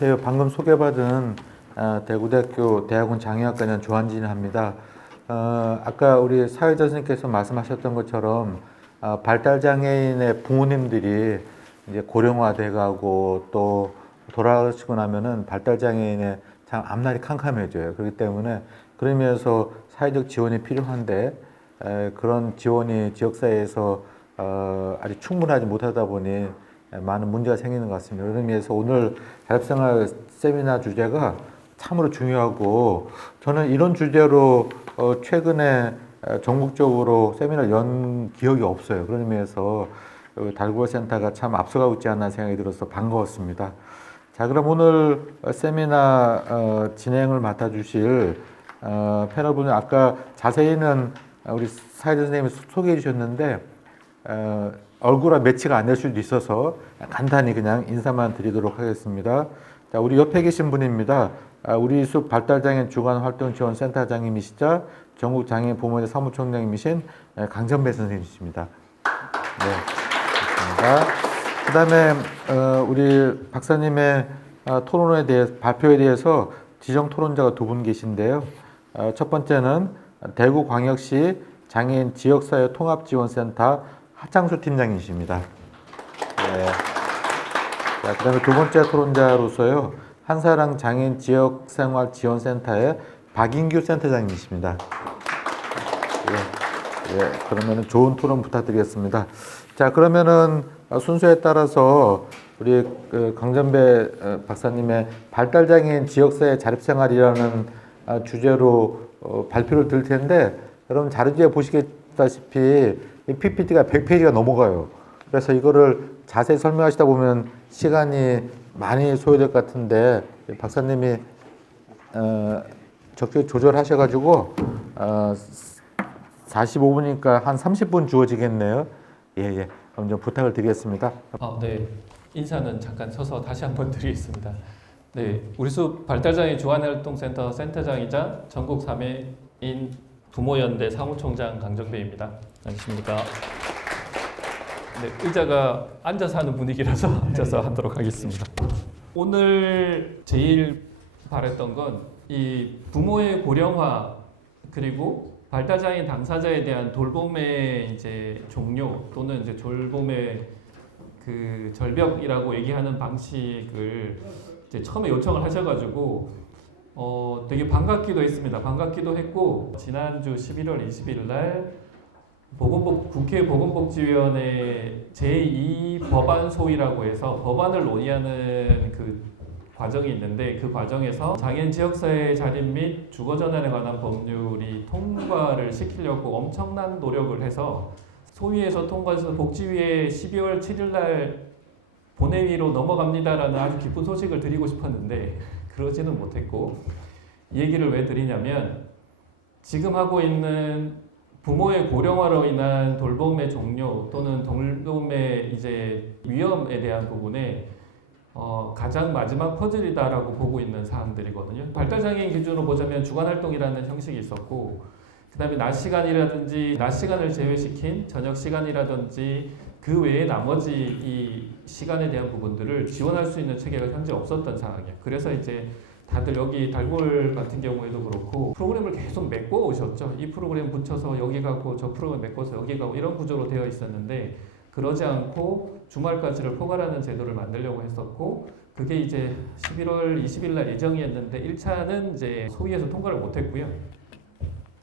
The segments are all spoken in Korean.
안녕하세요. 방금 소개받은 대구대학교 대학원 장유학과년 조한진입니다. 아까 우리 사회자 선생님께서 말씀하셨던 것처럼 발달장애인의 부모님들이 이제 고령화돼가고 또 돌아가시고 나면은 발달장애인의 참 앞날이 캄캄해져요. 그렇기 때문에 그러면서 사회적 지원이 필요한데 그런 지원이 지역사회에서 아직 충분하지 못하다 보니 많은 문제가 생기는 것 같습니다. 그런 의미에서 오늘 자립생활 세미나 주제가 참으로 중요하고 저는 이런 주제로 최근에 전국적으로 세미나를 연 기억이 없어요. 그런 의미에서 달구어센터가 참 앞서가고 있지 않나 생각이 들어서 반가웠습니다. 자, 그럼 오늘 세미나 진행을 맡아주실 패널분은 아까 자세히는 우리 사회자 선생님이 소개해 주셨는데 얼굴과 매치가 안 될 수도 있어서 간단히 그냥 인사만 드리도록 하겠습니다. 자, 우리 옆에 계신 분입니다. 우리 숲 발달장애인 주간활동지원센터장님이시자 전국장애인 부모님 사무총장님이신 강전배 선생님이십니다. 네, 좋습니다. 그 다음에 우리 박사님의 토론에 대해서 발표에 대해서 지정 토론자가 두 분 계신데요. 첫 번째는 대구광역시 장애인 지역사회 통합지원센터 하창수 팀장이십니다. 네. 자, 그 다음에 두 번째 토론자로서요. 한사랑 장애인 지역생활지원센터의 박인규 센터장님이십니다. 예, 그러면은 좋은 토론 부탁드리겠습니다. 자, 그러면은 순서에 따라서 우리 강전배 박사님의 발달장애인 지역사회 자립생활이라는 주제로 발표를 드릴 텐데 여러분 자료지에 보시겠다시피 이 PPT가 100페이지가 넘어가요. 그래서 이거를 자세히 설명하시다 보면 시간이 많이 소요될 것 같은데 박사님이 적절히 조절하셔가지고 45분이니까 한 30분 주어지겠네요. 예. 그럼 좀 부탁을 드리겠습니다. 네. 인사는 잠깐 서서 다시 한번 드리겠습니다. 네, 우리 숲 발달장애인 주간활동센터 센터장이자 전국 3회인 부모연대 사무총장 강정배입니다. 안녕하십니까? 네, 의자가 앉아서 하는 분위기라서 앉아서 하도록 하겠습니다. 오늘 제일 바랬던 건 이 부모의 고령화 그리고 발달장애인 당사자에 대한 돌봄의 이제 종료 또는 이제 돌봄의 그 절벽이라고 얘기하는 방식을 이제 처음에 요청을 하셔가지고 되게 반갑기도 했습니다. 반갑기도 했고 지난주 11월 20일 날 국회 보건복지위원회 제2 법안 소위라고 해서 법안을 논의하는 그 과정이 있는데 그 과정에서 장애인 지역사회 자립 및 주거전환에 관한 법률이 통과를 시키려고 엄청난 노력을 해서 소위에서 통과해서 복지위에 12월 7일 날 본회의로 넘어갑니다라는 아주 기쁜 소식을 드리고 싶었는데 그러지는 못했고 이 얘기를 왜 드리냐면 지금 하고 있는 부모의 고령화로 인한 돌봄의 종료 또는 돌봄의 이제 위험에 대한 부분에 가장 마지막 퍼즐이다라고 보고 있는 사항들이거든요. 발달장애인 기준으로 보자면 주간활동이라는 형식이 있었고 그 다음에 낮 시간이라든지 낮 시간을 제외시킨 저녁 시간이라든지 그 외에 나머지 이 시간에 대한 부분들을 지원할 수 있는 체계가 현재 없었던 상황이에요. 그래서 이제 다들 여기 달골 같은 경우에도 그렇고 프로그램을 계속 메꿔 오셨죠. 이 프로그램 붙여서 여기 가고 저 프로그램 메꿔서 여기 가고 이런 구조로 되어 있었는데 그러지 않고 주말까지를 포괄하는 제도를 만들려고 했었고 그게 이제 11월 20일 날 예정이었는데 1차는 이제 소위에서 통과를 못 했고요.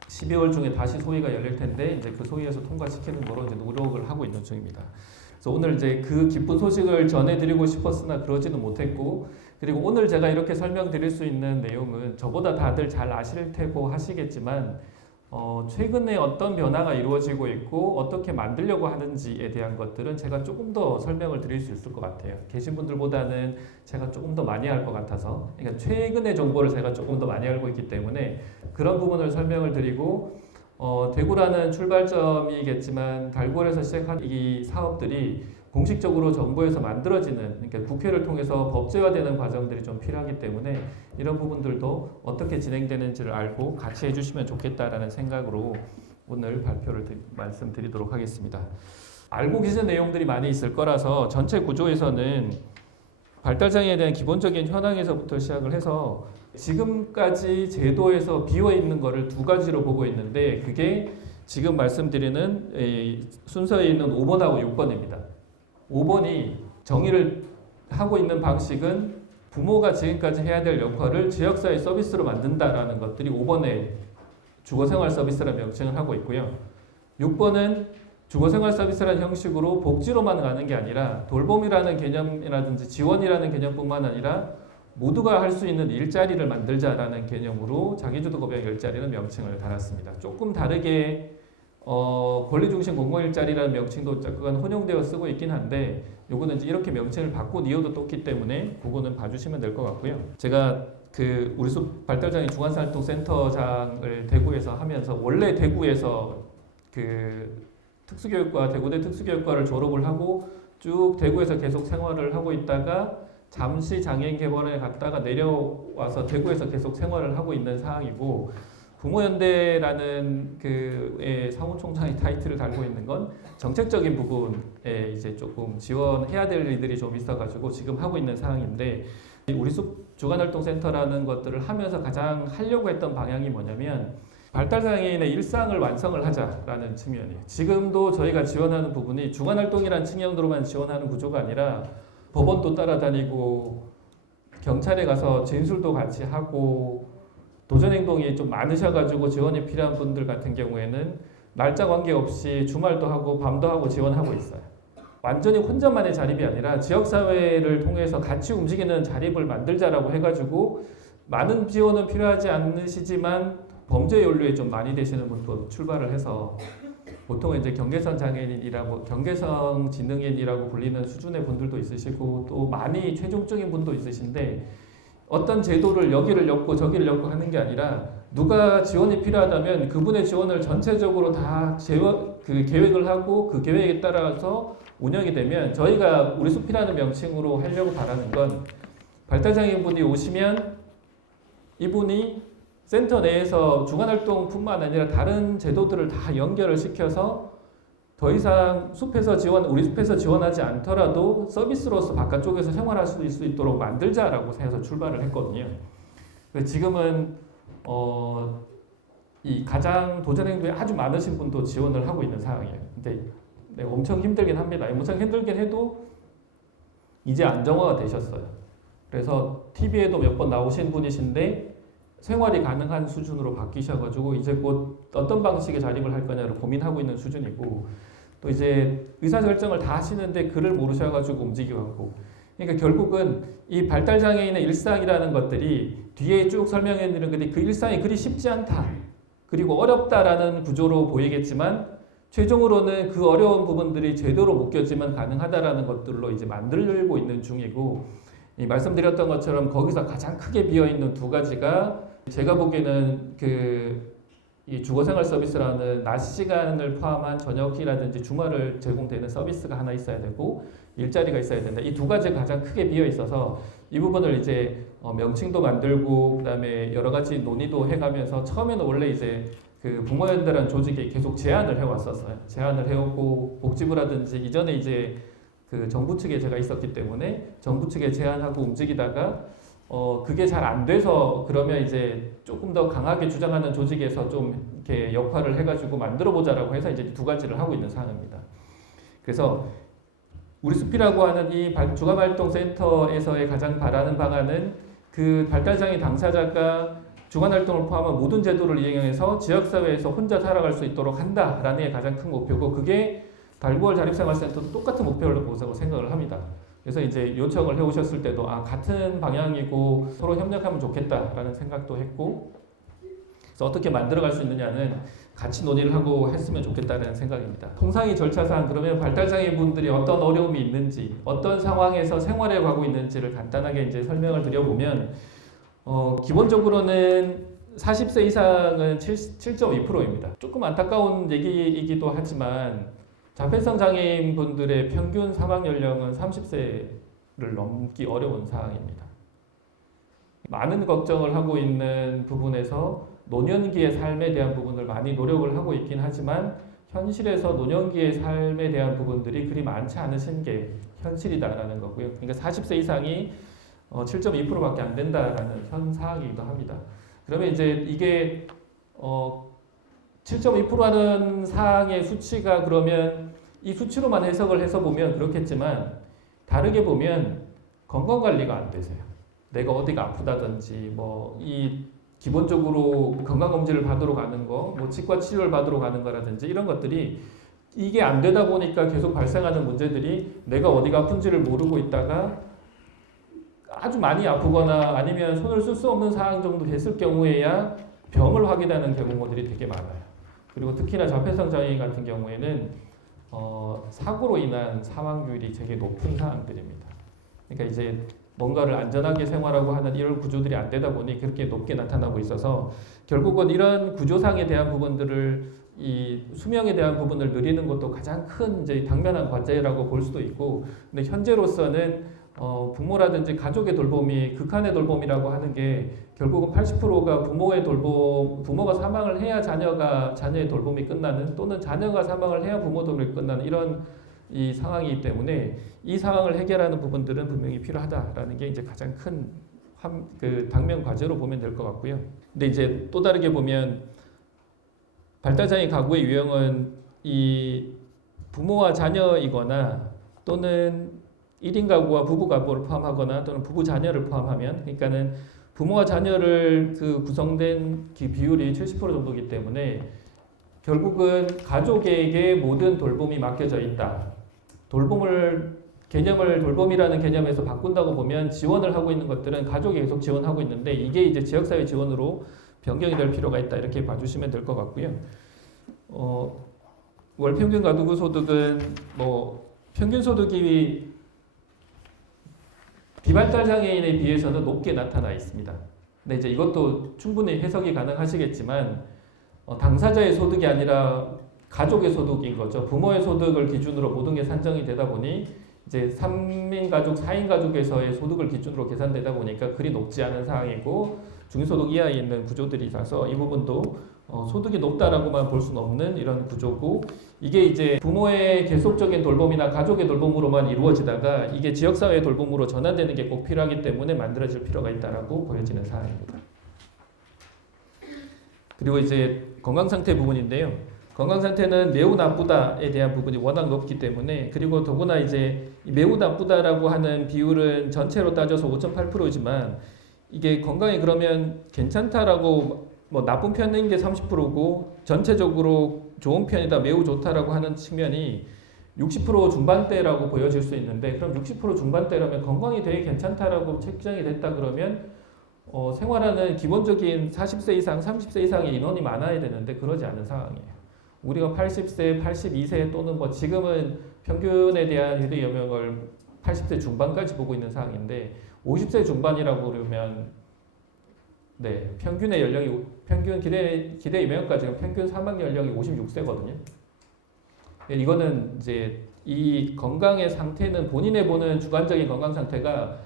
12월 중에 다시 소위가 열릴 텐데 이제 그 소위에서 통과시키는 거로 이제 노력을 하고 있는 중입니다. 그래서 오늘 이제 그 기쁜 소식을 전해드리고 싶었으나 그러지는 못했고 그리고 오늘 제가 이렇게 설명드릴 수 있는 내용은 저보다 다들 잘 아실 테고 하시겠지만 최근에 어떤 변화가 이루어지고 있고 어떻게 만들려고 하는지에 대한 것들은 제가 조금 더 설명을 드릴 수 있을 것 같아요. 계신 분들보다는 제가 조금 더 많이 할 것 같아서 그러니까 최근의 정보를 제가 조금 더 많이 알고 있기 때문에 그런 부분을 설명을 드리고 대구라는 출발점이겠지만 달골에서 시작한 이 사업들이 공식적으로 정부에서 만들어지는 그러니까 국회를 통해서 법제화되는 과정들이 좀 필요하기 때문에 이런 부분들도 어떻게 진행되는지를 알고 같이 해주시면 좋겠다라는 생각으로 오늘 발표를 말씀드리도록 하겠습니다. 알고 계신 내용들이 많이 있을 거라서 전체 구조에서는 발달장애에 대한 기본적인 현황에서부터 시작을 해서 지금까지 제도에서 비어있는 거를 두 가지로 보고 있는데 그게 지금 말씀드리는 순서에 있는 5번하고 6번입니다. 5번이 정의를 하고 있는 방식은 부모가 지금까지 해야 될 역할을 지역사회 서비스로 만든다라는 것들이 5번의 주거생활 서비스라는 명칭을 하고 있고요. 6번은 주거생활 서비스라는 형식으로 복지로만 가는 게 아니라 돌봄이라는 개념이라든지 지원이라는 개념뿐만 아니라 모두가 할 수 있는 일자리를 만들자라는 개념으로 자기주도급여 일자리는 명칭을 달았습니다. 조금 다르게 권리중심 공공일자리라는 명칭도 약간 혼용되어 쓰고 있긴 한데 요거는 이제 이렇게 명칭을 바꾼 이유도 똑기 때문에 그거는 봐주시면 될 것 같고요. 제가 우리 숲 발달장애 중환사활동센터장을 대구에서 하면서 원래 대구에서 특수교육과 대구대 특수교육과를 졸업을 하고 쭉 대구에서 계속 생활을 하고 있다가 잠시 장애인 개발에 갔다가 내려와서 대구에서 계속 생활을 하고 있는 상황이고 부모연대라는 사무총장의 타이틀을 달고 있는 건 정책적인 부분에 이제 조금 지원해야 될 일들이 좀 있어가지고 지금 하고 있는 상황인데 우리 숲 주간활동센터라는 것들을 하면서 가장 하려고 했던 방향이 뭐냐면 발달장애인의 일상을 완성을 하자라는 측면이에요. 지금도 저희가 지원하는 부분이 주간활동이라는 측면으로만 지원하는 구조가 아니라 법원도 따라다니고 경찰에 가서 진술도 같이 하고 도전행동이 좀 많으셔가지고 지원이 필요한 분들 같은 경우에는 날짜 관계없이 주말도 하고 밤도 하고 지원하고 있어요. 완전히 혼자만의 자립이 아니라 지역사회를 통해서 같이 움직이는 자립을 만들자라고 해가지고 많은 지원은 필요하지 않으시지만 범죄 연루에 좀 많이 되시는 분도 출발을 해서 보통 이제 경계선 장애인이라고 경계성 지능인이라고 불리는 수준의 분들도 있으시고 또 많이 최종적인 분도 있으신데 어떤 제도를 여기를 엮고 저기를 엮고 하는 게 아니라 누가 지원이 필요하다면 그분의 지원을 전체적으로 다 계획을 하고 그 계획에 따라서 운영이 되면 저희가 우리 숲이라는 명칭으로 하려고 바라는 건 발달장애인분이 오시면 이분이 센터 내에서 주간활동뿐만 아니라 다른 제도들을 다 연결을 시켜서 더 이상 우리 숲에서 지원하지 않더라도 서비스로서 바깥쪽에서 생활할 수 있도록 만들자라고 해서 출발을 했거든요. 지금은 이 가장 도전행동이 아주 많으신 분도 지원을 하고 있는 상황이에요. 근데 엄청 힘들긴 합니다. 엄청 힘들긴 해도 이제 안정화가 되셨어요. 그래서 TV에도 몇 번 나오신 분이신데 생활이 가능한 수준으로 바뀌셔가지고 이제 곧 어떤 방식의 자립을 할 거냐를 고민하고 있는 수준이고 또 이제 의사결정을 다 하시는데 글을 모르셔가지고 움직여갖고 그러니까 결국은 이 발달장애인의 일상이라는 것들이 뒤에 쭉 설명해 드리는 건데 그 일상이 그리 쉽지 않다 그리고 어렵다라는 구조로 보이겠지만 최종으로는 그 어려운 부분들이 제대로 묶여지면 가능하다라는 것들로 이제 만들고 있는 중이고 이 말씀드렸던 것처럼 거기서 가장 크게 비어있는 두 가지가 제가 보기에는 이 주거생활 서비스라는 낮 시간을 포함한 저녁이라든지 주말을 제공되는 서비스가 하나 있어야 되고 일자리가 있어야 된다. 이 두 가지가 가장 크게 비어 있어서 이 부분을 이제 명칭도 만들고 그다음에 여러 가지 논의도 해가면서 처음에는 원래 이제 부모연대라는 조직이 계속 제안을 해왔었어요. 제안을 해오고 복지부라든지 이전에 이제 정부 측에 제가 있었기 때문에 정부 측에 제안하고 움직이다가 그게 잘 안 돼서 그러면 이제 조금 더 강하게 주장하는 조직에서 좀 이렇게 역할을 해가지고 만들어 보자라고 해서 이제 두 가지를 하고 있는 상황입니다. 그래서 우리 숲이라고 하는 이 주간활동센터에서의 가장 바라는 방안은 그 발달장애 당사자가 주간활동을 포함한 모든 제도를 이용해서 지역사회에서 혼자 살아갈 수 있도록 한다라는 게 가장 큰 목표고 그게 달구월 자립생활센터도 똑같은 목표를 보자고 생각을 합니다. 그래서 이제 요청을 해오셨을 때도 같은 방향이고 서로 협력하면 좋겠다라는 생각도 했고 그래서 어떻게 만들어갈 수 있느냐는 같이 논의를 하고 했으면 좋겠다는 생각입니다. 통상의 절차상 그러면 발달장애 분들이 어떤 어려움이 있는지 어떤 상황에서 생활해 가고 있는지를 간단하게 이제 설명을 드려보면 기본적으로는 40세 이상은 7.2%입니다. 조금 안타까운 얘기이기도 하지만 자폐성 장애인 분들의 평균 사망 연령은 30세를 넘기 어려운 상황입니다. 많은 걱정을 하고 있는 부분에서 노년기의 삶에 대한 부분을 많이 노력을 하고 있긴 하지만 현실에서 노년기의 삶에 대한 부분들이 그리 많지 않으신 게 현실이다라는 거고요. 그러니까 40세 이상이 7.2%밖에 안 된다라는 현 상황이기도 합니다. 그러면 이제 이게 7.2% 하는 사항의 수치가 그러면 이 수치로만 해석을 해서 보면 그렇겠지만 다르게 보면 건강 관리가 안 되세요. 내가 어디가 아프다든지 뭐 이 기본적으로 건강 검진을 받으러 가는 거, 뭐 치과 치료를 받으러 가는 거라든지 이런 것들이 이게 안 되다 보니까 계속 발생하는 문제들이 내가 어디가 아픈지를 모르고 있다가 아주 많이 아프거나 아니면 손을 쓸 수 없는 상황 정도 됐을 경우에야 병을 확인하는 경우들이 되게 많아요. 그리고 특히나 자폐성 장애인 같은 경우에는 사고로 인한 사망률이 되게 높은 사항들입니다. 그러니까 이제 뭔가를 안전하게 생활하고 하는 이런 구조들이 안 되다 보니 그렇게 높게 나타나고 있어서 결국은 이런 구조상에 대한 부분들을 이 수명에 대한 부분을 늘리는 것도 가장 큰 이제 당면한 과제라고 볼 수도 있고, 근데 현재로서는 부모라든지 가족의 돌봄이 극한의 돌봄이라고 하는 게 결국은 80%가 부모가 사망을 해야 자녀의 돌봄이 끝나는, 또는 자녀가 사망을 해야 부모 돌봄이 끝나는 이런 이 상황이기 때문에 이 상황을 해결하는 부분들은 분명히 필요하다라는 게 이제 가장 큰 당면 과제로 보면 될 것 같고요. 근데 이제 또 다르게 보면 발달장애 가구의 유형은 이 부모와 자녀이거나 또는 1인 가구와 부부 가구를 포함하거나 또는 부부 자녀를 포함하면, 그러니까는 부모와 자녀를 구성된 비율이 70% 정도이기 때문에 결국은 가족에게 모든 돌봄이 맡겨져 있다. 개념을 돌봄이라는 개념에서 바꾼다고 보면 지원을 하고 있는 것들은 가족이 계속 지원하고 있는데 이게 이제 지역사회 지원으로 변경이 될 필요가 있다. 이렇게 봐주시면 될 것 같고요. 월평균 가구 소득은 뭐 평균 소득이 비발달 장애인에 비해서는 높게 나타나 있습니다. 근데 이제 이것도 충분히 해석이 가능하시겠지만 당사자의 소득이 아니라 가족의 소득인 거죠. 부모의 소득을 기준으로 모든 게 산정이 되다 보니 이제 3인 가족, 4인 가족에서의 소득을 기준으로 계산되다 보니까 그리 높지 않은 상황이고 중위소득 이하에 있는 구조들이라서 이 부분도 소득이 높다라고만 볼 수는 없는 이런 구조고, 이게 이제 부모의 계속적인 돌봄이나 가족의 돌봄으로만 이루어지다가 이게 지역사회 돌봄으로 전환되는 게 꼭 필요하기 때문에 만들어질 필요가 있다라고 보여지는 사항입니다. 그리고 이제 건강상태 부분인데요. 건강상태는 매우 나쁘다에 대한 부분이 워낙 높기 때문에, 그리고 더구나 이제 매우 나쁘다라고 하는 비율은 전체로 따져서 5.8%지만 이게 건강이 그러면 괜찮다라고 뭐 나쁜 편인 게 30%고 전체적으로 좋은 편이다, 매우 좋다라고 하는 측면이 60% 중반대라고 보여질 수 있는데, 그럼 60% 중반대라면 건강이 되게 괜찮다라고 책정이 됐다 그러면 생활하는 기본적인 40세 이상, 30세 이상의 인원이 많아야 되는데 그러지 않은 상황이에요. 우리가 80세, 82세 또는 뭐 지금은 평균에 대한 기대 영역을 80세 중반까지 보고 있는 상황인데 50세 중반이라고 그러면 평균 기대 유명까지 평균 사망 연령이 56세거든요. 이거는 이제 이 건강의 상태는 본인의 보는 주관적인 건강 상태가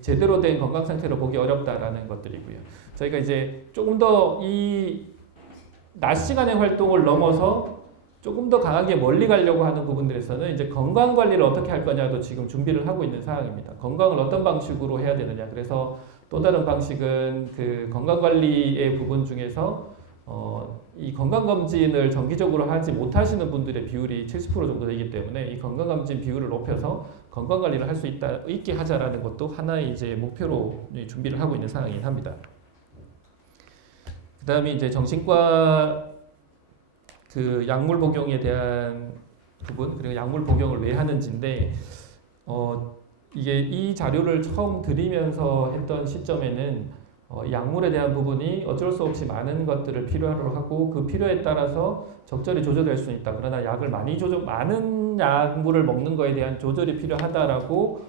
제대로 된 건강 상태로 보기 어렵다라는 것들이고요. 저희가 이제 조금 더 이 낮 시간의 활동을 넘어서 조금 더 강하게 멀리 가려고 하는 부분들에서는 이제 건강 관리를 어떻게 할 거냐도 지금 준비를 하고 있는 상황입니다. 건강을 어떤 방식으로 해야 되느냐. 그래서 또 다른 방식은 그 건강 관리의 부분 중에서 이 건강검진을 정기적으로 하지 못하시는 분들의 비율이 70% 정도 되기 때문에 이 건강검진 비율을 높여서 건강관리를 할 수 있게 하자라는 것도 하나의 이제 목표로 준비를 하고 있는 상황이긴 합니다. 그 다음에 이제 정신과 그 약물 복용에 대한 부분, 그리고 약물 복용을 왜 하는지인데, 이게 이 자료를 처음 드리면서 했던 시점에는 약물에 대한 부분이 어쩔 수 없이 많은 것들을 필요로 하고 그 필요에 따라서 적절히 조절될 수 있다. 그러나 많은 약물을 먹는 거에 대한 조절이 필요하다라고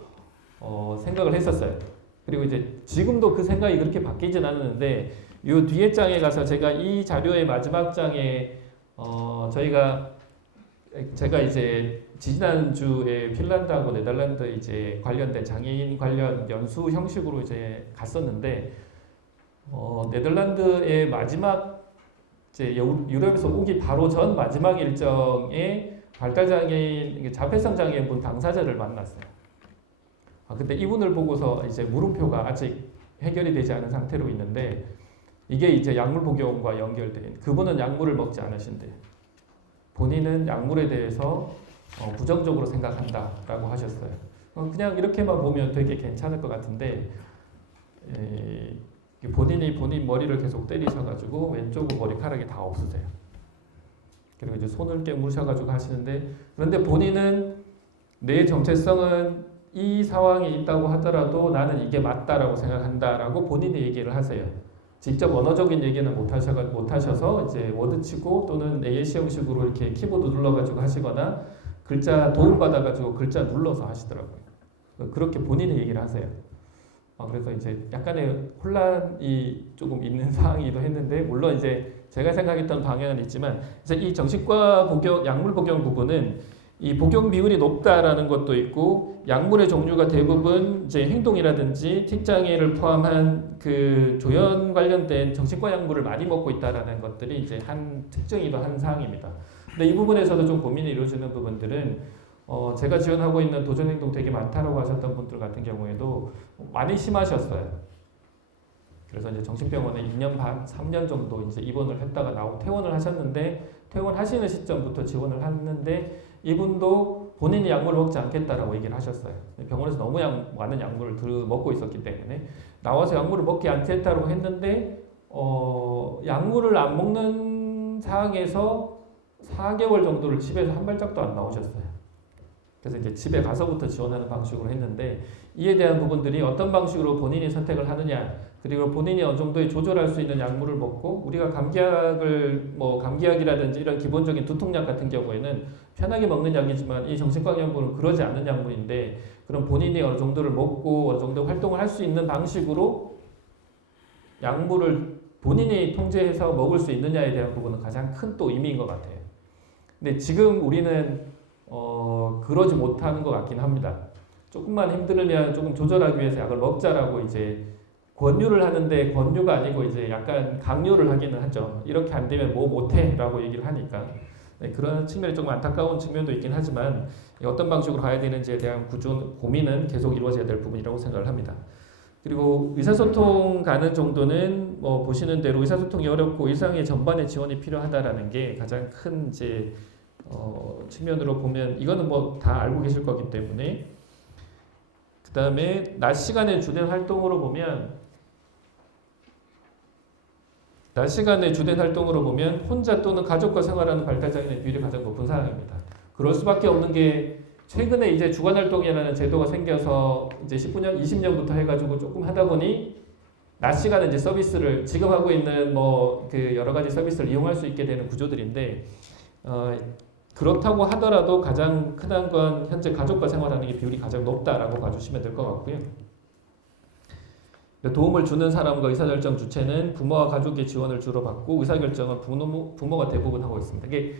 생각을 했었어요. 그리고 이제 지금도 그 생각이 그렇게 바뀌진 않았는데 이 뒤에 장에 가서 제가 이 자료의 마지막 장에 제가 이제 지난주에 핀란드하고 네덜란드 이제 관련된 장애인 관련 연수 형식으로 이제 갔었는데 네덜란드의 마지막 이제 유럽에서 오기 바로 전 마지막 일정에 발달장애인, 자폐성 장애인분 당사자를 만났어요. 근데 이분을 보고서 이제 물음표가 아직 해결이 되지 않은 상태로 있는데 이게 이제 약물 복용과 연결된 그분은 약물을 먹지 않으신데 본인은 약물에 대해서 부정적으로 생각한다라고 하셨어요. 그냥 이렇게만 보면 되게 괜찮을 것 같은데 본인 머리를 계속 때리셔가지고 왼쪽 머리카락이 다 없으세요. 그리고 이제 손을 깨무셔가지고 하시는데 그런데 본인은 내 정체성은 이 상황이 있다고 하더라도 나는 이게 맞다라고 생각한다라고 본인이 얘기를 하세요. 직접 언어적인 얘기는 못 하셔서 이제 워드치고 또는 AS 형식으로 이렇게 키보드 눌러가지고 하시거나 글자 도움 받아가지고 글자 눌러서 하시더라고요. 그렇게 본인이 얘기를 하세요. 그래서 이제 약간의 혼란이 조금 있는 상황이기도 했는데 물론 이제 제가 생각했던 방향은 있지만 이제 이 정신과 복용, 약물 복용 부분은 이 복용 비율이 높다라는 것도 있고 약물의 종류가 대부분 이제 행동이라든지 틱장애를 포함한 그 조현 관련된 정신과 약물을 많이 먹고 있다라는 것들이 이제 한 특징이기도 한 사항입니다. 근데 이 부분에서도 좀 고민이 이루어지는 부분들은 제가 지원하고 있는 도전행동 되게 많다라고 하셨던 분들 같은 경우에도 많이 심하셨어요. 그래서 이제 정신병원에 2년 반, 3년 정도 이제 입원을 했다가 퇴원을 하셨는데 퇴원하시는 시점부터 지원을 했는데 이분도 본인이 약물을 먹지 않겠다라고 얘기를 하셨어요. 병원에서 너무 많은 약물을 먹고 있었기 때문에 나와서 약물을 먹지 않겠다고 했는데 약물을 안 먹는 상황에서 4개월 정도를 집에서 한 발짝도 안 나오셨어요. 그래서 이제 집에 가서부터 지원하는 방식으로 했는데 이에 대한 부분들이 어떤 방식으로 본인이 선택을 하느냐 그리고 본인이 어느 정도의 조절할 수 있는 약물을 먹고 우리가 감기약이라든지 이런 기본적인 두통약 같은 경우에는 편하게 먹는 약이지만 이 정신과 약물은 그러지 않는 약물인데 그럼 본인이 어느 정도를 먹고 어느 정도 활동을 할 수 있는 방식으로 약물을 본인이 통제해서 먹을 수 있느냐에 대한 부분은 가장 큰 또 의미인 것 같아요. 근데 지금 우리는 그러지 못하는 것 같긴 합니다. 조금만 힘들면 조금 조절하기 위해서 약을 먹자라고 이제 권유를 하는데 권유가 아니고 이제 약간 강요를 하기는 하죠. 이렇게 안 되면 뭐 못해라고 얘기를 하니까 네, 그런 측면이 조금 안타까운 측면도 있긴 하지만 어떤 방식으로 가야 되는지에 대한 고민은 계속 이루어져야 될 부분이라고 생각을 합니다. 그리고 의사소통 가는 정도는 보시는 대로 의사소통이 어렵고 일상의 전반에 지원이 필요하다라는 게 가장 큰 이제 측면으로 보면 이거는 다 알고 계실 거기 때문에 그 다음에 낮 시간에 주된 활동으로 보면 혼자 또는 가족과 생활하는 발달장애인의 비율이 가장 높은 상황입니다. 그럴 수밖에 없는 게 최근에 이제 주간활동이라는 제도가 생겨서 이제 19년, 20년부터 해가지고 조금 하다 보니 낮 시간에 이제 서비스를 지금 하고 있는 그 여러 가지 서비스를 이용할 수 있게 되는 구조들인데 그렇다고 하더라도 가장 큰 건 현재 가족과 생활하는 게 비율이 가장 높다라고 봐주시면 될 것 같고요. 도움을 주는 사람과 의사결정 주체는 부모와 가족의 지원을 주로 받고 의사결정은 부모가 대부분 하고 있습니다. 이게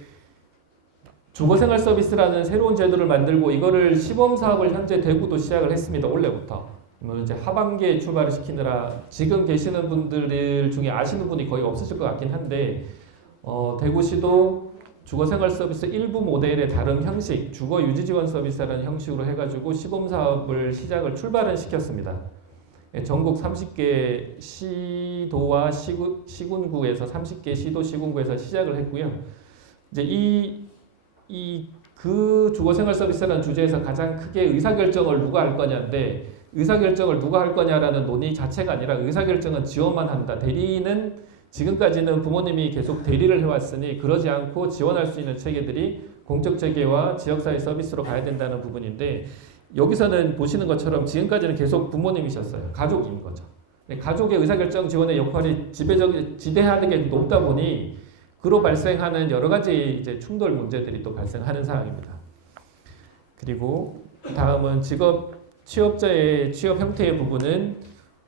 주거생활 서비스라는 새로운 제도를 만들고 이거를 시범사업을 현재 대구도 시작을 했습니다. 올해부터. 이제 하반기에 출발을 시키느라 지금 계시는 분들 중에 아시는 분이 거의 없으실 것 같긴 한데 대구시도 주거생활 서비스 일부 모델의 다른 형식, 주거 유지 지원 서비스라는 형식으로 해가지고 시범사업을 출발은 시켰습니다. 전국 30개 시도와 시군구에서 30개 시도 시군구에서 시작을 했고요. 이제 그 주거생활 서비스라는 주제에서 가장 크게 의사결정을 누가 할 거냐인데 의사결정을 누가 할 거냐라는 논의 자체가 아니라 의사결정은 지원만 한다. 대리는 지금까지는 부모님이 계속 대리를 해왔으니 그러지 않고 지원할 수 있는 체계들이 공적체계와 지역사회 서비스로 가야 된다는 부분인데 여기서는 보시는 것처럼 지금까지는 계속 부모님이셨어요. 가족인 거죠. 가족의 의사결정 지원의 역할이 지대하게 높다 보니 그로 발생하는 여러 가지 이제 충돌 문제들이 또 발생하는 상황입니다. 그리고 다음은 취업자의 취업 형태의 부분은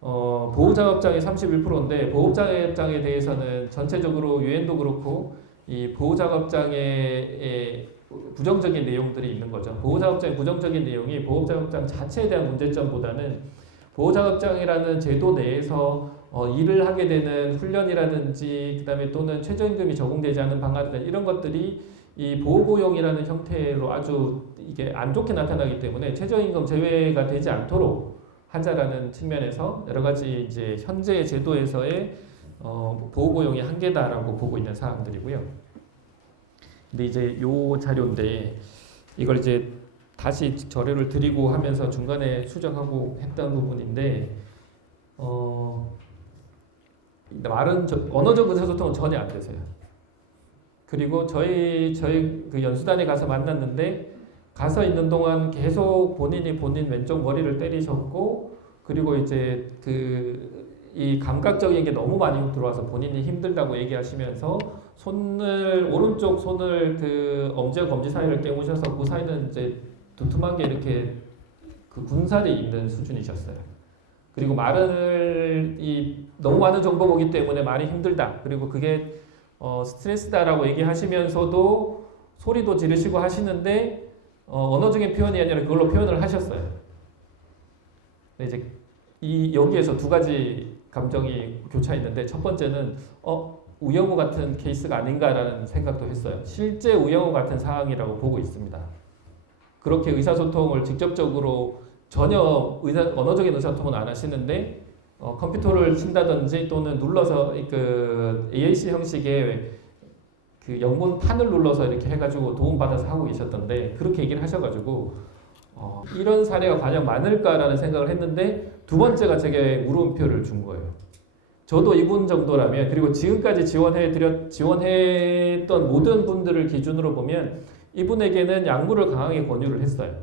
보호자업장이 31%인데 보호자업장에 대해서는 전체적으로 유엔도 그렇고 이 보호자업장의 부정적인 내용들이 있는 거죠. 보호자업장의 부정적인 내용이 보호자업장 자체에 대한 문제점보다는 보호자업장이라는 제도 내에서 일을 하게 되는 훈련이라든지 그다음에 또는 최저임금이 적용되지 않은 방안이라든지 이런 것들이 이 보호고용이라는 형태로 아주 이게 안 좋게 나타나기 때문에 최저임금 제외가 되지 않도록 하자라는 측면에서 여러 가지 이제 현재 제도에서의 보호고용이 한계다라고 보고 있는 사항들이고요. 근데 이제 요 자료인데 이걸 이제 다시 자료를 드리고 하면서 중간에 수정하고 했던 부분인데 말은 언어적 의사소통은 전혀 안 되세요. 그리고 저희 그 연수단에 가서 만났는데 가서 있는 동안 계속 본인이 본인 왼쪽 머리를 때리셨고 그리고 이제 이 감각적인 게 너무 많이 들어와서 본인이 힘들다고 얘기하시면서 오른쪽 손을 그 엄지와 검지 사이를 깨무셔서 그 사이는 이제 두툼하게 이렇게 그 군살이 있는 수준이셨어요. 그리고 말을 너무 많은 정보 보기 때문에 말이 힘들다. 그리고 그게 스트레스다라고 얘기하시면서도 소리도 지르시고 하시는데 언어적인 표현이 아니라 그걸로 표현을 하셨어요. 근데 이제 여기에서 두 가지 감정이 교차했는데 첫 번째는 우영우 같은 케이스가 아닌가라는 생각도 했어요. 실제 우영우 같은 상황이라고 보고 있습니다. 그렇게 의사소통을 직접적으로 전혀 언어적인 의사소통은 안 하시는데 컴퓨터를 친다든지 또는 눌러서 그 AAC 형식의 그 영문판을 눌러서 이렇게 해가지고 도움받아서 하고 계셨던데 그렇게 얘기를 하셔가지고 이런 사례가 과연 많을까라는 생각을 했는데 두 번째가 제게 물음표를 준 거예요. 저도 이분 정도라면 그리고 지금까지 지원했던 모든 분들을 기준으로 보면 이분에게는 약물을 강하게 권유를 했어요.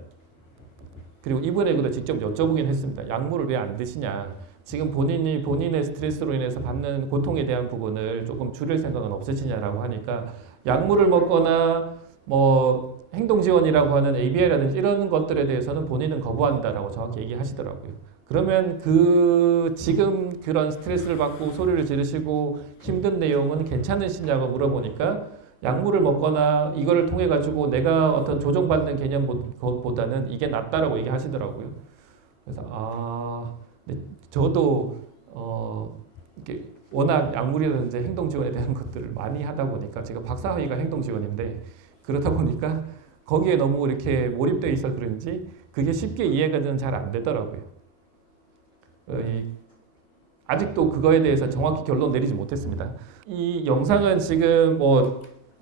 그리고 이분에게도 직접 여쭤보긴 했습니다. 약물을 왜 안 드시냐. 지금 본인의 스트레스로 인해서 받는 고통에 대한 부분을 조금 줄일 생각은 없으시냐라고 하니까 약물을 먹거나 뭐 행동지원이라고 하는 ABA라든지 이런 것들에 대해서는 본인은 거부한다라고 정확히 얘기하시더라고요. 그러면 지금 그런 스트레스를 받고 소리를 지르시고 힘든 내용은 괜찮으시냐고 물어보니까 약물을 먹거나 이거를 통해 가지고 내가 어떤 조정받는 개념보다는 이게 낫다라고 얘기하시더라고요. 그래서 네, 저도 이게 워낙 약물이라든지 행동 지원에 대한 것들을 많이 하다 보니까 제가 박사학위가 행동 지원인데 그러다 보니까 거기에 너무 이렇게 몰입되어 있어 그런지 그게 쉽게 이해가 잘 안 되더라고요. 아직도 그거에 대해서 정확히 결론 내리지 못했습니다. 이 영상은 지금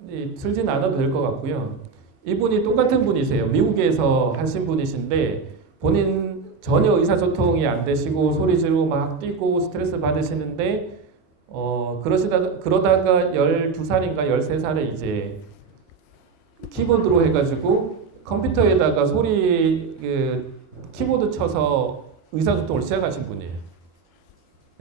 틀진 않아도 될 것 같고요. 이분이 똑같은 분이세요. 미국에서 하신 분이신데 본인 전혀 의사소통이 안 되시고 소리 지르고 막 뛰고 스트레스 받으시는데 그러다가 12살인가 13살에 이제 키보드로 해가지고 컴퓨터에다가 키보드 쳐서 의사소통을 시작하신 분이에요.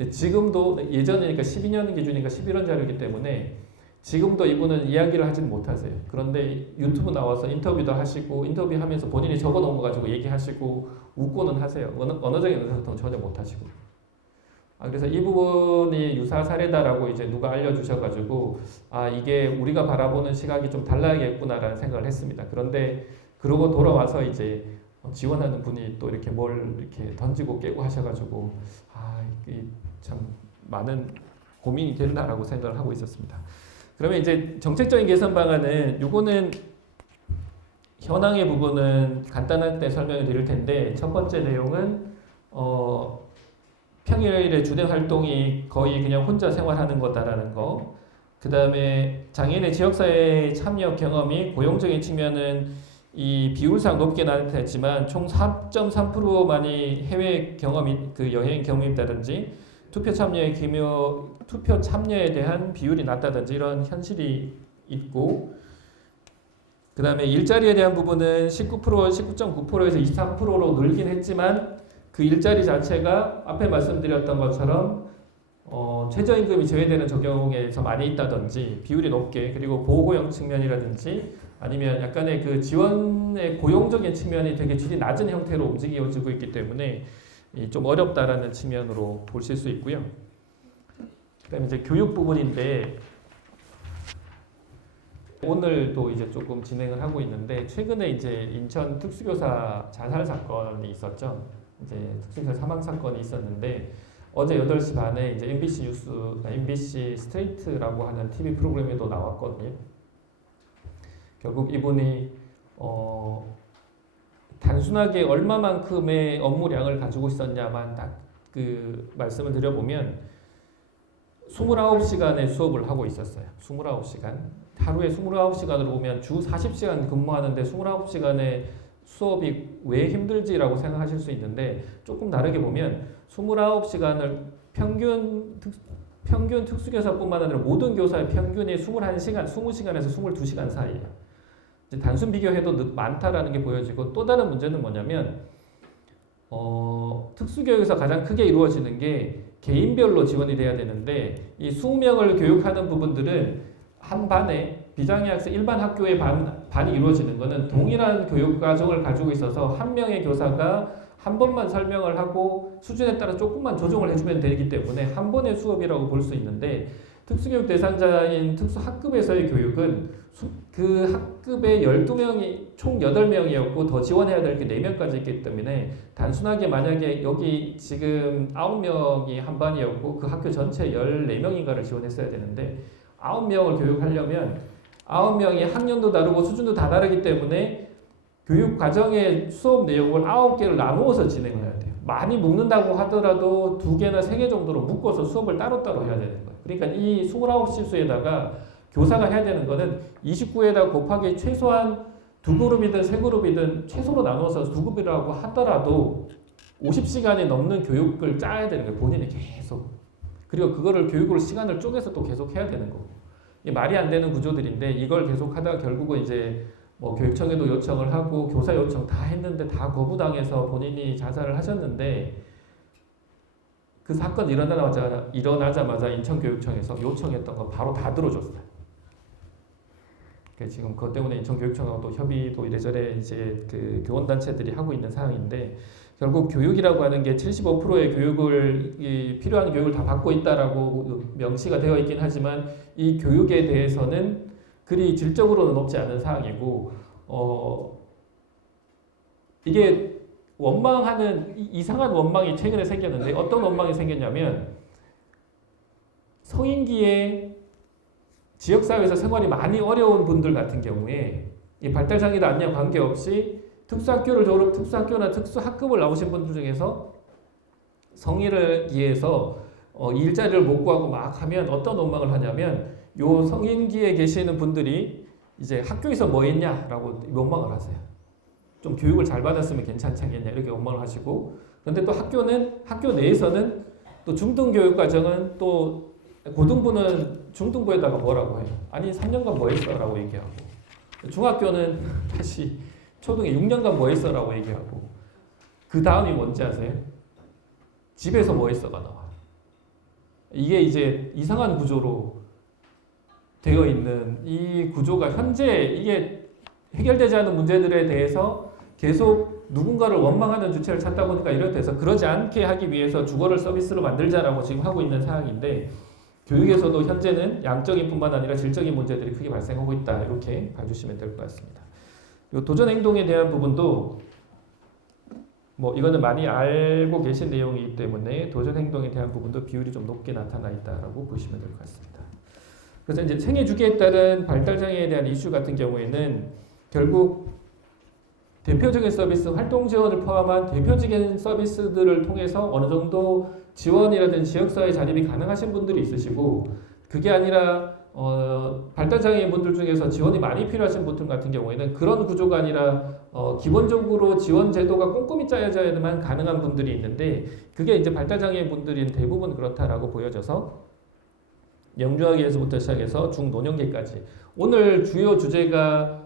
지금도 예전이니까 12년 기준이니까 11원 자료이기 때문에 지금도 이분은 이야기를 하지는 못하세요. 그런데 유튜브 나와서 인터뷰도 하시고 인터뷰하면서 본인이 적어놓은 거 가지고 얘기하시고 웃고는 하세요. 언어적인 의사소통 전혀 못하시고. 그래서 이 부분이 유사 사례다라고 이제 누가 알려주셔가지고 이게 우리가 바라보는 시각이 좀 달라야겠구나라는 생각을 했습니다. 그런데 그러고 돌아와서 이제 지원하는 분이 또 이렇게 뭘 이렇게 던지고 깨고 하셔가지고 이게 참 많은 고민이 된다라고 생각을 하고 있었습니다. 그러면 이제 정책적인 개선 방안은 요거는 현황의 부분은 간단하게 설명을 드릴 텐데 첫 번째 내용은 평일에 주된 활동이 거의 그냥 혼자 생활하는 거다라는 거. 그 다음에 장애인의 지역사회 참여 경험이 고용적인 측면은 이 비율상 높게 나타났지만 총 4.3%만이 해외 경험이 여행 경험이 있다든지 투표 참여에 대한 비율이 낮다든지 이런 현실이 있고 그 다음에 일자리에 대한 부분은 19.9%에서 23%로 늘긴 했지만 그 일자리 자체가 앞에 말씀드렸던 것처럼 최저임금이 제외되는 적용에서 많이 있다든지 비율이 높게 그리고 보호고용 측면이라든지 아니면 약간의 그 지원의 고용적인 측면이 되게 질이 낮은 형태로 움직여지고 있기 때문에 좀 어렵다라는 측면으로 보실 수 있고요. 그다음에 이제 교육 부분인데 오늘도 이제 조금 진행을 하고 있는데 최근에 이제 인천 특수교사 자살 사건이 있었죠. 이제 특수교사 사망 사건이 있었는데 어제 8시 반에 이제 MBC 스트레이트라고 하는 TV 프로그램에도 나왔거든요. 결국 이분이 단순하게 얼마만큼의 업무량을 가지고 있었냐만 딱 그 말씀을 드려보면 29시간의 수업을 하고 있었어요. 29시간. 하루에 29시간으로 보면 주 40시간 근무하는데 29시간의 수업이 왜 힘들지라고 생각하실 수 있는데 조금 다르게 보면 29시간을 평균 특수교사뿐만 아니라 모든 교사의 평균이 21시간, 20시간에서 22시간 사이예요. 이제 단순 비교해도 많다라는 게 보여지고 또 다른 문제는 뭐냐면 특수교육에서 가장 크게 이루어지는 게 개인별로 지원이 돼야 되는데 이 20명을 교육하는 부분들은 한 반에 비장애 학생 일반 학교의 반이 이루어지는 것은 동일한 교육 과정을 가지고 있어서 한 명의 교사가 한 번만 설명을 하고 수준에 따라 조금만 조정을 해주면 되기 때문에 한 번의 수업이라고 볼 수 있는데 특수교육 대상자인 특수학급에서의 교육은 그 학급에 12명이 총 8명이었고 더 지원해야 될 게 4명까지 있기 때문에 단순하게 만약에 여기 지금 9명이 한 반이었고 그 학교 전체 14명인가를 지원했어야 되는데 9명을 교육하려면 9명이 학년도 다르고 수준도 다 다르기 때문에 교육 과정의 수업 내용을 9개를 나누어서 진행을 해야 돼요. 많이 묶는다고 하더라도 2개나 3개 정도로 묶어서 수업을 따로따로 해야 되는 거예요. 그러니까 이 29실수에다가 교사가 해야 되는 거는 29에다 곱하기 최소한 2그룹이든 3그룹이든 최소로 나누어서 2그룹이라고 하더라도 50시간이 넘는 교육을 짜야 되는 거예요. 본인이 계속. 그리고 그거를 교육으로 시간을 쪼개서 또 계속 해야 되는 거고. 이게 말이 안 되는 구조들인데 이걸 계속 하다가 결국은 이제 뭐 교육청에도 요청을 하고 교사 요청 다 했는데 다 거부당해서 본인이 자살을 하셨는데 그 사건 일어나자마자 인천교육청에서 요청했던 거 바로 다 들어줬어요. 지금 그것 때문에 인천교육청하고 또 협의도 이래저래 이제 그 교원단체들이 하고 있는 상황인데 결국 교육이라고 하는 게 75%의 교육을 필요한 교육을 다 받고 있다라고 명시가 되어 있긴 하지만 이 교육에 대해서는 그리 질적으로는 높지 않은 상황이고 이게 원망하는 이상한 원망이 최근에 생겼는데 어떤 원망이 생겼냐면 성인기에 지역사회에서 생활이 많이 어려운 분들 같은 경우에 이 발달장애도 아니냐 관계없이 특수학교나 특수학급을 나오신 분들 중에서 성인을 위해서 일자리를 못 구하고 막 하면 어떤 원망을 하냐면 요 성인기에 계시는 분들이 이제 학교에서 뭐 했냐라고 원망을 하세요. 좀 교육을 잘 받았으면 괜찮지 않겠냐 이렇게 원망을 하시고 그런데 또 학교 내에서는 또 중등교육 과정은 또 고등부는 중등부에다가 뭐라고 해요? 아니 3년간 뭐 했어? 라고 얘기하고 중학교는 다시 초등에 6년간 뭐 했어? 라고 얘기하고 그 다음이 뭔지 아세요? 집에서 뭐 했어가 나와. 이게 이제 이상한 구조로 되어 있는 이 구조가 현재 이게 해결되지 않은 문제들에 대해서 계속 누군가를 원망하는 주체를 찾다 보니까 이렇게 돼서 그러지 않게 하기 위해서 주거를 서비스로 만들자라고 지금 하고 있는 상황인데 교육에서도 현재는 양적인 뿐만 아니라 질적인 문제들이 크게 발생하고 있다. 이렇게 봐주시면 될 것 같습니다. 요 도전 행동에 대한 부분도 뭐 이거는 많이 알고 계신 내용이기 때문에 도전 행동에 대한 부분도 비율이 좀 높게 나타나 있다라고 보시면 될 것 같습니다. 그래서 이제 생애 주기에 따른 발달 장애에 대한 이슈 같은 경우에는 결국 대표적인 서비스, 활동 지원을 포함한 대표적인 서비스들을 통해서 어느 정도 지원이라든지 지역사회 자립이 가능하신 분들이 있으시고 그게 아니라 발달장애인 분들 중에서 지원이 많이 필요하신 분들 같은 경우에는 그런 구조가 아니라 기본적으로 지원 제도가 꼼꼼히 짜여져야만 가능한 분들이 있는데 그게 이제 발달장애인 분들인 대부분 그렇다라고 보여져서 영주아기에서부터 시작해서 중노년기까지 오늘 주요 주제가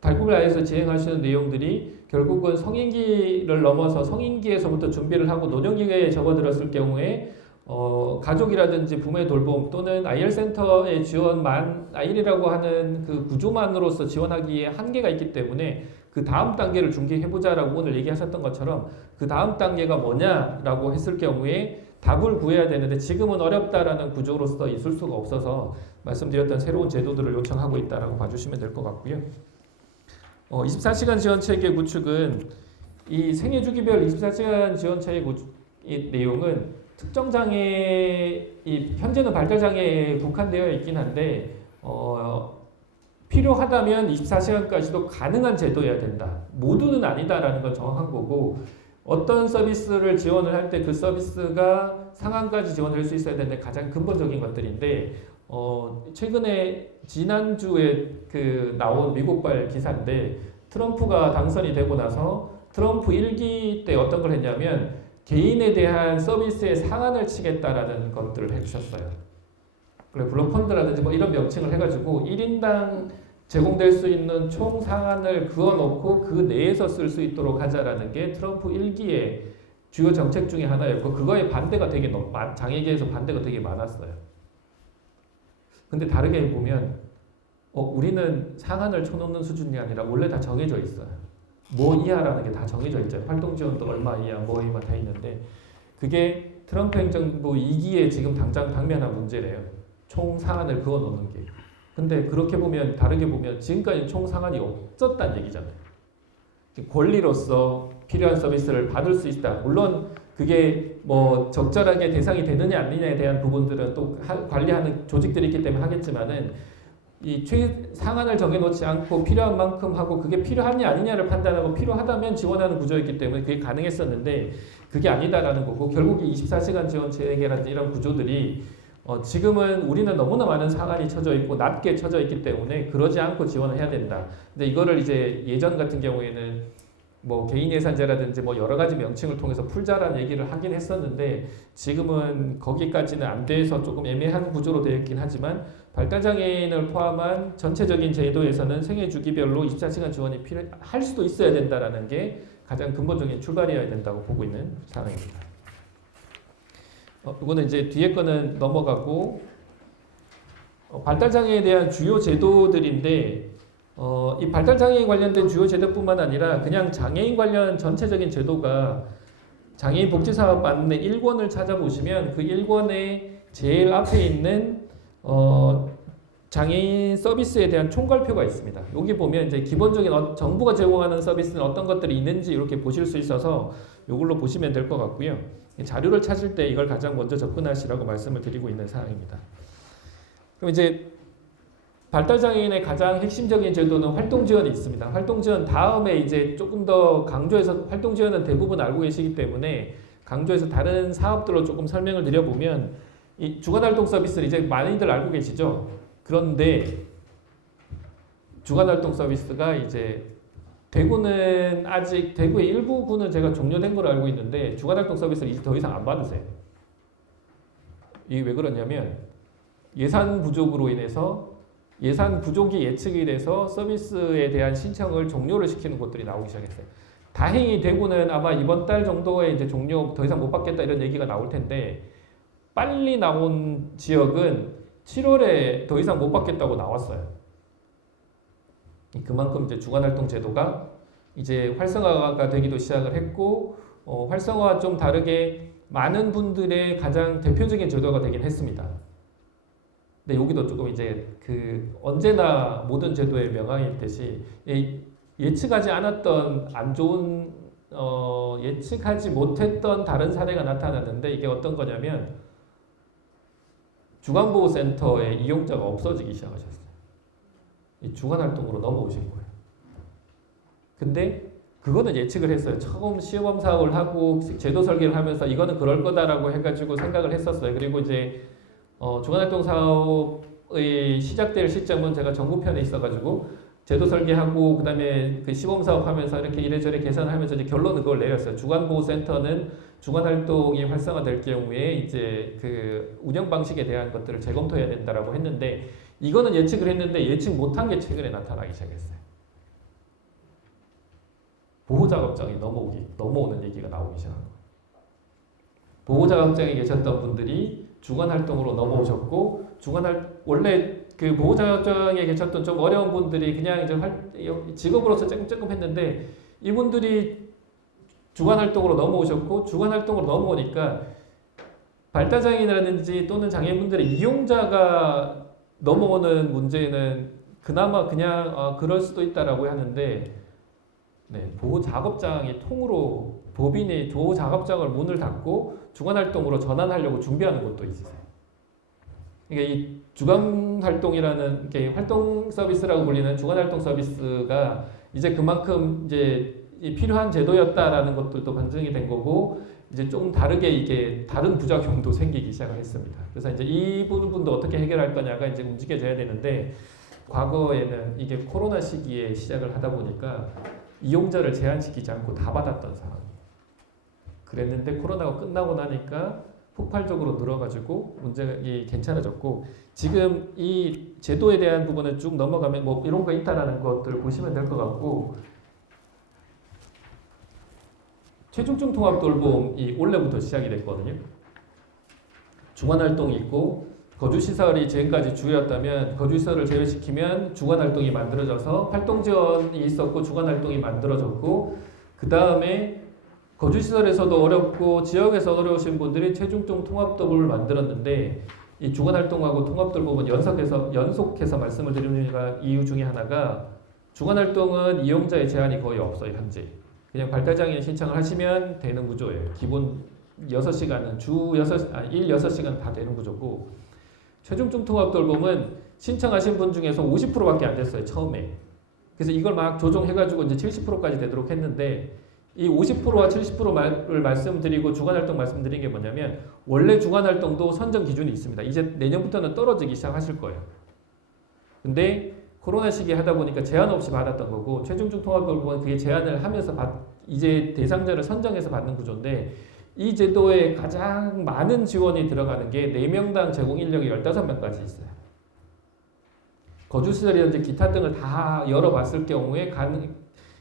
달콤을 아에서 진행하시는 내용들이 결국은 성인기를 넘어서 성인기에서부터 준비를 하고 노년기에 접어들었을 경우에 가족이라든지 부모의 돌봄 또는 IL 센터의 지원만 IL이라고 하는 그 구조만으로서 지원하기에 한계가 있기 때문에 그 다음 단계를 중개해보자라고 오늘 얘기하셨던 것처럼 그 다음 단계가 뭐냐라고 했을 경우에 답을 구해야 되는데 지금은 어렵다라는 구조로서 있을 수가 없어서 말씀드렸던 새로운 제도들을 요청하고 있다라고 봐주시면 될 것 같고요. 24시간 지원체계 구축은 이 생애주기별 24시간 지원체계 구축의 내용은 특정 장애, 현재는 발달 장애에 국한되어 있긴 한데 필요하다면 24시간까지도 가능한 제도여야 된다. 모두는 아니다라는 건 정확한 거고 어떤 서비스를 지원을 할 때 그 서비스가 상한까지 지원할 수 있어야 되는 가장 근본적인 것들인데 최근에 지난주에 그 나온 미국발 기사인데 트럼프가 당선이 되고 나서 트럼프 1기 때 어떤 걸 했냐면 개인에 대한 서비스의 상한을 치겠다라는 것들을 해주셨어요. 그래 블록 펀드라든지 뭐 이런 명칭을 해가지고 1인당 제공될 수 있는 총 상한을 그어놓고 그 내에서 쓸 수 있도록 하자라는 게 트럼프 1기의 주요 정책 중에 하나였고 그거에 반대가 되게 장애계에서 반대가 되게 많았어요. 근데 다르게 보면 우리는 상한을 쳐놓는 수준이 아니라 원래 다 정해져 있어요. 뭐 이하라는 게 다 정해져 있죠. 활동 지원도 얼마 이하, 뭐 이하 다 있는데 그게 트럼프 행정부 2기에 지금 당장 당면한 문제래요. 총 상한을 그어놓는 게. 근데 그렇게 보면 다르게 보면 지금까지 총 상한이 없었다는 얘기잖아요. 권리로서 필요한 서비스를 받을 수 있다. 물론 그게 뭐 적절하게 대상이 되느냐 아니냐에 대한 부분들은 또 관리하는 조직들이 있기 때문에 하겠지만은 이 상한을 정해놓지 않고 필요한 만큼 하고 그게 필요하냐 아니냐를 판단하고 필요하다면 지원하는 구조였기 때문에 그게 가능했었는데 그게 아니다라는 거고 결국 24시간 지원 체계라든지 이런 구조들이 지금은 우리는 너무나 많은 상한이 쳐져 있고 낮게 쳐져 있기 때문에 그러지 않고 지원을 해야 된다. 근데 이거를 이제 예전 같은 경우에는 뭐 개인 예산제라든지 뭐 여러 가지 명칭을 통해서 풀자라는 얘기를 하긴 했었는데 지금은 거기까지는 안 돼서 조금 애매한 구조로 되어 있긴 하지만 발달장애인을 포함한 전체적인 제도에서는 생애 주기별로 24시간 지원이 필요할 수도 있어야 된다라는 게 가장 근본적인 출발이어야 된다고 보고 있는 상황입니다. 이거는 이제 뒤에 거는 넘어가고 발달장애에 대한 주요 제도들인데 이 발달장애인 관련된 주요 제도뿐만 아니라 그냥 장애인 관련 전체적인 제도가 장애인 복지사업 안내 1권을 찾아보시면 그 1권에 제일 앞에 있는 장애인 서비스에 대한 총괄표가 있습니다. 여기 보면 이제 기본적인 정부가 제공하는 서비스는 어떤 것들이 있는지 이렇게 보실 수 있어서 이걸로 보시면 될 것 같고요. 자료를 찾을 때 이걸 가장 먼저 접근하시라고 말씀을 드리고 있는 사항입니다. 그럼 이제 발달장애인의 가장 핵심적인 제도는 활동지원이 있습니다. 활동지원 다음에 이제 조금 더 강조해서 활동지원은 대부분 알고 계시기 때문에 강조해서 다른 사업들로 조금 설명을 드려보면 이 주간활동 서비스를 이제 많이들 알고 계시죠? 그런데 주간활동 서비스가 이제 대구는 아직 대구의 일부 구는 제가 종료된 걸로 알고 있는데 주간활동 서비스를 이제 더 이상 안 받으세요. 이게 왜 그러냐면 예산 부족으로 인해서 예산 부족이 예측이 돼서 서비스에 대한 신청을 종료를 시키는 곳들이 나오기 시작했어요. 다행히 대구는 아마 이번 달 정도에 이제 종료 더 이상 못 받겠다 이런 얘기가 나올 텐데 빨리 나온 지역은 7월에 더 이상 못 받겠다고 나왔어요. 그만큼 이제 주간활동 제도가 이제 활성화가 되기도 시작을 했고 활성화와 좀 다르게 많은 분들의 가장 대표적인 제도가 되긴 했습니다. 근데 여기도 조금 이제 언제나 모든 제도의 명항이듯이 예측하지 않았던 안 좋은 예측하지 못했던 다른 사례가 나타났는데 이게 어떤 거냐면 주간보호센터의 이용자가 없어지기 시작하셨어요. 이 주간활동으로 넘어오신 거예요. 근데 그거는 예측을 했어요. 처음 시범 사업을 하고 제도 설계를 하면서 이거는 그럴 거다라고 해가지고 생각을 했었어요. 그리고 이제 주간활동 사업의 시작될 시점은 제가 정부편에 있어가지고 제도 설계하고 그다음에 그 시범 사업하면서 이렇게 이래저래 계산하면서 이제 결론은 그걸 내렸어요. 주간보호센터는 주간활동이 활성화될 경우에 이제 그 운영 방식에 대한 것들을 재검토해야 된다라고 했는데 이거는 예측을 했는데 예측 못한 게 최근에 나타나기 시작했어요. 보호자격증이 넘어오는 얘기가 나오기 시작한 거예요. 보호자격증에 계셨던 분들이 주간활동으로 넘어오셨고 원래 그 보호자격증에 계셨던 좀 어려운 분들이 그냥 이제 직업으로서 조금 했는데 이분들이 주간활동으로 넘어오셨고 주간활동으로 넘어오니까 발달장애인이라든지 또는 장애인분들의 이용자가 넘어오는 문제는 그나마 그냥 그럴 수도 있다라고 하는데 보호작업장이 통으로 법인이 보호작업장을 문을 닫고 주간활동으로 전환하려고 준비하는 곳도 있으세요. 그러니까 이 주간 활동이라는 게 활동 서비스라고 불리는 주간 활동 서비스가 이제 그만큼 이제 이 필요한 제도였다라는 것들도 반증이 된 거고 이제 좀 다르게 이게 다른 부작용도 생기기 시작을 했습니다. 그래서 이제 이 부분도 어떻게 해결할 거냐가 이제 움직여져야 되는데 과거에는 이게 코로나 시기에 시작을 하다 보니까 이용자를 제한시키지 않고 다 받았던 상황. 그랬는데 코로나가 끝나고 나니까 폭발적으로 늘어가지고 문제가 괜찮아졌고 지금 이 제도에 대한 부분을 쭉 넘어가면 뭐 이런 거 있다라는 것들을 보시면 될 것 같고 최중증 통합 돌봄이 올해부터 시작이 됐거든요. 주간 활동이 있고 거주 시설이 지금까지 주였다면 거주 시설을 제외시키면 주간 활동이 만들어져서 활동 지원이 있었고 주간 활동이 만들어졌고 그 다음에 거주 시설에서도 어렵고 지역에서 어려우신 분들이 최중증 통합 돌봄을 만들었는데 이 주간 활동하고 통합 돌봄은 연속해서 말씀을 드리는 이유 중에 하나가 주간 활동은 이용자의 제한이 거의 없어요 현재. 그냥 발달장애인 신청을 하시면 되는 구조예요. 기본 6시간은 일 6시간 다 되는 구조고 최중증 통합 돌봄은 신청하신 분 중에서 50%밖에 안 됐어요 처음에. 그래서 이걸 막 조정해가지고 이제 70%까지 되도록 했는데 이 50%와 70%를 말씀드리고 주간활동 말씀드린 게 뭐냐면 원래 주간활동도 선정 기준이 있습니다. 이제 내년부터는 떨어지기 시작하실 거예요. 근데 코로나 시기에 하다 보니까 제한 없이 받았던 거고 최중증 통합 돌봄은 그게 제한을 하면서 이제 대상자를 선정해서 받는 구조인데 이 제도에 가장 많은 지원이 들어가는 게 4명당 제공 인력이 15명까지 있어요. 거주시설이라든지 기타 등을 다 열어봤을 경우에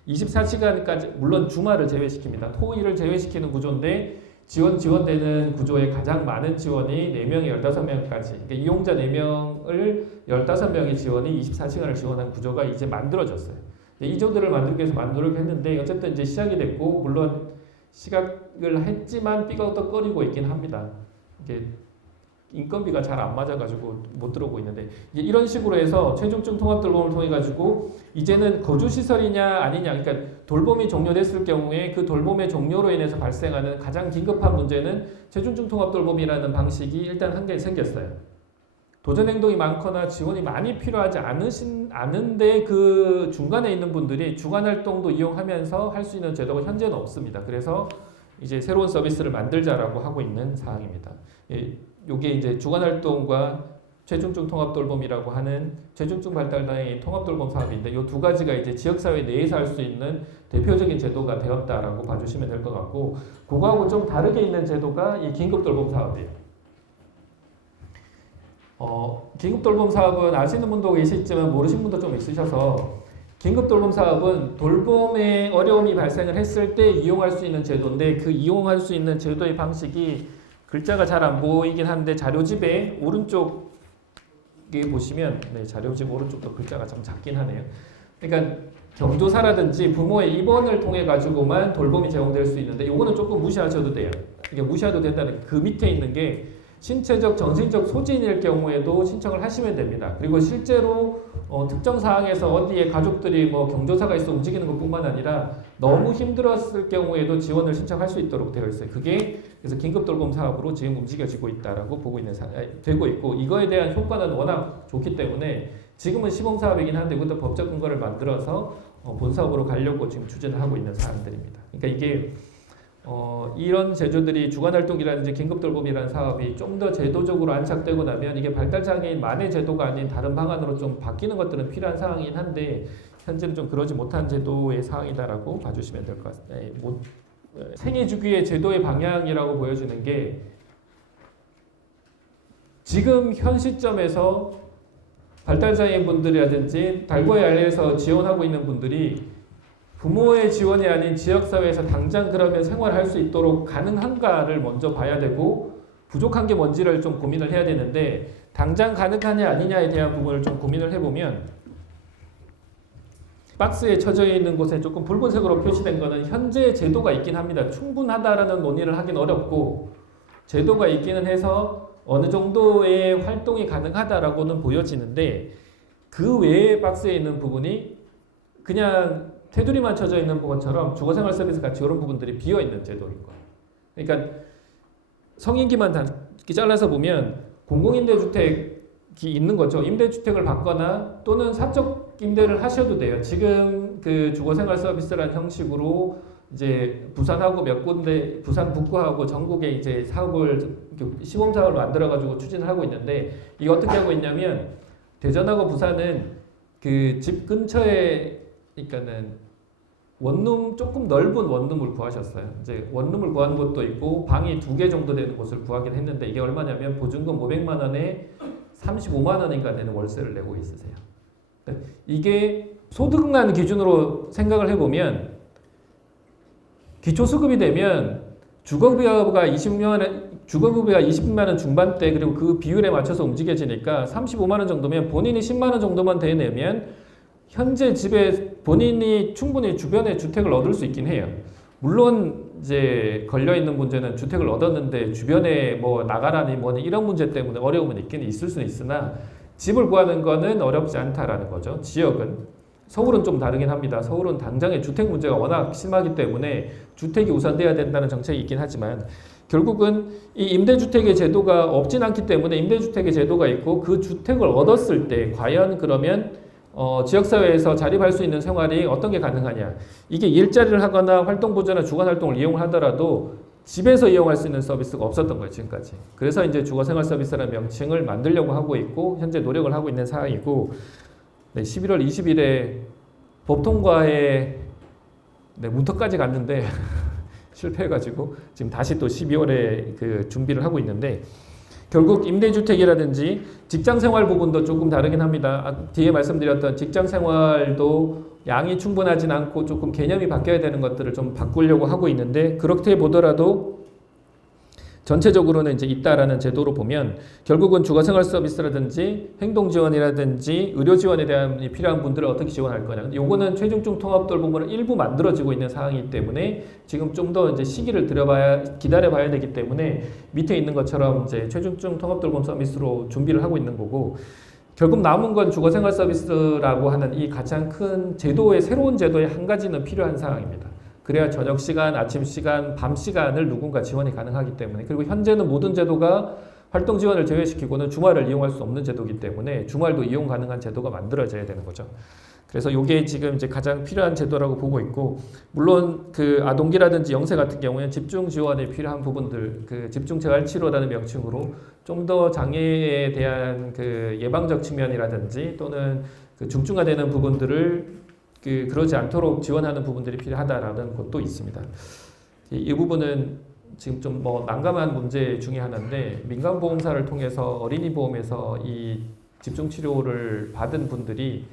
24시간까지 물론 주말을 제외시킵니다. 토일을 제외시키는 구조인데 지원되는 구조에 가장 많은 지원이 4명이 15명까지 그러니까 이용자 4명을 15명의 지원이 24시간을 지원한 구조가 이제 만들어졌어요. 이 제도를 만들기 위해서 만들려고 했는데 어쨌든 이제 시작이 됐고 물론 시각을 했지만 삐걱덕거리고 있긴 합니다. 이게 인건비가 잘 안 맞아가지고 못 들어오고 있는데 이런 식으로 해서 최중증 통합 돌봄을 통해 가지고 이제는 거주 시설이냐 아니냐 그러니까 돌봄이 종료됐을 경우에 그 돌봄의 종료로 인해서 발생하는 가장 긴급한 문제는 최중증 통합 돌봄이라는 방식이 일단 한 개 생겼어요. 도전 행동이 많거나 지원이 많이 필요하지 않은데 그 중간에 있는 분들이 주간 활동도 이용하면서 할 수 있는 제도가 현재는 없습니다. 그래서 이제 새로운 서비스를 만들자라고 하고 있는 사항입니다. 요게 이제 주간 활동과 최중증 통합 돌봄이라고 하는 최중증 발달장애인 통합 돌봄 사업인데 요 두 가지가 이제 지역 사회 내에서 할 수 있는 대표적인 제도가 되었다라고 봐주시면 될 것 같고 그거하고 좀 다르게 있는 제도가 이 긴급 돌봄 사업이에요. 긴급 돌봄 사업은 아시는 분도 계시지만 모르신 분도 좀 있으셔서 긴급 돌봄 사업은 돌봄에 어려움이 발생을 했을 때 이용할 수 있는 제도인데 그 이용할 수 있는 제도의 방식이 글자가 잘 안 보이긴 한데 자료집에 오른쪽에 보시면 자료집 오른쪽도 글자가 좀 작긴 하네요. 그러니까 경조사라든지 부모의 입원을 통해 가지고만 돌봄이 제공될 수 있는데 이거는 조금 무시하셔도 돼요. 이게 무시해도 된다는 그 밑에 있는 게 신체적, 정신적 소진일 경우에도 신청을 하시면 됩니다. 그리고 실제로 특정 사항에서 어디에 가족들이 뭐 경조사가 있어 움직이는 것뿐만 아니라 너무 힘들었을 경우에도 지원을 신청할 수 있도록 되어 있어요. 그게 그래서 긴급 돌봄 사업으로 지금 움직여지고 있다라고 보고 있는 되고 있고 이거에 대한 효과는 워낙 좋기 때문에 지금은 시범 사업이긴 한데 그것도 법적 근거를 만들어서 본 사업으로 가려고 지금 추진을 하고 있는 사항들입니다. 그러니까 이게 이런 제도들이 주간활동이라든지 긴급돌봄이라는 사업이 좀 더 제도적으로 안착되고 나면 이게 발달장애인만의 제도가 아닌 다른 방안으로 좀 바뀌는 것들은 필요한 상황이긴 한데 현재는 좀 그러지 못한 제도의 상황이다라고 봐주시면 될 것 같습니다. 생애주기의 제도의 방향이라고 보여주는 게 지금 현 시점에서 발달장애인 분들이라든지 달고의 알레에서 지원하고 있는 분들이 부모의 지원이 아닌 지역사회에서 당장 그러면 생활할 수 있도록 가능한가를 먼저 봐야 되고 부족한 게 뭔지를 좀 고민을 해야 되는데 당장 가능하냐 아니냐에 대한 부분을 좀 고민을 해보면 박스에 쳐져 있는 곳에 조금 붉은색으로 표시된 거는 현재 제도가 있긴 합니다. 충분하다라는 논의를 하긴 어렵고 제도가 있기는 해서 어느 정도의 활동이 가능하다라고는 보여지는데 그 외에 박스에 있는 부분이 그냥 테두리만 쳐져 있는 것처럼 주거생활 서비스 같이 이런 부분들이 비어있는 제도인 거예요. 그러니까 성인기만 잘라서 보면 공공임대주택 있는 거죠. 임대주택을 받거나 또는 사적 임대를 하셔도 돼요. 지금 그 주거생활 서비스라는 형식으로 이제 부산하고 몇 군데, 부산 북구하고 전국에 이제 사업을 시범 사업을 만들어 가지고 추진을 하고 있는데, 이게 어떻게 하고 있냐면 대전하고 부산은 그 집 근처에, 그러니까는 원룸, 조금 넓은 원룸을 구하셨어요. 이제 원룸을 구하는 곳도 있고 방이 2개 정도 되는 곳을 구하긴 했는데, 이게 얼마냐면 보증금 500만 원에 35만 원인가 되는 월세를 내고 있으세요. 이게 소득만 기준으로 생각을 해보면 기초수급이 되면 주거비가 20만 원 중반대, 그리고 그 비율에 맞춰서 움직여지니까 35만 원 정도면 본인이 10만 원 정도만 대내면 현재 집에 본인이 충분히 주변에 주택을 얻을 수 있긴 해요. 물론 이제 걸려 있는 문제는 주택을 얻었는데 주변에 뭐 나가라니 뭐니 이런 문제 때문에 어려움은 있긴 있을 수는 있으나, 집을 구하는 거는 어렵지 않다라는 거죠. 지역은. 서울은 좀 다르긴 합니다. 서울은 당장의 주택 문제가 워낙 심하기 때문에 주택이 우선돼야 된다는 정책이 있긴 하지만, 결국은 이 임대주택의 제도가 없진 않기 때문에 임대주택의 제도가 있고, 그 주택을 얻었을 때 과연 그러면 지역사회에서 자립할 수 있는 생활이 어떤 게 가능하냐. 이게 일자리를 하거나 활동보조나 주간활동을 이용을 하더라도 집에서 이용할 수 있는 서비스가 없었던 거예요, 지금까지. 그래서 이제 주거생활 서비스라는 명칭을 만들려고 하고 있고, 현재 노력을 하고 있는 상황이고, 네, 11월 20일에 법 통과에 문턱까지 갔는데 실패해가지고 지금 다시 또 12월에 그 준비를 하고 있는데, 결국 임대주택이라든지 직장생활 부분도 조금 다르긴 합니다. 뒤에 말씀드렸던 직장생활도 양이 충분하진 않고 조금 개념이 바뀌어야 되는 것들을 좀 바꾸려고 하고 있는데, 그렇게 보더라도 전체적으로는 이제 있다라는 제도로 보면 결국은 주거생활 서비스라든지 행동지원이라든지 의료지원에 대한 필요한 분들을 어떻게 지원할 거냐. 요거는 최종적 통합돌 부분은 일부 만들어지고 있는 상황이기 때문에 지금 좀 더 이제 시기를 기다려봐야 되기 때문에 밑에 있는 것처럼 이제 최종적 통합돌봄 서비스로 준비를 하고 있는 거고, 결국 남은 건 주거생활 서비스라고 하는 이 가장 큰 제도의 새로운 제도의 한 가지는 필요한 상황입니다. 그래야 저녁 시간, 아침 시간, 밤 시간을 누군가 지원이 가능하기 때문에, 그리고 현재는 모든 제도가 활동 지원을 제외시키고는 주말을 이용할 수 없는 제도이기 때문에 주말도 이용 가능한 제도가 만들어져야 되는 거죠. 그래서 이게 지금 이제 가장 필요한 제도라고 보고 있고, 물론 그 아동기라든지 영세 같은 경우에는 집중 지원에 필요한 부분들, 그 집중 재활 치료라는 명칭으로 좀 더 장애에 대한 그 예방적 측면이라든지 또는 그 중증화되는 부분들을 그러지 않도록 지원하는 부분들이 필요하다라는 것도 있습니다. 이 부분은 지금 좀 뭐 난감한 문제 중에 하나인데, 민간보험사를 통해서 어린이보험에서 이 집중치료를 받은 분들이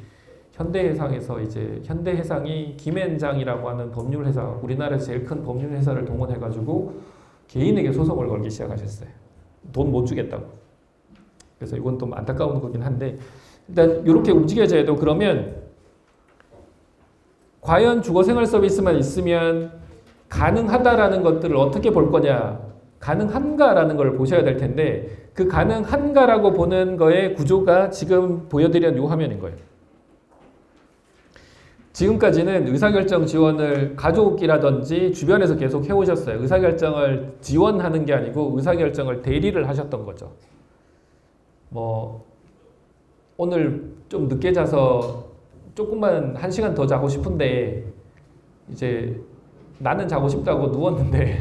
현대해상에서 이제 현대해상이 김앤장이라고 하는 법률회사, 우리나라에서 제일 큰 법률회사를 동원해가지고 개인에게 소송을 걸기 시작하셨어요. 돈 못 주겠다고. 그래서 이건 좀 안타까운 거긴 한데, 일단 이렇게 움직여져야 돼요. 그러면 과연 주거생활 서비스만 있으면 가능하다라는 것들을 어떻게 볼 거냐, 가능한가라는 걸 보셔야 될 텐데, 그 가능한가라고 보는 거의 구조가 지금 보여드린 이 화면인 거예요. 지금까지는 의사결정 지원을 가족이라든지 주변에서 계속 해오셨어요. 의사결정을 지원하는 게 아니고 의사결정을 대리를 하셨던 거죠. 뭐 오늘 좀 늦게 자서 조금만 1시간 더 자고 싶은데 이제 나는 자고 싶다고 누웠는데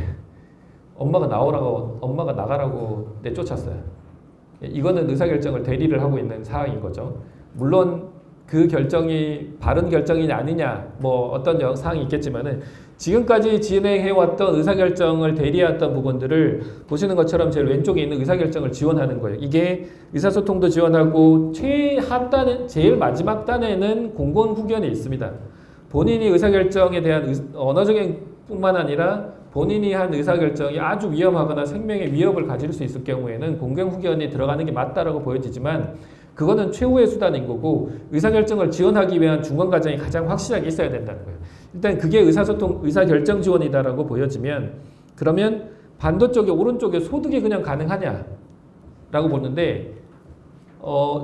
엄마가 나가라고 내쫓았어요. 이거는 의사결정을 대리를 하고 있는 상황인 거죠. 물론 그 결정이 바른 결정이냐 아니냐 뭐 어떤 사항이 있겠지만은 지금까지 진행해왔던 의사결정을 대리했던 부분들을 보시는 것처럼 제일 왼쪽에 있는 의사결정을 지원하는 거예요. 이게 의사소통도 지원하고 최하단은 제일 마지막 단에는 공공후견이 있습니다. 본인이 의사결정에 대한 언어적인 뿐만 아니라 본인이 한 의사결정이 아주 위험하거나 생명의 위협을 가질 수 있을 경우에는 공공후견이 들어가는 게 맞다라고 보여지지만 그거는 최후의 수단인 거고 의사결정을 지원하기 위한 중간 과정이 가장 확실하게 있어야 된다는 거예요. 일단 그게 의사결정 지원이다라고 보여지면 그러면 반대쪽에 오른쪽에 소득이 그냥 가능하냐라고 보는데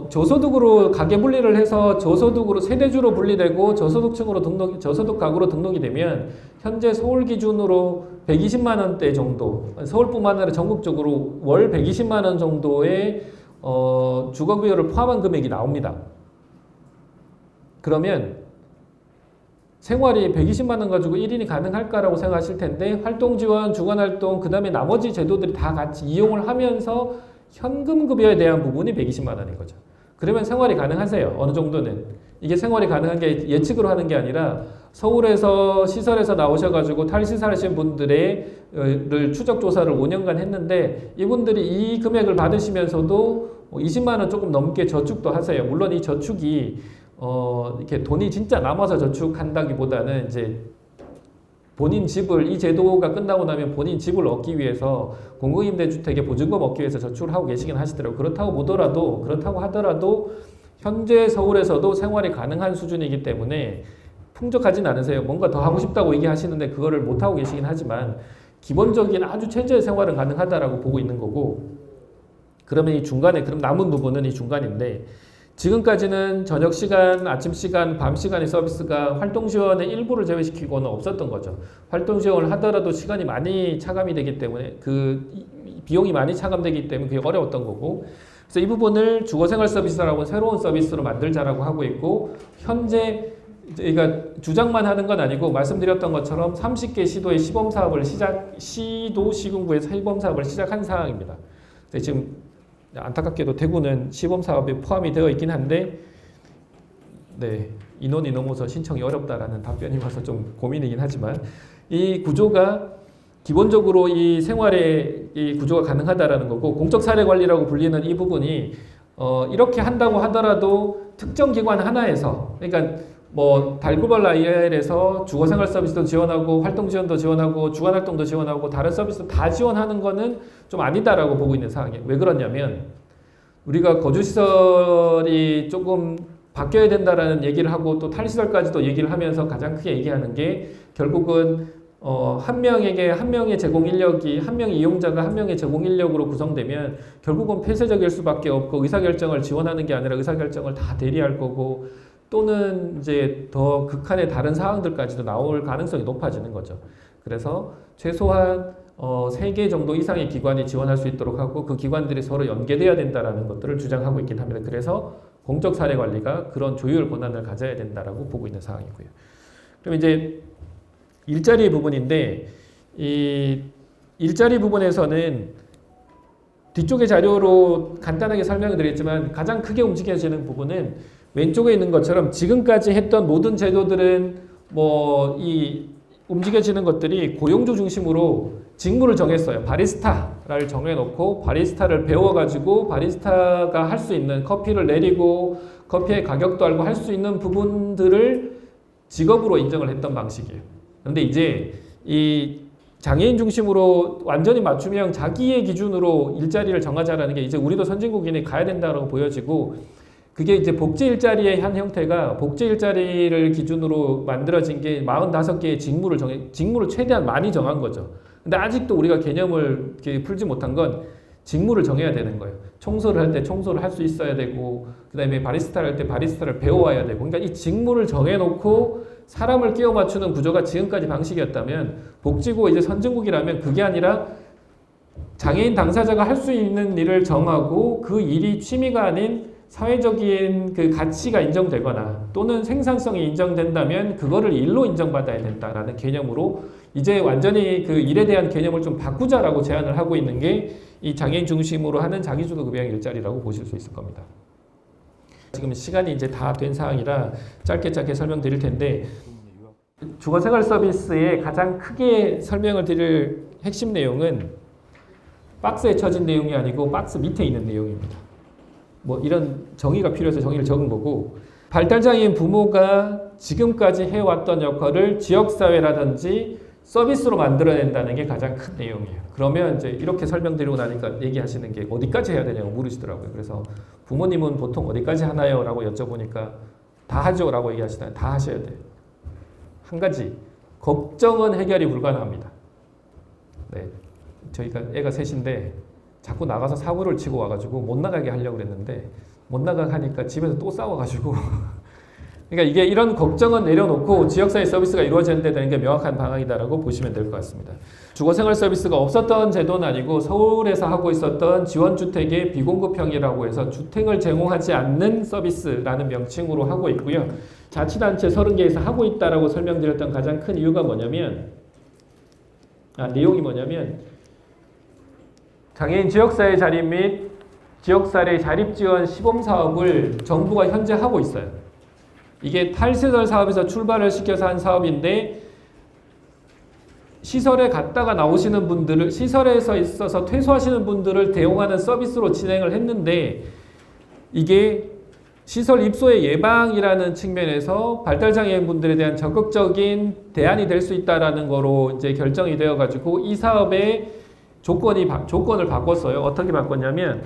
저소득으로 가계 분리를 해서 저소득으로 세대주로 분리되고 저소득층으로 저소득 가구로 등록이 되면 현재 서울 기준으로 120만 원대 정도, 서울뿐만 아니라 전국적으로 월 120만 원 정도의 주거비용을 포함한 금액이 나옵니다. 그러면 생활이 120만 원 가지고 1인이 가능할까라고 생각하실 텐데 활동지원, 주간활동, 그 다음에 나머지 제도들이 다 같이 이용을 하면서 현금급여에 대한 부분이 120만 원인 거죠. 그러면 생활이 가능하세요. 어느 정도는. 이게 생활이 가능한 게 예측으로 하는 게 아니라 서울에서 시설에서 나오셔가지고 탈시설하신 분들의 추적 조사를 5년간 했는데 이분들이 이 금액을 받으시면서도 20만 원 조금 넘게 저축도 하세요. 물론 이 저축이 이렇게 돈이 진짜 남아서 저축한다기보다는 이제 본인 집을 이 제도가 끝나고 나면 본인 집을 얻기 위해서 공공임대주택의 보증금 얻기 위해서 저축을 하고 계시긴 하시더라고요. 그렇다고 하더라도 현재 서울에서도 생활이 가능한 수준이기 때문에 풍족하진 않으세요. 뭔가 더 하고 싶다고 얘기하시는데 그거를 못 하고 계시긴 하지만 기본적인 아주 최저의 생활은 가능하다라고 보고 있는 거고 그러면 이 중간에 그럼 남은 부분은 이 중간인데 지금까지는 저녁 시간, 아침 시간, 밤 시간의 서비스가 활동 지원의 일부를 제외시키고는 없었던 거죠. 활동 지원을 하더라도 시간이 많이 차감이 되기 때문에 비용이 많이 차감되기 때문에 그게 어려웠던 거고. 그래서 이 부분을 주거생활 서비스라고 새로운 서비스로 만들자라고 하고 있고 현재 그러니까 주장만 하는 건 아니고 말씀드렸던 것처럼 30개 시도의 시범 사업을 시도 시군구에서 시범 사업을 시작한 상황입니다. 지금 안타깝게도 대구는 시범 사업에 포함이 되어 있긴 한데 인원이 넘어서 신청이 어렵다라는 답변이 와서 좀 고민이긴 하지만 이 구조가 기본적으로 이 생활의 이 구조가 가능하다라는 거고 공적 사례 관리라고 불리는 이 부분이 이렇게 한다고 하더라도 특정 기관 하나에서 그러니까 뭐 달구벌 IR에서 주거생활 서비스도 지원하고 활동 지원도 지원하고 주간활동도 지원하고 다른 서비스도 다 지원하는 거는 좀 아니다라고 보고 있는 상황이에요. 왜 그러냐면 우리가 거주시설이 조금 바뀌어야 된다라는 얘기를 하고 또 탈시설까지도 얘기를 하면서 가장 크게 얘기하는 게 결국은 한 명에게 한 명의 제공 인력이 한 명의 이용자가 한 명의 제공 인력으로 구성되면 결국은 폐쇄적일 수밖에 없고 의사결정을 지원하는 게 아니라 의사결정을 다 대리할 거고 또는 이제 더 극한의 다른 상황들까지도 나올 가능성이 높아지는 거죠. 그래서 최소한 3개 정도 이상의 기관이 지원할 수 있도록 하고 그 기관들이 서로 연계돼야 된다라는 것들을 주장하고 있긴 합니다. 그래서 공적 사례 관리가 그런 조율 권한을 가져야 된다라고 보고 있는 상황이고요. 그럼 이제 일자리 부분인데 이 일자리 부분에서는 뒤쪽의 자료로 간단하게 설명을 드렸지만 가장 크게 움직여지는 부분은 왼쪽에 있는 것처럼 지금까지 했던 모든 제도들은 뭐 이 움직여지는 것들이 고용주 중심으로 직무를 정했어요. 바리스타를 정해놓고 바리스타를 배워가지고 바리스타가 할 수 있는 커피를 내리고 커피의 가격도 알고 할 수 있는 부분들을 직업으로 인정을 했던 방식이에요. 그런데 이제 이 장애인 중심으로 완전히 맞춤형 자기의 기준으로 일자리를 정하자라는 게 이제 우리도 선진국인이 가야 된다고 보여지고 그게 이제 복지 일자리의 한 형태가 복지 일자리를 기준으로 만들어진 게 45개의 직무를 최대한 많이 정한 거죠. 근데 아직도 우리가 개념을 이렇게 풀지 못한 건 직무를 정해야 되는 거예요. 청소를 할 때 청소를 할 수 있어야 되고 그다음에 바리스타를 할 때 바리스타를 배워와야 되고 그러니까 이 직무를 정해놓고 사람을 끼워 맞추는 구조가 지금까지 방식이었다면 복지고 이제 선진국이라면 그게 아니라 장애인 당사자가 할 수 있는 일을 정하고 그 일이 취미가 아닌 사회적인 그 가치가 인정되거나 또는 생산성이 인정된다면 그거를 일로 인정받아야 된다라는 개념으로 이제 완전히 그 일에 대한 개념을 좀 바꾸자라고 제안을 하고 있는 게 이 장애인 중심으로 하는 자기주도 급여 일자리라고 보실 수 있을 겁니다. 지금 시간이 이제 다 된 상황이라 짧게 설명드릴 텐데 주거생활 서비스의 가장 크게 설명을 드릴 핵심 내용은 박스에 쳐진 내용이 아니고 박스 밑에 있는 내용입니다. 뭐 이런 정의가 필요해서 정의를 적은 거고 발달장애인 부모가 지금까지 해왔던 역할을 지역사회라든지 서비스로 만들어낸다는 게 가장 큰 내용이에요. 그러면 이제 이렇게 설명드리고 나니까 얘기하시는 게 어디까지 해야 되냐고 물으시더라고요. 그래서 부모님은 보통 어디까지 하나요? 라고 여쭤보니까 다 하죠 라고 얘기하시나요? 다 하셔야 돼요. 한 가지 걱정은 해결이 불가능합니다. 네, 저희가 애가 셋인데 자꾸 나가서 사고를 치고 와가지고 못 나가게 하려고 그랬는데 못 나가게 하니까 집에서 또 싸워가지고 그러니까 이게 이런 걱정은 내려놓고 지역사회 서비스가 이루어져야 되는 게 명확한 방향이다라고 보시면 될 것 같습니다. 주거생활 서비스가 없었던 제도는 아니고 서울에서 하고 있었던 지원주택의 비공급형이라고 해서 주택을 제공하지 않는 서비스라는 명칭으로 하고 있고요. 자치단체 30개에서 하고 있다라고 설명드렸던 가장 큰 이유가 뭐냐면 내용이 뭐냐면 장애인 지역사회 자립 및 지역사회 자립지원 시범사업을 정부가 현재 하고 있어요. 이게 탈시설 사업에서 출발을 시켜서 한 사업인데 시설에 갔다가 나오시는 분들을 시설에서 있어서 퇴소하시는 분들을 대용하는 서비스로 진행을 했는데 이게 시설 입소의 예방이라는 측면에서 발달장애인 분들에 대한 적극적인 대안이 될 수 있다라는 거로 이제 결정이 되어 가지고 이 사업의 조건을 바꿨어요. 어떻게 바꿨냐면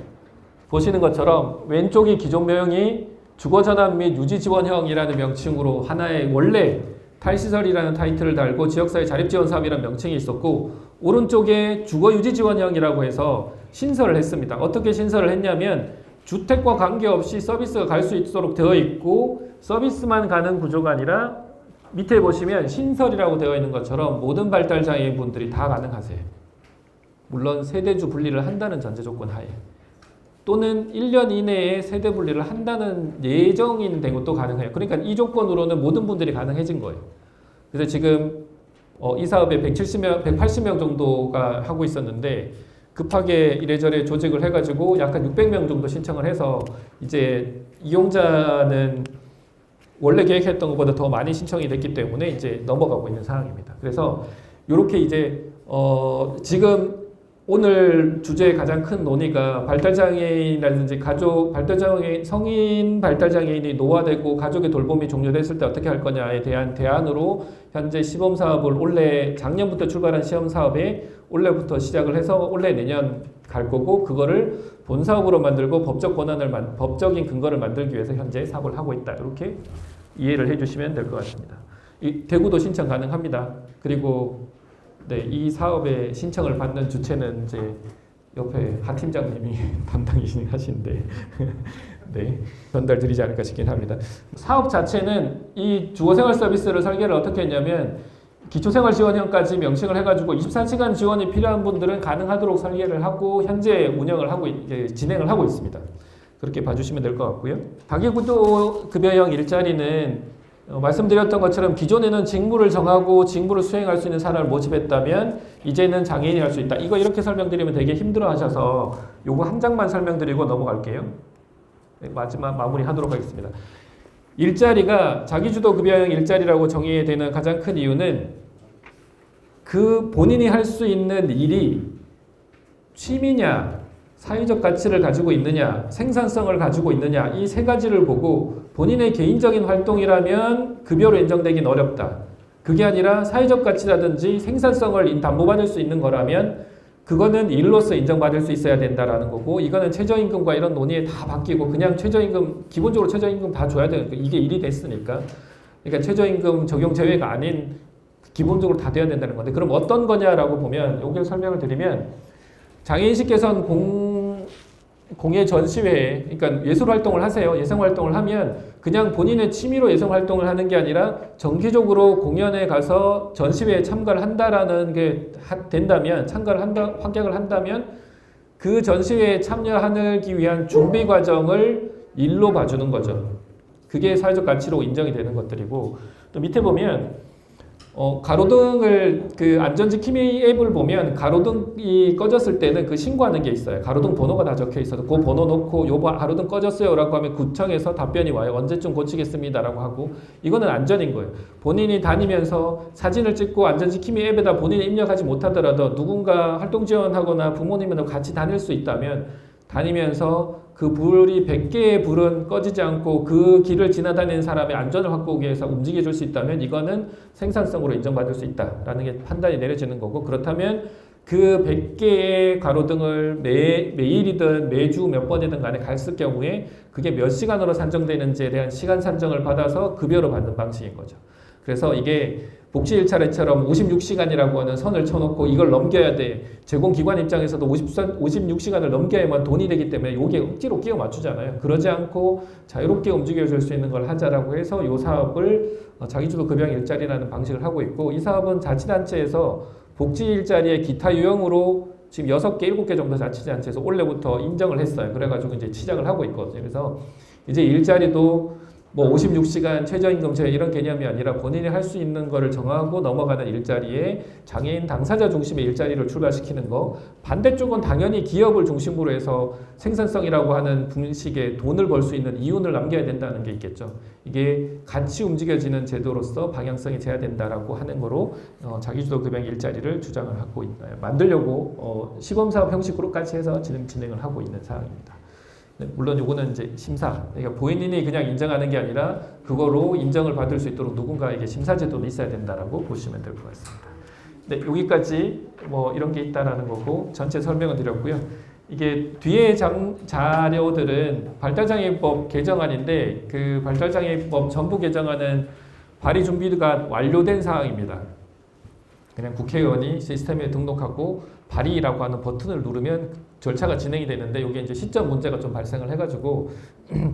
보시는 것처럼 왼쪽이 기존 명이 주거전환 및 유지지원형이라는 명칭으로 하나의 원래 탈시설이라는 타이틀을 달고 지역사회 자립지원사업이라는 명칭이 있었고 오른쪽에 주거유지지원형이라고 해서 신설을 했습니다. 어떻게 신설을 했냐면 주택과 관계없이 서비스가 갈 수 있도록 되어 있고 서비스만 가는 구조가 아니라 밑에 보시면 신설이라고 되어 있는 것처럼 모든 발달장애인 분들이 다 가능하세요. 물론 세대주 분리를 한다는 전제 조건 하에 또는 1년 이내에 세대 분리를 한다는 예정인 된 것도 가능해요. 그러니까 이 조건으로는 모든 분들이 가능해진 거예요. 그래서 지금 이 사업에 180명 정도가 하고 있었는데 급하게 이래저래 조직을 해가지고 약간 600명 정도 신청을 해서 이제 이용자는 원래 계획했던 것보다 더 많이 신청이 됐기 때문에 이제 넘어가고 있는 상황입니다. 그래서 이렇게 이제 지금 오늘 주제의 가장 큰 논의가 발달장애인이라든지 성인 발달장애인이 노화되고 가족의 돌봄이 종료됐을 때 어떻게 할 거냐에 대한 대안으로 현재 시범사업을 작년부터 출발한 시험사업에 올해부터 시작을 해서 올해 내년 갈 거고 그거를 본사업으로 만들고 법적인 근거를 만들기 위해서 현재 사업을 하고 있다. 이렇게 이해를 해주시면 될 것 같습니다. 대구도 신청 가능합니다. 그리고 이 사업에 신청을 받는 주체는 이제 옆에 하 팀장님이 담당이신데 전달드리지 않을까 싶긴 합니다. 사업 자체는 이 주거생활 서비스를 설계를 어떻게 했냐면 기초생활지원형까지 명칭을 해가지고 24시간 지원이 필요한 분들은 가능하도록 설계를 하고 현재 진행을 하고 있습니다. 그렇게 봐주시면 될 것 같고요. 가계구조급여형 일자리는 말씀드렸던 것처럼 기존에는 직무를 정하고 직무를 수행할 수 있는 사람을 모집했다면 이제는 장애인이 할 수 있다. 이거 이렇게 설명드리면 되게 힘들어 하셔서 요거 한 장만 설명드리고 넘어갈게요. 마지막 마무리하도록 하겠습니다. 일자리가 자기주도 급여형 일자리라고 정의되는 가장 큰 이유는 그 본인이 할 수 있는 일이 취미냐 사회적 가치를 가지고 있느냐, 생산성을 가지고 있느냐 이 세 가지를 보고 본인의 개인적인 활동이라면 급여로 인정되긴 어렵다. 그게 아니라 사회적 가치라든지 생산성을 담보받을 수 있는 거라면 그거는 일로서 인정받을 수 있어야 된다라는 거고 이거는 최저임금과 이런 논의에 다 바뀌고 그냥 최저임금 기본적으로 최저임금 다 줘야 되는 거니까 이게 일이 됐으니까 그러니까 최저임금 적용 제외가 아닌 기본적으로 다 돼야 된다는 건데 그럼 어떤 거냐라고 보면 여기를 설명을 드리면 장애인식 개선 공예 전시회, 그러니까 예술 활동을 하세요. 예성 활동을 하면 그냥 본인의 취미로 예성 활동을 하는 게 아니라 정기적으로 공연에 가서 전시회에 참가를 한다라는 게 된다면, 합격을 한다면 그 전시회에 참여하기 위한 준비 과정을 일로 봐주는 거죠. 그게 사회적 가치로 인정이 되는 것들이고 또 밑에 보면 가로등을 그 안전지킴이 앱을 보면 가로등이 꺼졌을 때는 그 신고하는 게 있어요. 가로등 번호가 다 적혀 있어서 그 번호 놓고 요 가로등 꺼졌어요 라고 하면 구청에서 답변이 와요. 언제쯤 고치겠습니다 라고 하고 이거는 안전인 거예요. 본인이 다니면서 사진을 찍고 안전지킴이 앱에다 본인이 입력하지 못하더라도 누군가 활동 지원하거나 부모님이랑 같이 다닐 수 있다면 다니면서 그 불이 100개의 불은 꺼지지 않고 그 길을 지나다니는 사람의 안전을 확보하기 위해서 움직여 줄 수 있다면 이거는 생산성으로 인정받을 수 있다라는 게 판단이 내려지는 거고 그렇다면 그 100개의 가로등을 매일이든 매주 몇 번이든 간에 갔을 경우에 그게 몇 시간으로 산정되는지에 대한 시간 산정을 받아서 급여로 받는 방식인 거죠. 그래서 이게 복지 일차례처럼 56시간이라고 하는 선을 쳐놓고 이걸 넘겨야 돼. 제공기관 입장에서도 56시간을 넘겨야만 돈이 되기 때문에 이게 억지로 끼워 맞추잖아요. 그러지 않고 자유롭게 움직여줄 수 있는 걸 하자라고 해서 이 사업을 자기주도 급여 일자리라는 방식을 하고 있고, 이 사업은 자치단체에서 복지 일자리의 기타 유형으로 지금 6개, 7개 정도 자치단체에서 올해부터 인정을 했어요. 그래가지고 이제 시작을 하고 있거든요. 그래서 이제 일자리도 뭐 56시간 최저임금 제한 이런 개념이 아니라 본인이 할 수 있는 거를 정하고 넘어가는 일자리에 장애인 당사자 중심의 일자리를 출발시키는 거, 반대쪽은 당연히 기업을 중심으로 해서 생산성이라고 하는 분식에 돈을 벌 수 있는 이윤을 남겨야 된다는 게 있겠죠. 이게 같이 움직여지는 제도로서 방향성이 돼야 된다라고 하는 거로 자기주도 급여 일자리를 주장을 하고 있나요? 만들려고 시범사업 형식으로까지 해서 진행을 하고 있는 사항입니다. 네, 물론 요거는 이제 심사, 그러니까 본인이 그냥 인정하는 게 아니라 그거로 인정을 받을 수 있도록 누군가에게 심사 제도도 있어야 된다라고 보시면 될 것 같습니다. 네, 여기까지 뭐 이런 게 있다라는 거고 전체 설명을 드렸고요. 이게 뒤에 자료들은 발달장애인법 개정안인데 그 발달장애인법 전부 개정안은 발의 준비가 완료된 사항입니다. 그냥 국회의원이 시스템에 등록하고 발의라고 하는 버튼을 누르면 절차가 진행이 되는데, 이게 이제 시점 문제가 좀 발생을 해가지고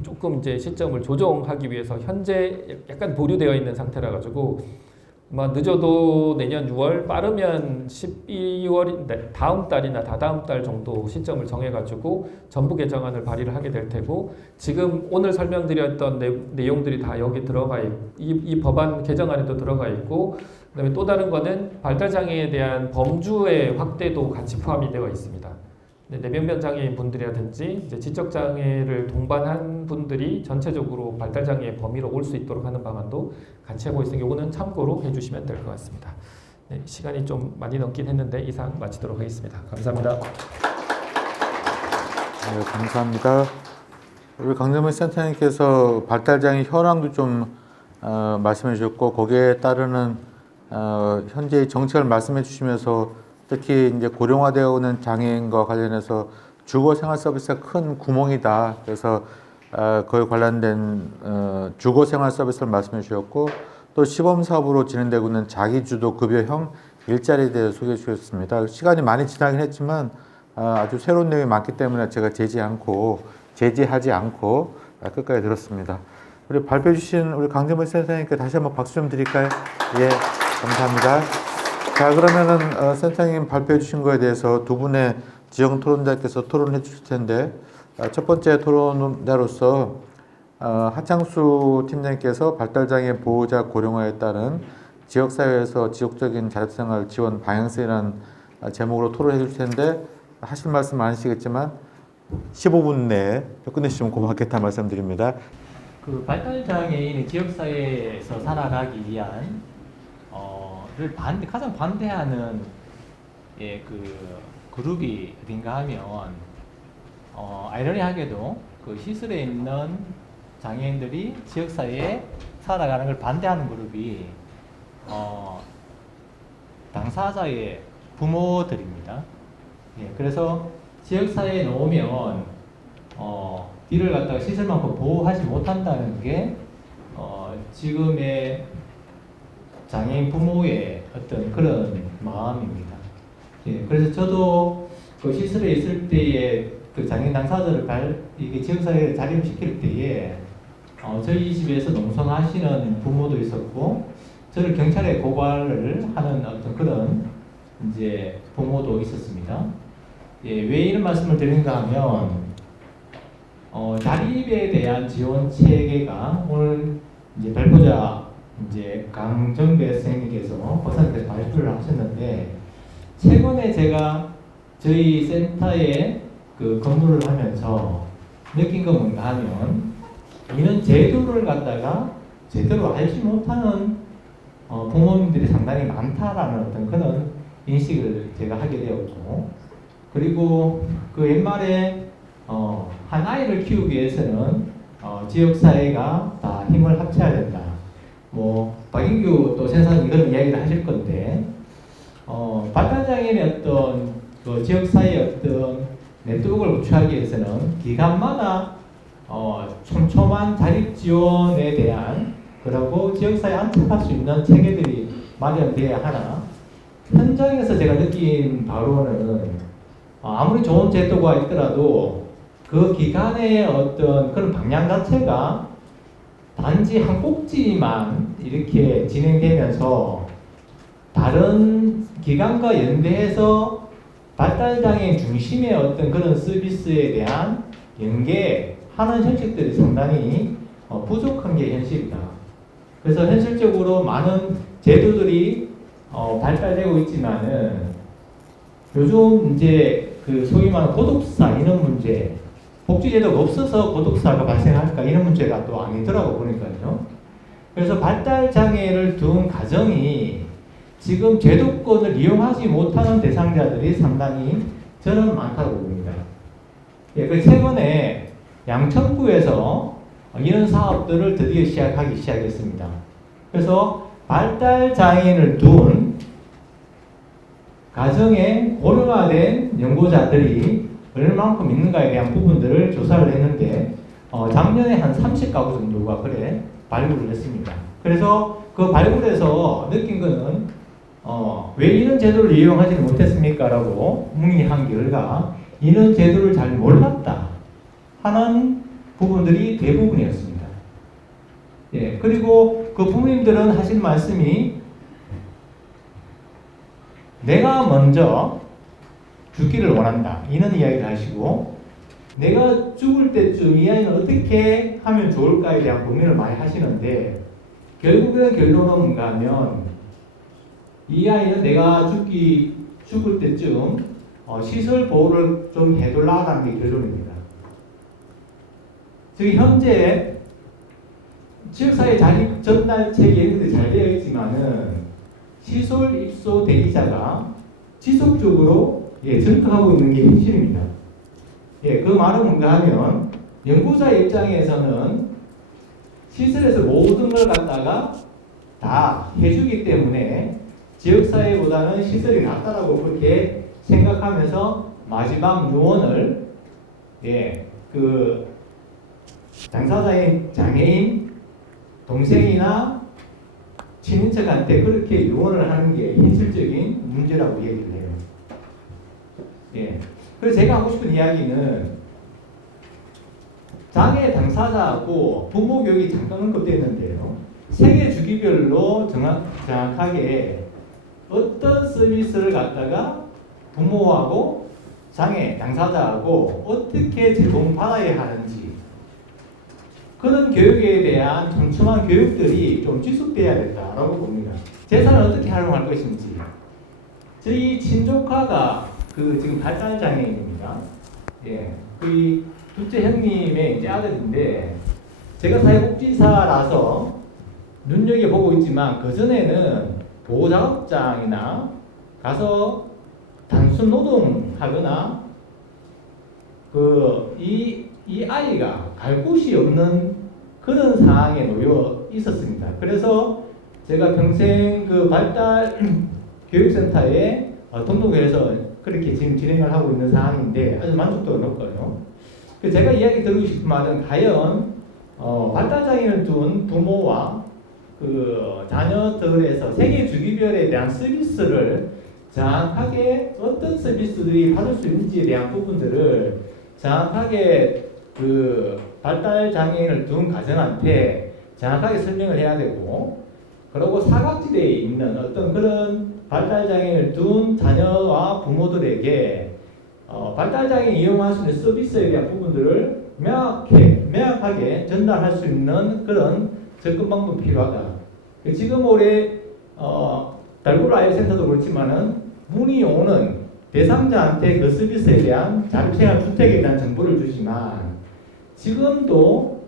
조금 이제 시점을 조정하기 위해서 현재 약간 보류되어 있는 상태라 가지고 늦어도 내년 6월, 빠르면 12월 다음 달이나 다다음 달 정도 시점을 정해가지고 전부 개정안을 발의를 하게 될 테고, 지금 오늘 설명드렸던 내용들이 다 여기 들어가 있고 이 법안 개정안에도 들어가 있고, 그다음에 또 다른 거는 발달장애에 대한 범주의 확대도 같이 포함이 되어 있습니다. 내변변 장애인 분들이라든지 이제 지적장애를 동반한 분들이 전체적으로 발달장애 범위로 올 수 있도록 하는 방안도 같이 하고 있으니 이거는 참고로 해주시면 될 것 같습니다. 네, 시간이 좀 많이 넘긴 했는데 이상 마치도록 하겠습니다. 감사합니다. 네, 감사합니다. 우리 강정민 센터님께서 발달장애 현황도 좀 말씀해 주셨고, 거기에 따르는 현재의 정책을 말씀해 주시면서 특히 이제 고령화되어 오는 장애인과 관련해서 주거 생활 서비스가 큰 구멍이다. 그래서 그에 관련된 주거 생활 서비스를 말씀해 주셨고, 또 시범 사업으로 진행되고 있는 자기주도 급여형 일자리에 대해 소개해 주셨습니다. 시간이 많이 지나긴 했지만 아주 새로운 내용이 많기 때문에 제가 제지하지 않고 끝까지 들었습니다. 우리 발표해 주신 우리 강정민 센터님께 다시 한번 박수 좀 드릴까요? 예, 감사합니다. 자, 그러면은 센터님 발표해 주신 거에 대해서 두 분의 지역 토론자께서 토론해 주실 텐데, 첫 번째 토론자로서 하창수 팀장님께서 발달장애 보호자 고령화에 따른 지역사회에서 지속적인 자립생활 지원 방향성이라는 제목으로 토론해 주실 텐데, 하실 말씀 많으시겠지만 15분 내에 끝내주시면 고맙겠다 말씀드립니다. 그 발달장애인이 지역사회에서 살아가기 위한 가장 반대하는 그 그룹이 어딘가 하면 아이러니하게도 그 시설에 있는 장애인들이 지역사회에 살아가는 걸 반대하는 그룹이 당사자의 부모들입니다. 그래서 지역사회에 놓으면 이를 갖다가 시설만큼 보호하지 못한다는 게 지금의 장애인 부모의 어떤 그런 마음입니다. 그래서 저도 그 시설에 있을 때에 그 장애인 당사자를 이게 지역사회에 자립시킬 때에 저희 집에서 농성하시는 부모도 있었고, 저를 경찰에 고발을 하는 어떤 그런 이제 부모도 있었습니다. 왜 이런 말씀을 드리는가 하면 자립에 대한 지원 체계가 오늘 이제 발표자 이제 강정배 선생님께서 박사님께서 발표를 하셨는데, 최근에 제가 저희 센터에 그 근무를 하면서 느낀 건 뭔가 하면, 이런 제도를 갖다가 제대로 알지 못하는 부모님들이 상당히 많다라는 어떤 그런 인식을 제가 하게 되었고, 그리고 그 옛말에 한 아이를 키우기 위해서는 지역사회가 다 힘을 합쳐야 된다. 박인규 또 센터는 이런 이야기를 하실 건데, 발달장애인의 어떤 그 지역사회의 어떤 네트워크를 구축하기 위해서는 기관마다 촘촘한 자립 지원에 대한 그리고 지역사회에 안착할 수 있는 체계들이 마련돼야 하나, 현장에서 제가 느낀 바로는 아무리 좋은 제도가 있더라도 그 기간의 어떤 그런 방향 자체가 단지 한 꼭지만 이렇게 진행되면서 다른 기관과 연대해서 발달장애인 중심의 어떤 그런 서비스에 대한 연계하는 형식들이 상당히 부족한 게 현실이다. 그래서 현실적으로 많은 제도들이 발달되고 있지만은 요즘 이제 그 소위 말하는 고독사 이런 문제, 복지제도가 없어서 고독사가 발생할까 이런 문제가 또 아니더라고 보니까요. 그래서 발달장애를 둔 가정이 지금 제도권을 이용하지 못하는 대상자들이 상당히 저는 많다고 봅니다. 예, 그 최근에 양천구에서 이런 사업들을 드디어 시작하기 시작했습니다. 그래서 발달장애인을 둔 가정에 고령화된 연구자들이 얼마만큼 있는가에 대한 부분들을 조사를 했는데 작년에 한 30가구 정도가 그래 발굴을 했습니다. 그래서 그 발굴에서 느낀 거는 왜 이런 제도를 이용하지 못했습니까? 라고 문의한 결과 이런 제도를 잘 몰랐다 하는 부분들이 대부분이었습니다. 예, 그리고 그 부모님들은 하신 말씀이 내가 먼저 죽기를 원한다 이런 이야기를 하시고 내가 죽을 때쯤 이 아이는 어떻게 하면 좋을까에 대한 고민을 많이 하시는데 결국에는 결론은 뭔가 하면 이 아이는 내가 죽을 때쯤 시설 보호를 좀 해둘라는 게 결론입니다. 즉 현재 지역사회 자립 전달책이 잘 되어 있지만은 시설 입소 대기자가 지속적으로 전투하고 있는 게 현실입니다. 예, 그 말은 뭔가 하면 연구자 입장에서는 시설에서 모든 걸 갖다가 다 해주기 때문에 지역사회보다는 시설이 낫다라고 그렇게 생각하면서 마지막 유언을 그 당사자인 장애인 동생이나 친인척한테 그렇게 유언을 하는 게 현실적인 문제라고 얘기를 해요. 예. 그래서 제가 하고 싶은 이야기는 장애 당사자하고 부모 교육이 잠깐 언급됐는데요. 생애 주기별로 정확하게 어떤 서비스를 갖다가 부모하고 장애 당사자하고 어떻게 제공받아야 하는지 그런 교육에 대한 촘촘한 교육들이 좀 지속돼야 된다라고 봅니다. 재산을 어떻게 활용할 것인지. 저희 친조카가 지금 발달장애인입니다. 예, 그 둘째 형님의 이제 아들인데 제가 사회복지사라서 눈여겨보고 있지만 그 전에는 보호작업장이나 가서 단순 노동하거나 이 아이가 갈 곳이 없는 그런 상황에 놓여 있었습니다. 그래서 제가 평생 그 발달 교육센터에 등록해서 그렇게 지금 진행을 하고 있는 상황인데 아주 만족도가 높고요. 제가 이야기 드리고 싶은 말은 과연 발달장애를 둔 부모와 그 자녀들에서 생애 주기별에 대한 서비스를 정확하게 어떤 서비스들이 받을 수 있는지에 대한 부분들을 정확하게 그 발달장애인을 둔 가정한테 정확하게 설명을 해야 되고 그리고 사각지대에 있는 어떤 그런 발달장애인을 둔 자녀와 부모들에게 발달장애 이용할 수 있는 서비스에 대한 부분들을 명확하게 전달할 수 있는 그런 접근 방법이 필요하다. 지금 올해 달구로 아이센터도 그렇지만은 문의 오는 대상자한테 그 서비스에 대한 자립생활 주택에 대한 정보를 주지만 지금도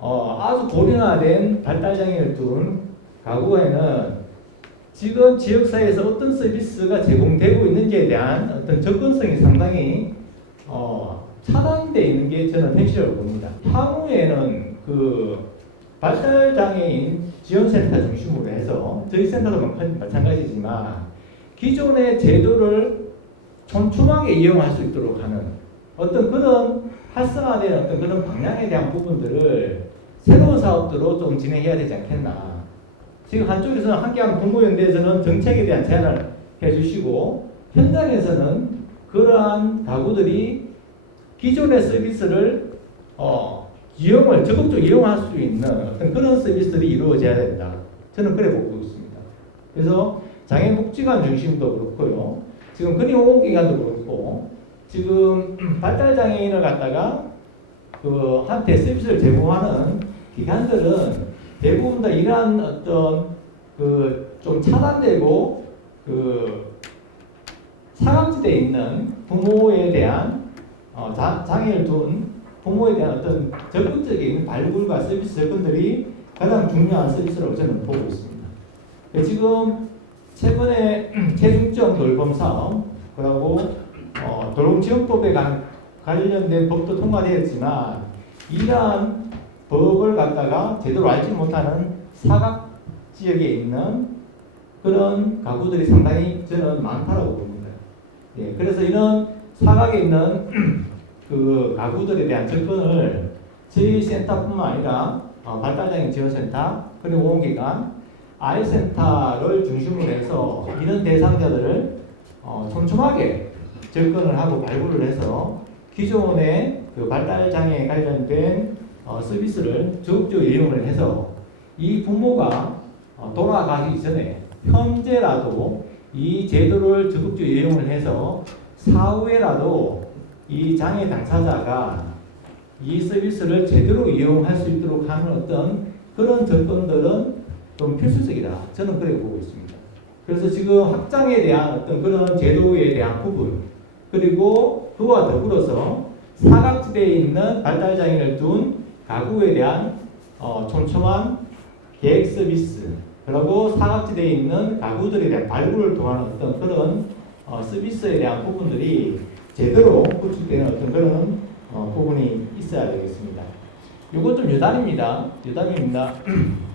아주 고령화된 발달장애를 둔 가구에는 지금 지역사회에서 어떤 서비스가 제공되고 있는지에 대한 어떤 접근성이 상당히 차단되어 있는 게 저는 현실이라고 봅니다. 향후에는 그 발달장애인 지원센터 중심으로 해서 저희 센터도 마찬가지지만 기존의 제도를 촘촘하게 이용할 수 있도록 하는 어떤 그런 활성화된 어떤 그런 방향에 대한 부분들을 새로운 사업들로 좀 진행해야 되지 않겠나. 지금 한쪽에서는 함께하는 부모연대에서는 정책에 대한 제안을 해주시고 현장에서는 그러한 가구들이 기존의 서비스를 이용을 적극적으로 이용할 수 있는 어떤 그런 서비스들이 이루어져야 된다. 저는 그래 보고 있습니다. 그래서 장애복지관 중심도 그렇고요. 지금 근위호흡기관도 그렇고 지금 발달장애인을 갖다가 한테 서비스를 제공하는 기관들은 대부분 다 이러한 어떤 좀 차단되고 사각지대에 있는 부모에 대한 장애를 둔 부모에 대한 어떤 적극적인 발굴과 서비스 접근들이 가장 중요한 서비스라고 저는 보고 있습니다. 지금 최근에 체중점 돌봄 사업, 그리고 도롱지원법에 관련된 법도 통과되었지만 이러한 법을 갖다가 제대로 알지 못하는 사각 지역에 있는 그런 가구들이 상당히 저는 많다라고 봅니다. 예, 그래서 이런 사각에 있는 그 가구들에 대한 접근을 저희 센터뿐만 아니라 발달장애인 지원센터 그리고 보건기관 아이센터를 중심으로 해서 이런 대상자들을 촘촘하게 접근을 하고 발굴을 해서 기존의 그 발달장애에 관련된 서비스를 적극적으로 이용을 해서 이 부모가 돌아가기 전에 현재라도 이 제도를 적극적으로 이용을 해서 사후에라도 이 장애 당사자가 이 서비스를 제대로 이용할 수 있도록 하는 어떤 그런 접근들은 좀 필수적이다. 저는 그렇게 보고 있습니다. 그래서 지금 확장에 대한 어떤 그런 제도에 대한 부분, 그리고 그와 더불어서 사각지대에 있는 발달장애를 둔 가구에 대한 촘촘한 계획 서비스, 그리고 사각지대에 있는 가구들에 대한 발굴을 통한 어떤 그런 서비스에 대한 부분들이 제대로 구축되는 어떤 그런 부분이 있어야 되겠습니다. 이것 좀 여담입니다.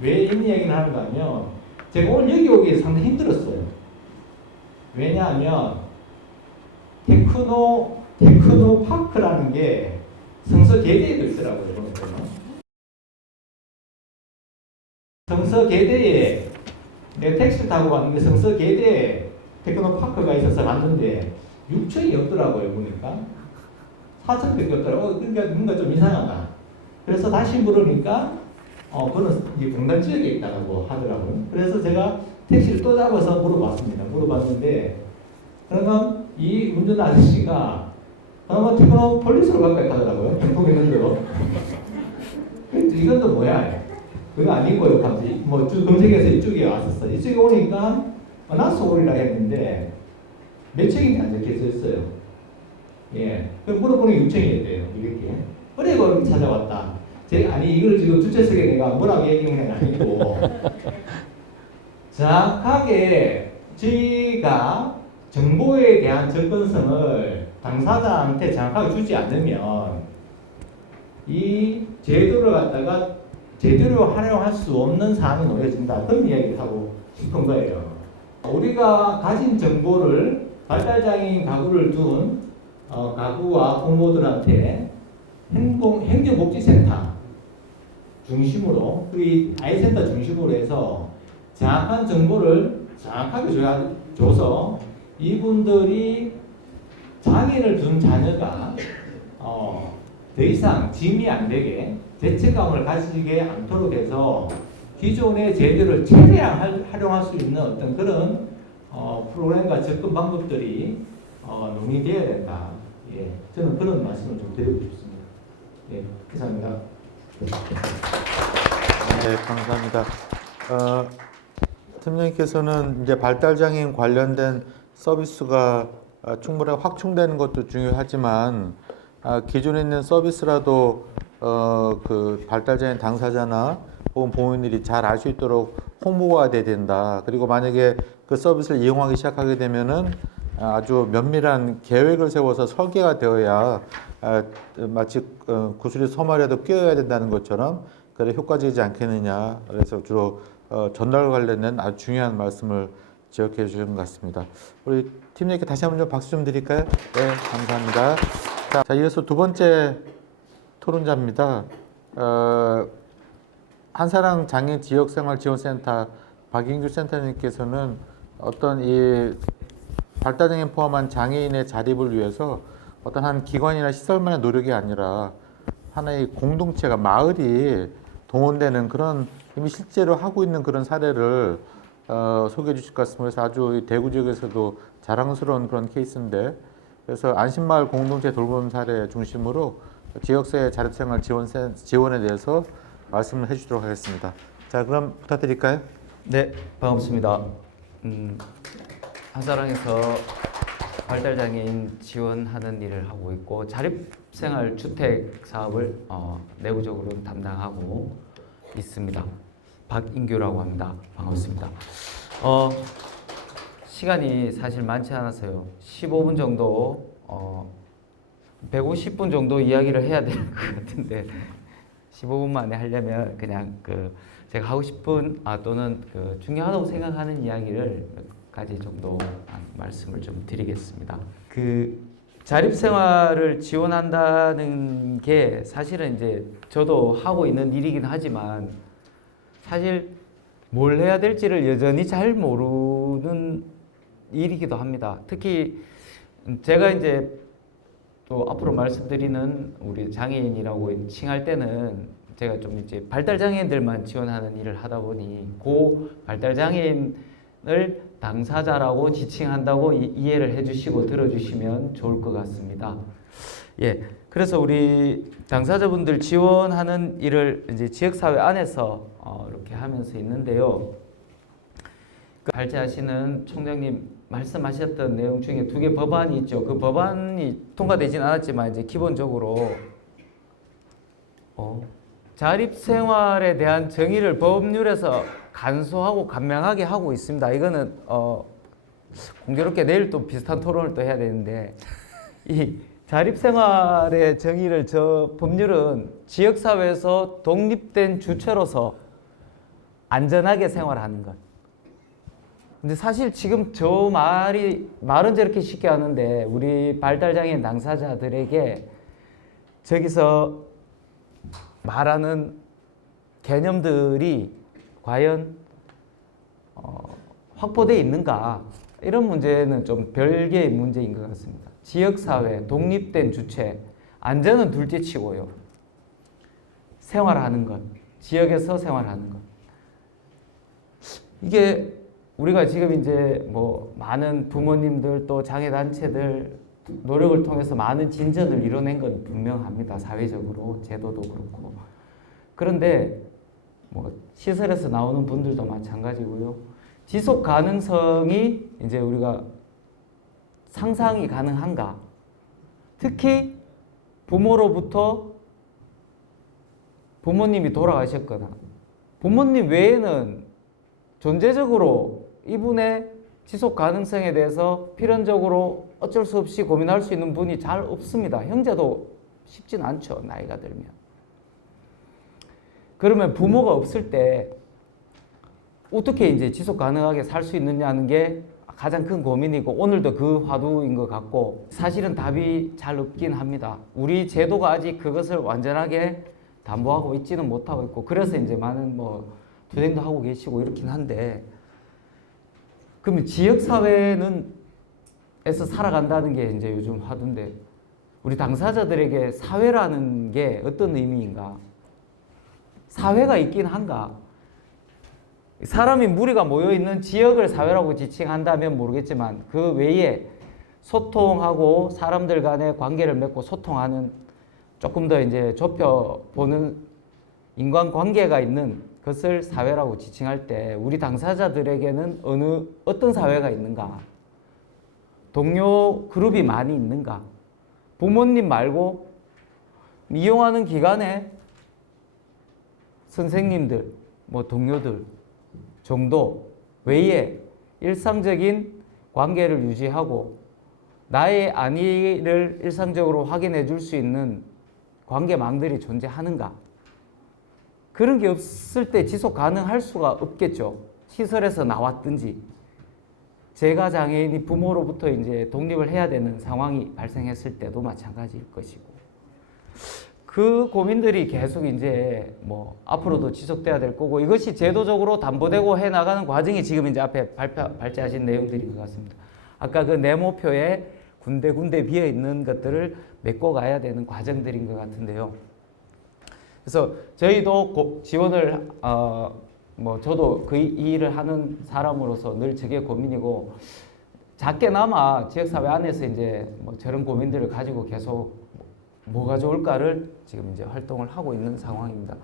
왜 이런 얘기를 하는가 하면 제가 오늘 여기 오기 상당히 힘들었어요. 왜냐하면 테크노 파크라는 게 성서계대에도 있더라고요. 성서계대에 내가 택시를 타고 갔는데 성서계대에 테크노파크가 있어서 갔는데 6천이 없더라고요. 보니까 4천밖에 없더라고요. 그러니까 뭔가 좀 이상하다. 그래서 다시 물으니까 그거는 이제 공단 지역에 있다고 하더라고요. 그래서 제가 택시를 또 잡아서 물어봤는데 그러면 이 운전 아저씨가 그러면 테크노폴리스로 가까이 가더라고요. 경북 있는 대로. 이건 또 뭐야? 그거 아니고요. 갑자기 검색해서 이쪽에 왔었어. 이쪽에 오니까 나소울이라 했는데 몇 층인지 안 적혀져 있어요. 예. 그럼 물어보니 6층이었대요. 이렇게. 그래 찾아왔다. 아니 이걸 지금 주최석에 내가 뭐라고 얘기한 건 아니고 정확하게 저희가 정보에 대한 접근성을 당사자한테 정확하게 주지 않으면 이 제도를 갖다가 제대로 활용할 수 없는 상황이 놓여진다. 그런 이야기를 하고 싶은 거예요. 우리가 가진 정보를 발달장애인 가구를 둔 가구와 부모들한테 행정복지센터 중심으로, 그 아이센터 중심으로 해서 정확한 정보를 정확하게 줘서 이분들이 장애를 둔 자녀가 더 이상 짐이 안 되게 죄책감을 가지게 않도록 해서 기존의 제도를 최대한 활용할 수 있는 어떤 그런 프로그램과 접근 방법들이 논의되어야 된다. 예, 저는 그런 말씀을 좀 드리고 싶습니다. 예, 감사합니다. 네, 감사합니다. 팀장님께서는 이제 발달장애인 관련된 서비스가 충분하게 확충되는 것도 중요하지만 기존에 있는 서비스라도 그 발달장애인 당사자나 혹은 부모님들이 잘 알 수 있도록 홍보가 돼야 된다. 그리고 만약에 그 서비스를 이용하기 시작하게 되면은 아주 면밀한 계획을 세워서 설계가 되어야 마치 구슬이 소말에도 끼어야 된다는 것처럼 그래 효과적이지 않겠느냐. 그래서 주로 전달 관련된 아주 중요한 말씀을 지적해 주신 것 같습니다. 우리 팀장님께 다시 한번 좀 박수 좀 드릴까요? 네, 감사합니다. 자, 이어서 두 번째 토론자입니다. 한사랑 장애인 지역생활지원센터 박인규 센터님께서는 어떤 이 발달장애인 포함한 장애인의 자립을 위해서 어떤 한 기관이나 시설만의 노력이 아니라 하나의 공동체가 마을이 동원되는 그런 이미 실제로 하고 있는 그런 사례를 소개해 주실 것 같습니다. 그래서 아주 이 대구 지역에서도 자랑스러운 그런 케이스인데 그래서 안심마을 공동체 돌봄 사례 중심으로 지역사회 자립생활 지원에 대해서 말씀을 해주도록 하겠습니다. 자, 그럼 부탁드릴까요? 네, 반갑습니다. 한사랑에서 발달장애인 지원하는 일을 하고 있고 자립생활 주택 사업을 내부적으로 담당하고 있습니다. 박인규라고 합니다. 반갑습니다. 시간이 사실 많지 않아서요. 15분 정도, 150분 정도 이야기를 해야 될 것 같은데 15분 만에 하려면 그냥 제가 하고 싶은 또는 중요하다고 생각하는 이야기를 몇 가지 정도 말씀을 좀 드리겠습니다. 자립생활을 지원한다는 게 사실은 이제 저도 하고 있는 일이긴 하지만 사실 뭘 해야 될지를 여전히 잘 모르는 일이기도 합니다. 특히 제가 이제 또 앞으로 말씀드리는 우리 장애인이라고 칭할 때는 제가 좀 이제 발달장애인들만 지원하는 일을 하다 보니 발달장애인을 당사자라고 지칭한다고 이해를 해주시고 들어주시면 좋을 것 같습니다. 예, 그래서 우리 당사자분들 지원하는 일을 이제 지역사회 안에서 이렇게 하면서 있는데요. 발제하시는 총장님 말씀하셨던 내용 중에 두 개 법안이 있죠. 그 법안이 통과되진 않았지만 이제 기본적으로 자립생활에 대한 정의를 법률에서 간소하고 간명하게 하고 있습니다. 이거는 공교롭게 내일 또 비슷한 토론을 또 해야 되는데 이 자립생활의 정의를 법률은 지역사회에서 독립된 주체로서 안전하게 생활하는 것. 근데 사실 지금 말은 저렇게 쉽게 하는데 우리 발달장애인 당사자들에게 저기서 말하는 개념들이 과연 확보되어 있는가 이런 문제는 좀 별개의 문제인 것 같습니다. 지역사회, 독립된 주체, 안전은 둘째치고요. 생활하는 것, 지역에서 생활하는 것. 이게 우리가 지금 이제 많은 부모님들 또 장애단체들 노력을 통해서 많은 진전을 이뤄낸 건 분명합니다. 사회적으로 제도도 그렇고. 그런데 시설에서 나오는 분들도 마찬가지고요. 지속 가능성이 이제 우리가 상상이 가능한가? 특히 부모로부터 부모님이 돌아가셨거나 부모님 외에는 존재적으로 이분의 지속 가능성에 대해서 필연적으로 어쩔 수 없이 고민할 수 있는 분이 잘 없습니다. 형제도 쉽진 않죠. 나이가 들면. 그러면 부모가 없을 때 어떻게 이제 지속 가능하게 살 수 있느냐는 게 가장 큰 고민이고 오늘도 그 화두인 것 같고 사실은 답이 잘 없긴 합니다. 우리 제도가 아직 그것을 완전하게 담보하고 있지는 못하고 있고 그래서 이제 많은 투쟁도 하고 계시고 이렇긴 한데 그러면 지역사회는 에서 살아간다는 게 이제 요즘 화두인데 우리 당사자들에게 사회라는 게 어떤 의미인가? 사회가 있긴 한가? 사람이 무리가 모여있는 지역을 사회라고 지칭한다면 모르겠지만 그 외에 소통하고 사람들 간의 관계를 맺고 소통하는 조금 더 이제 좁혀보는 인간관계가 있는 것을 사회라고 지칭할 때 우리 당사자들에게는 어떤 사회가 있는가? 동료 그룹이 많이 있는가? 부모님 말고 이용하는 기관에 선생님들, 동료들 정도 외에 일상적인 관계를 유지하고 나의 안위를 일상적으로 확인해 줄 수 있는 관계망들이 존재하는가? 그런 게 없을 때 지속 가능할 수가 없겠죠. 시설에서 나왔든지 제가 장애인이 부모로부터 이제 독립을 해야 되는 상황이 발생했을 때도 마찬가지일 것이고 그 고민들이 계속 이제 뭐 앞으로도 지속돼야 될 거고 이것이 제도적으로 담보되고 해 나가는 과정이 지금 이제 앞에 발제하신 내용들인 것 같습니다. 아까 그 네모표에 군데군데 비어 있는 것들을 메꿔 가야 되는 과정들인 것 같은데요. 그래서 저희도 지원을 뭐 저도 그 이 일을 하는 사람으로서 늘 저게 고민이고 작게나마 지역사회 안에서 이제 뭐 저런 고민들을 가지고 계속 뭐가 좋을까를 지금 이제 활동을 하고 있는 상황입니다.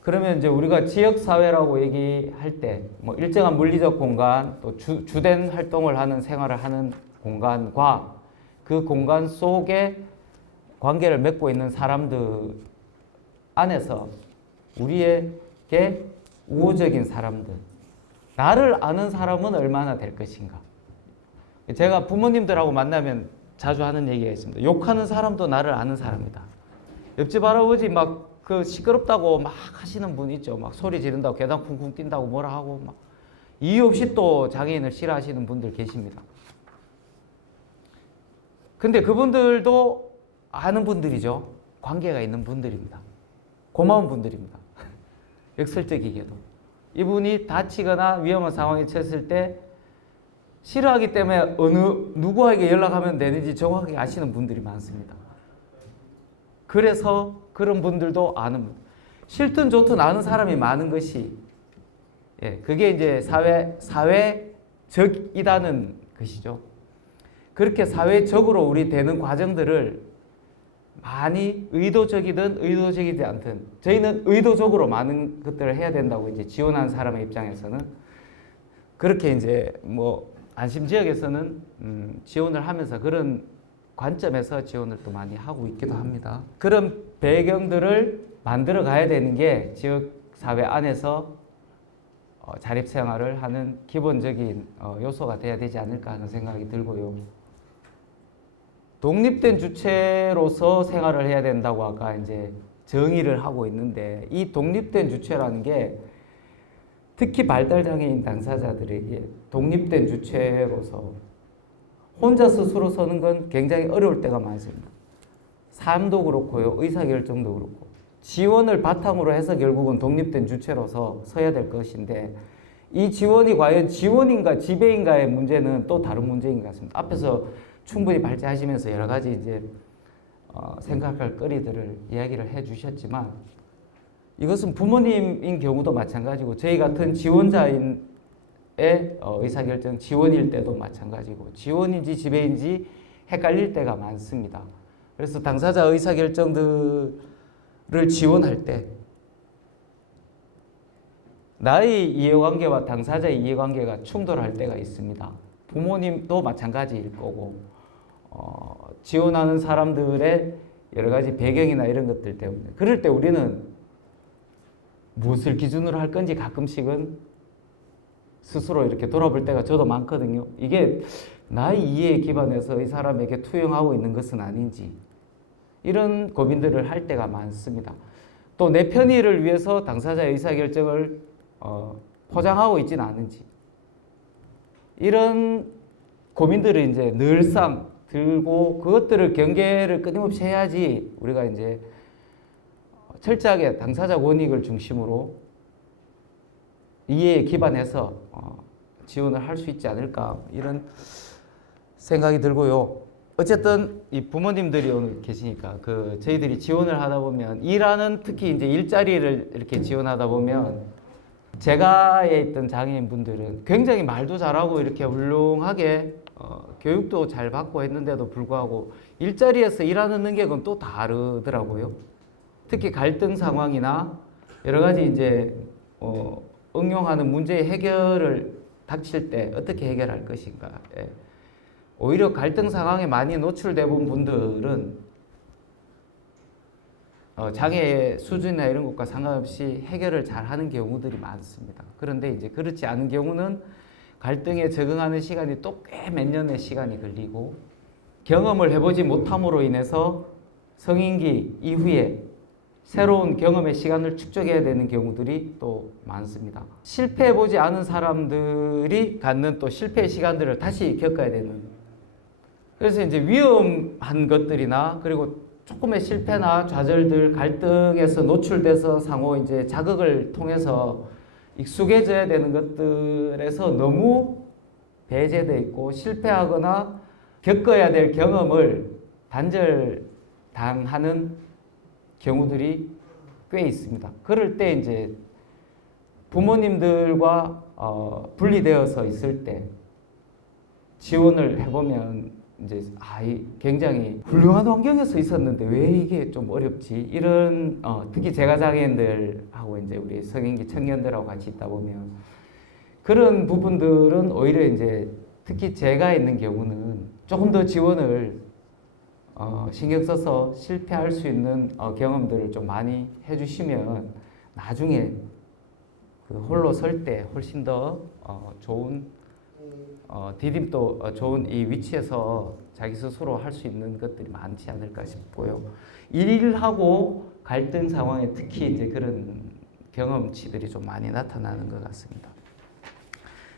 그러면 이제 우리가 지역사회라고 얘기할 때 뭐 일정한 물리적 공간 또 주된 활동을 하는 생활을 하는 공간과 그 공간 속에 관계를 맺고 있는 사람들 안에서 우리에게 우호적인 사람들, 나를 아는 사람은 얼마나 될 것인가. 제가 부모님들하고 만나면 자주 하는 얘기가 있습니다. 욕하는 사람도 나를 아는 사람이다. 옆집 할아버지 막 그 시끄럽다고 막 하시는 분 있죠. 막 소리 지른다고 계단 쿵쿵 뛴다고 뭐라 하고 막 이유 없이 또 장애인을 싫어하시는 분들 계십니다. 근데 그분들도 아는 분들이죠. 관계가 있는 분들입니다. 고마운 분들입니다. 역설적이게도. 이분이 다치거나 위험한 상황에 처했을 때 싫어하기 때문에 누구에게 연락하면 되는지 정확하게 아시는 분들이 많습니다. 그래서 그런 분들도 아는 분. 싫든 좋든 아는 사람이 많은 것이 그게 이제 사회적이라는 것이죠. 그렇게 사회적으로 우리 되는 과정들을 많이 의도적이든 의도적이지 않든 저희는 의도적으로 많은 것들을 해야 된다고 이제 지원한 사람의 입장에서는 그렇게 이제 뭐 안심 지역에서는 지원을 하면서 그런 관점에서 지원을 또 많이 하고 있기도 합니다. 그런 배경들을 만들어 가야 되는 게 지역 사회 안에서 자립 생활을 하는 기본적인 요소가 돼야 되지 않을까 하는 생각이 들고요. 독립된 주체로서 생활을 해야 된다고 아까 이제 정의를 하고 있는데 이 독립된 주체라는 게 특히 발달장애인 당사자들에게 독립된 주체로서 혼자 스스로 서는 건 굉장히 어려울 때가 많습니다. 삶도 그렇고요. 의사결정도 그렇고. 지원을 바탕으로 해서 결국은 독립된 주체로서 서야 될 것인데 이 지원이 과연 지원인가 지배인가의 문제는 또 다른 문제인 것 같습니다. 앞에서 충분히 발제하시면서 여러 가지 이제 생각할 거리들을 이야기를 해 주셨지만 이것은 부모님인 경우도 마찬가지고 저희 같은 지원자인 의사결정 지원일 때도 마찬가지고 지원인지 지배인지 헷갈릴 때가 많습니다. 그래서 당사자 의사결정들을 지원할 때 나의 이해관계와 당사자의 이해관계가 충돌할 때가 있습니다. 부모님도 마찬가지일 거고 지원하는 사람들의 여러 가지 배경이나 이런 것들 때문에 그럴 때 우리는 무엇을 기준으로 할 건지 가끔씩은 스스로 이렇게 돌아볼 때가 저도 많거든요. 이게 나의 이해에 기반해서 이 사람에게 투영하고 있는 것은 아닌지 이런 고민들을 할 때가 많습니다. 또 내 편의를 위해서 당사자의 의사결정을 포장하고 있지는 않은지 이런 고민들을 이제 늘상 들고 그것들을 경계를 끊임없이 해야지 우리가 이제 철저하게 당사자 권익을 중심으로 이해에 기반해서 지원을 할 수 있지 않을까 이런 생각이 들고요. 어쨌든 이 부모님들이 오늘 계시니까 저희들이 지원을 하다 보면 일하는 특히 이제 일자리를 이렇게 지원하다 보면 제가에 있던 장애인 분들은 굉장히 말도 잘하고 이렇게 훌륭하게 교육도 잘 받고 했는데도 불구하고 일자리에서 일하는 능력은 또 다르더라고요. 특히 갈등 상황이나 여러 가지 이제 응용하는 문제의 해결을 닥칠 때 어떻게 해결할 것인가. 오히려 갈등 상황에 많이 노출돼 본 분들은 장애 수준이나 이런 것과 상관없이 해결을 잘 하는 경우들이 많습니다. 그런데 이제 그렇지 않은 경우는 갈등에 적응하는 시간이 또 꽤 몇 년의 시간이 걸리고 경험을 해보지 못함으로 인해서 성인기 이후에 새로운 경험의 시간을 축적해야 되는 경우들이 또 많습니다. 실패해보지 않은 사람들이 갖는 또 실패의 시간들을 다시 겪어야 되는. 그래서 이제 위험한 것들이나 그리고 조금의 실패나 좌절들, 갈등에서 노출돼서 상호 이제 자극을 통해서 익숙해져야 되는 것들에서 너무 배제돼 있고 실패하거나 겪어야 될 경험을 단절당하는 경우들이 꽤 있습니다. 그럴 때 이제 부모님들과 분리되어서 있을 때 지원을 해보면 이제 굉장히 훌륭한 환경에서 있었는데 왜 이게 좀 어렵지? 이런 특히 재가장애인들하고 이제 우리 성인기 청년들하고 같이 있다 보면 그런 부분들은 오히려 이제 특히 제가 있는 경우는 조금 더 지원을 신경 써서 실패할 수 있는 경험들을 좀 많이 해주시면 나중에 그 홀로 설 때 훨씬 더 좋은 디딤도 좋은 이 위치에서 자기 스스로 할 수 있는 것들이 많지 않을까 싶고요. 일하고 갈등 상황에 특히 이제 그런 경험치들이 좀 많이 나타나는 것 같습니다.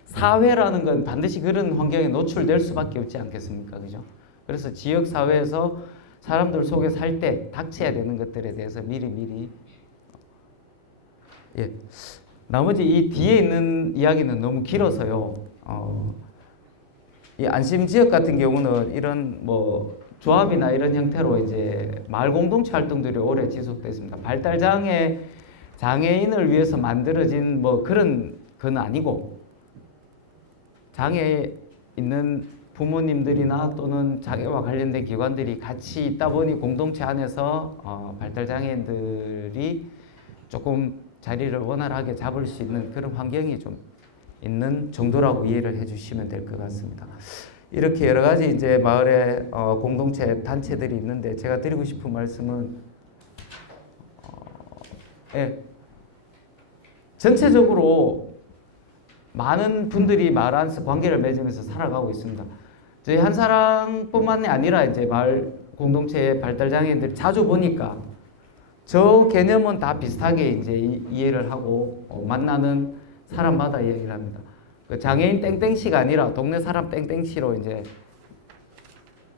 사회라는 건 반드시 그런 환경에 노출될 수밖에 없지 않겠습니까? 그죠? 그래서 지역 사회에서 사람들 속에 살 때 닥쳐야 되는 것들에 대해서 미리 나머지 이 뒤에 있는 이야기는 너무 길어서요. 이 안심 지역 같은 경우는 이런 뭐 조합이나 이런 형태로 이제 마을 공동체 활동들이 오래 지속됐습니다. 발달 장애인을 위해서 만들어진 뭐 그런 건 아니고 장애 있는 부모님들이나 또는 장애와 관련된 기관들이 같이 있다 보니 공동체 안에서 발달 장애인들이 조금 자리를 원활하게 잡을 수 있는 그런 환경이 좀 있는 정도라고 이해를 해주시면 될 것 같습니다. 이렇게 여러 가지 이제 마을에 공동체 단체들이 있는데 제가 드리고 싶은 말씀은 전체적으로 많은 분들이 마을 안에서 관계를 맺으면서 살아가고 있습니다. 저희 한사랑뿐만이 아니라 이제 마을 공동체의 발달 장애인들 자주 보니까 저 개념은 다 비슷하게 이제 이해를 하고 만나는 사람마다 이야기를 합니다. 그 장애인 땡땡씨가 아니라 동네 사람 땡땡씨로 이제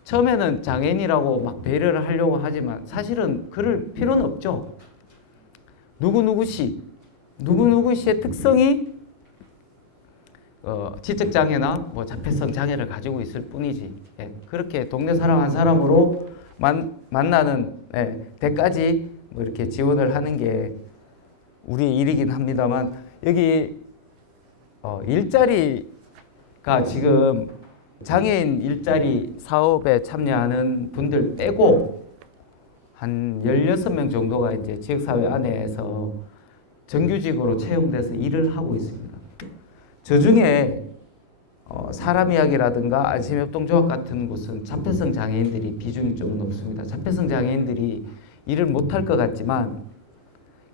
처음에는 장애인이라고 막 배려를 하려고 하지만 사실은 그럴 필요는 없죠. 누구누구씨의 특성이 지적 장애나 뭐 자폐성 장애를 가지고 있을 뿐이지. 그렇게 동네 사람 한 사람으로 만나는 데까지 뭐 이렇게 지원을 하는 게 우리의 일이긴 합니다만 여기 일자리가 지금 장애인 일자리 사업에 참여하는 분들 빼고 한 16명 정도가 이제 지역사회 안에서 정규직으로 채용돼서 일을 하고 있습니다. 저 중에 사람 이야기라든가 안심협동조합 같은 곳은 자폐성 장애인들이 비중이 좀 높습니다. 자폐성 장애인들이 일을 못할 것 같지만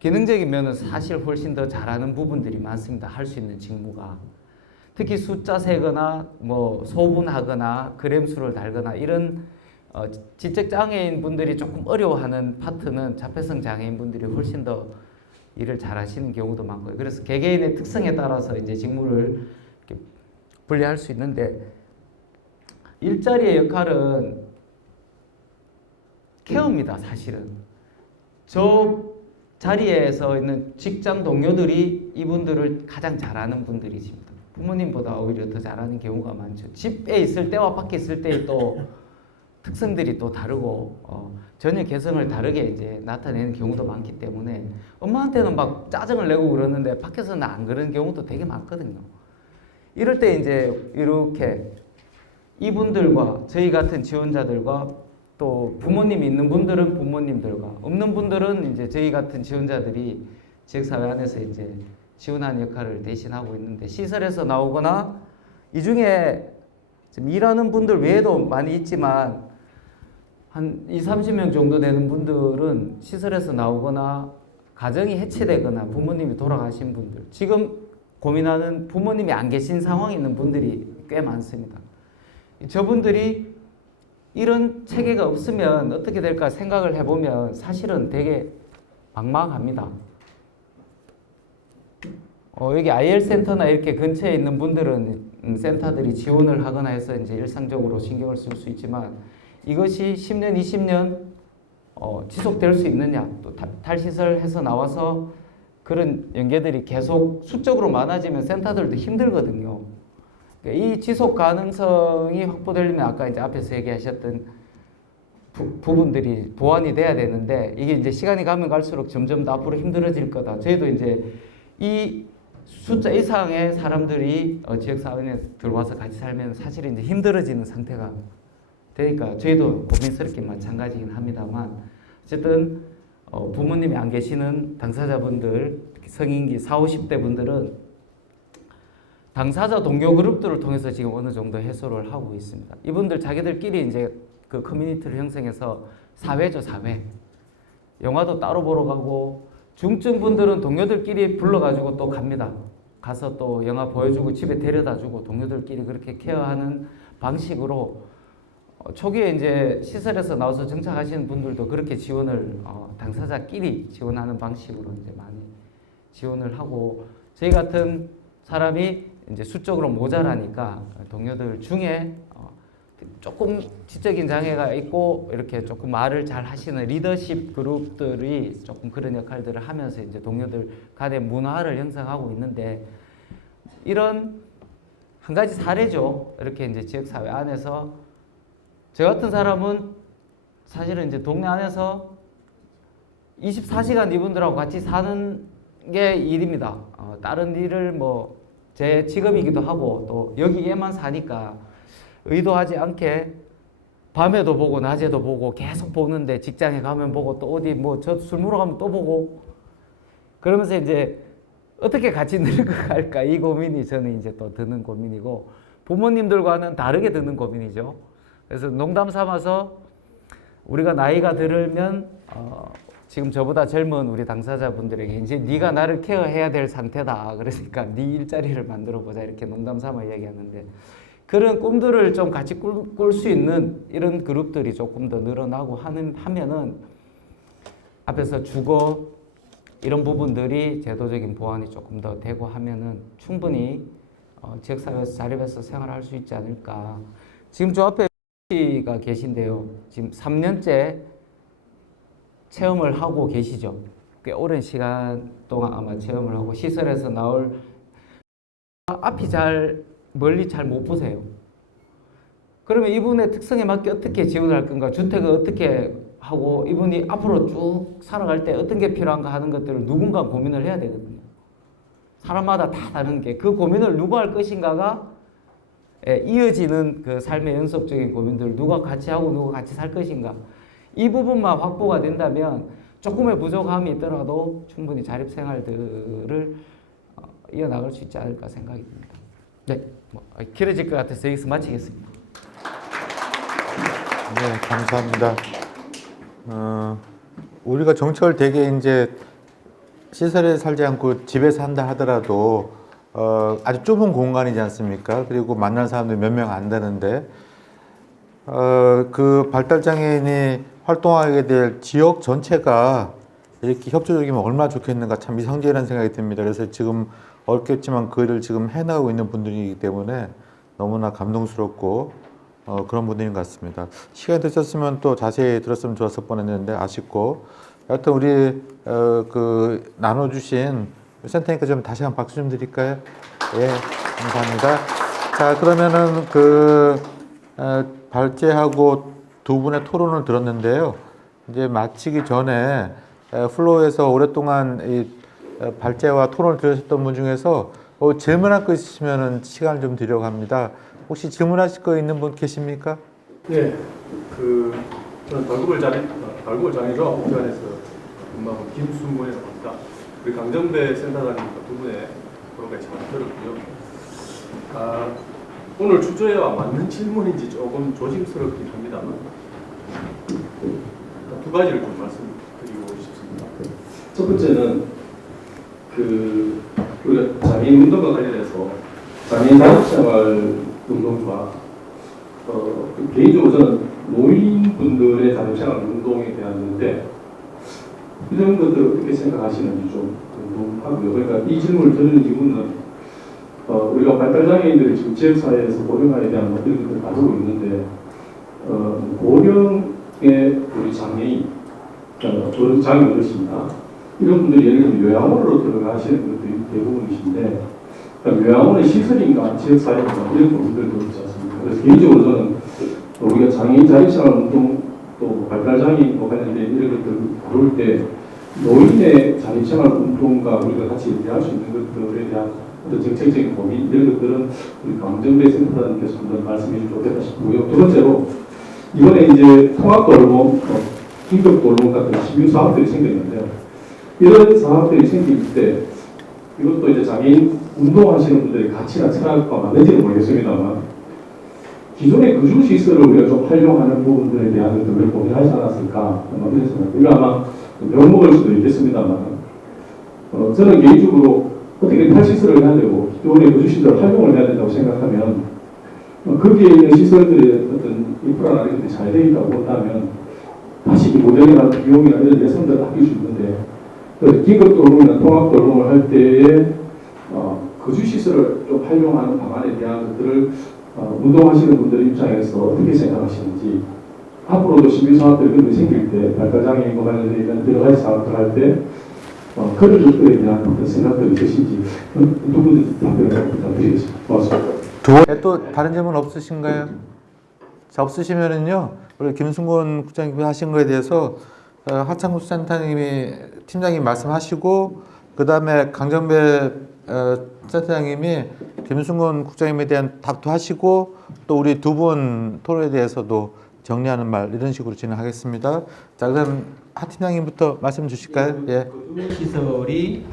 기능적인 면은 사실 훨씬 더 잘하는 부분들이 많습니다. 할 수 있는 직무가. 특히 숫자 세거나 뭐 소분하거나 그램수를 달거나 이런 지적 장애인 분들이 조금 어려워하는 파트는 자폐성 장애인 분들이 훨씬 더 일을 잘하시는 경우도 많고요. 그래서 개개인의 특성에 따라서 이제 직무를 이렇게 분리할 수 있는데 일자리의 역할은 케어입니다. 사실은 저 자리에서 있는 직장 동료들이 이분들을 가장 잘하는 분들이십니다. 부모님보다 오히려 더 잘하는 경우가 많죠. 집에 있을 때와 밖에 있을 때의 또 특성들이 또 다르고 전혀 개성을 다르게 이제 나타내는 경우도 많기 때문에 엄마한테는 막 짜증을 내고 그러는데 밖에서는 안 그러는 경우도 되게 많거든요. 이럴 때 이제 이렇게 이분들과 저희 같은 지원자들과 또 부모님이 있는 분들은 부모님들과 없는 분들은 이제 저희 같은 지원자들이 지역사회 안에서 이제 지원하는 역할을 대신하고 있는데 시설에서 나오거나 이 중에 지금 일하는 분들 외에도 많이 있지만 한 20-30명 정도 되는 분들은 시설에서 나오거나 가정이 해체되거나 부모님이 돌아가신 분들 지금 고민하는 부모님이 안 계신 상황에 있는 분들이 꽤 많습니다. 저분들이 이런 체계가 없으면 어떻게 될까 생각을 해보면 사실은 되게 막막합니다. 여기 IL 센터나 이렇게 근처에 있는 분들은 센터들이 지원을 하거나 해서 이제 일상적으로 신경을 쓸 수 있지만 이것이 10년, 20년 지속될 수 있느냐, 또 탈시설해서 나와서 그런 연계들이 계속 수적으로 많아지면 센터들도 힘들거든요. 그러니까 이 지속 가능성이 확보되려면 아까 이제 앞에서 얘기하셨던 부분들이 보완이 돼야 되는데 이게 이제 시간이 가면 갈수록 점점 더 앞으로 힘들어질 거다. 저희도 이제 이 숫자 이상의 사람들이 지역사회에 들어와서 같이 살면 사실 이제 힘들어지는 상태가 되니까 저희도 고민스럽게 마찬가지긴 합니다만 어쨌든 부모님이 안 계시는 당사자분들, 성인기 40, 50대 분들은 당사자 동료 그룹들을 통해서 지금 어느 정도 해소를 하고 있습니다. 이분들 자기들끼리 이제 그 커뮤니티를 형성해서 사회죠, 사회. 영화도 따로 보러 가고 중증 분들은 동료들끼리 불러가지고 또 갑니다. 가서 또 영화 보여주고 집에 데려다주고 동료들끼리 그렇게 케어하는 방식으로 초기에 이제 시설에서 나와서 정착하시는 분들도 그렇게 지원을 당사자끼리 지원하는 방식으로 이제 많이 지원을 하고 저희 같은 사람이 이제 수적으로 모자라니까 동료들 중에 조금 지적인 장애가 있고 이렇게 조금 말을 잘 하시는 리더십 그룹들이 조금 그런 역할들을 하면서 이제 동료들 간의 문화를 형성하고 있는데 이런 한 가지 사례죠. 이렇게 이제 지역사회 안에서 저 같은 사람은 사실은 이제 동네 안에서 24시간 이분들하고 같이 사는 게 일입니다. 다른 일을 뭐 제 직업이기도 하고 또 여기에만 사니까 의도하지 않게 밤에도 보고 낮에도 보고 계속 보는데 직장에 가면 보고 또 어디 뭐 저 술 먹으러 가면 또 보고 그러면서 이제 어떻게 같이 늙어갈까 이 고민이 저는 이제 또 드는 고민이고 부모님들과는 다르게 드는 고민이죠. 그래서 농담 삼아서 우리가 나이가 들면 지금 저보다 젊은 우리 당사자분들에게 이제 네가 나를 케어해야 될 상태다. 그러니까 네 일자리를 만들어 보자 이렇게 농담 삼아 이야기하는데 그런 꿈들을 좀 같이 꿀 수 있는 이런 그룹들이 조금 더 늘어나고 하면은 앞에서 주거 이런 부분들이 제도적인 보완이 조금 더 되고 하면은 충분히 지역사회에서 자립해서 생활할 수 있지 않을까. 지금 저 앞에 가 계신데요. 지금 3년째 체험을 하고 계시죠. 꽤 오랜 시간 동안 아마 체험을 하고 시설에서 나올 앞이 멀리 잘 못 보세요. 그러면 이분의 특성에 맞게 어떻게 지원할 건가, 주택을 어떻게 하고 이분이 앞으로 쭉 살아갈 때 어떤 게 필요한가 하는 것들을 누군가 고민을 해야 되거든요. 사람마다 다 다른 게 그 고민을 누가 할 것인가가 이어지는 그 삶의 연속적인 고민들을 누가 같이 하고 누가 같이 살 것인가 이 부분만 확보가 된다면 조금의 부족함이 있더라도 충분히 자립생활들을 이어나갈 수 있지 않을까 생각이 듭니다. 네, 길어질 것 같아서 여기서 마치겠습니다. 네, 감사합니다. 우리가 정책을 되게 이제 시설에 살지 않고 집에서 한다 하더라도 아주 좁은 공간이지 않습니까? 그리고 만난 사람들이 몇 명 안 되는데 그 발달장애인이 활동하게 될 지역 전체가 이렇게 협조적이면 얼마나 좋겠는가 참 이상적이라는 생각이 듭니다. 그래서 지금 어렵겠지만 그 일을 지금 해나가고 있는 분들이기 때문에 너무나 감동스럽고 그런 분들인 것 같습니다. 시간이 되셨으면 또 자세히 들었으면 좋았을 뻔했는데 아쉽고 하여튼 우리 그 나눠주신 센터니까 좀 다시 한번 박수 좀 드릴까요? 예, 감사합니다. 자, 그러면은 그 발제하고 두 분의 토론을 들었는데요. 이제 마치기 전에 플로우에서 오랫동안 이 발제와 토론을 들으셨던 분 중에서 질문할 거 있으시면은 시간을 좀 드리려고 합니다. 혹시 질문하실 거 있는 분 계십니까? 네, 저는 달구벌장애조합 공단에서 근무하고 김순문이라고 합니다. 우리 강정배 센터장님과 두 분의 토론까지 잘 들었고요. 오늘 주제와 맞는 질문인지 조금 조심스럽긴 합니다만 두 가지를 좀 말씀드리고 싶습니다. 첫 번째는 우리가 장애인 운동과 관련해서 장애인 자립생활 운동과 개인적으로 저는 노인분들의 자립생활 운동에 대한인데 이런 것들을 어떻게 생각하시는지 좀 궁금하고요. 그러니까 이 질문을 드리는 이유는 우리가 발달장애인들이 지금 지역사회에서 고령화에 대한 어떤 것들을 가지고 있는데 고령의 우리 장애인 저는 장이 어르신이나 이런 분들이 예를 들면 요양원으로 들어가시는 분들이 대부분이신데 그러니까 요양원의 시설인가 지역사회인가 이런 부분들도 있지 않습니까? 그래서 개인적으로 저는 우리가 장애인 자립생활 운동 또 발달장애인 관련된 이런 것들을 고를 때 노인의 자립생활 운동과 우리가 같이 대할 수 있는 것들에 대한 어떤 정책적인 고민 이런 것들은 우리 강정배 센터장님께서 한번 말씀해 주시면 좋겠다 싶고요. 두 번째로 이번에 이제 통합돌봄, 긴급돌봄 같은 신규 사업들이 생겼는데요. 이런 사업들이 생길 때 이것도 이제 장애인 운동하시는 분들의 가치나 철학과 맞는지는 모르겠습니다만 기존의 거주시설을 우리가 좀 활용하는 부분들에 대한 것들을 고민하지 않았을까 이런 생각. 이거 아마 명목일 수도 있겠습니다만 저는 개인적으로 어떻게 탈시설을 해야 되고 기존의 거주시설을 활용을 해야 된다고 생각하면 거기에 있는 시설들의 어떤 인프라나 이런 것들이 잘 되어 있다고 본다면 다시 이 모델이나 비용이나 이런 예산들을 아낄 수 있는데 긴급돌봄이나 통합돌봄을 할 때에 거주시설을 좀 활용하는 방안에 대한 것들을 운동하시는 분들 입장에서 어떻게 생각하시는지 앞으로도 신규 사업들이 생길 때 발달장애인과 관련된 여러 가지 사업들 할 때 그런 것들에 대한 어떤 생각들이 있으신지 두 분들 답변을 부탁드리겠습니다. 고맙습니다. 또 다른 질문 없으신가요? 자, 없으시면은요 우리 김승곤 국장님이 하신 거에 대해서 하창구 센터님이 팀장님이 말씀하시고 그 다음에 강정배 센터장님이 김승곤 국장님에 대한 답도 하시고 또 우리 두 분 토론에 대해서도 정리하는 말 이런 식으로 진행하겠습니다. 자, 그럼 하 팀장님부터 말씀 주실까요? 예. 시설이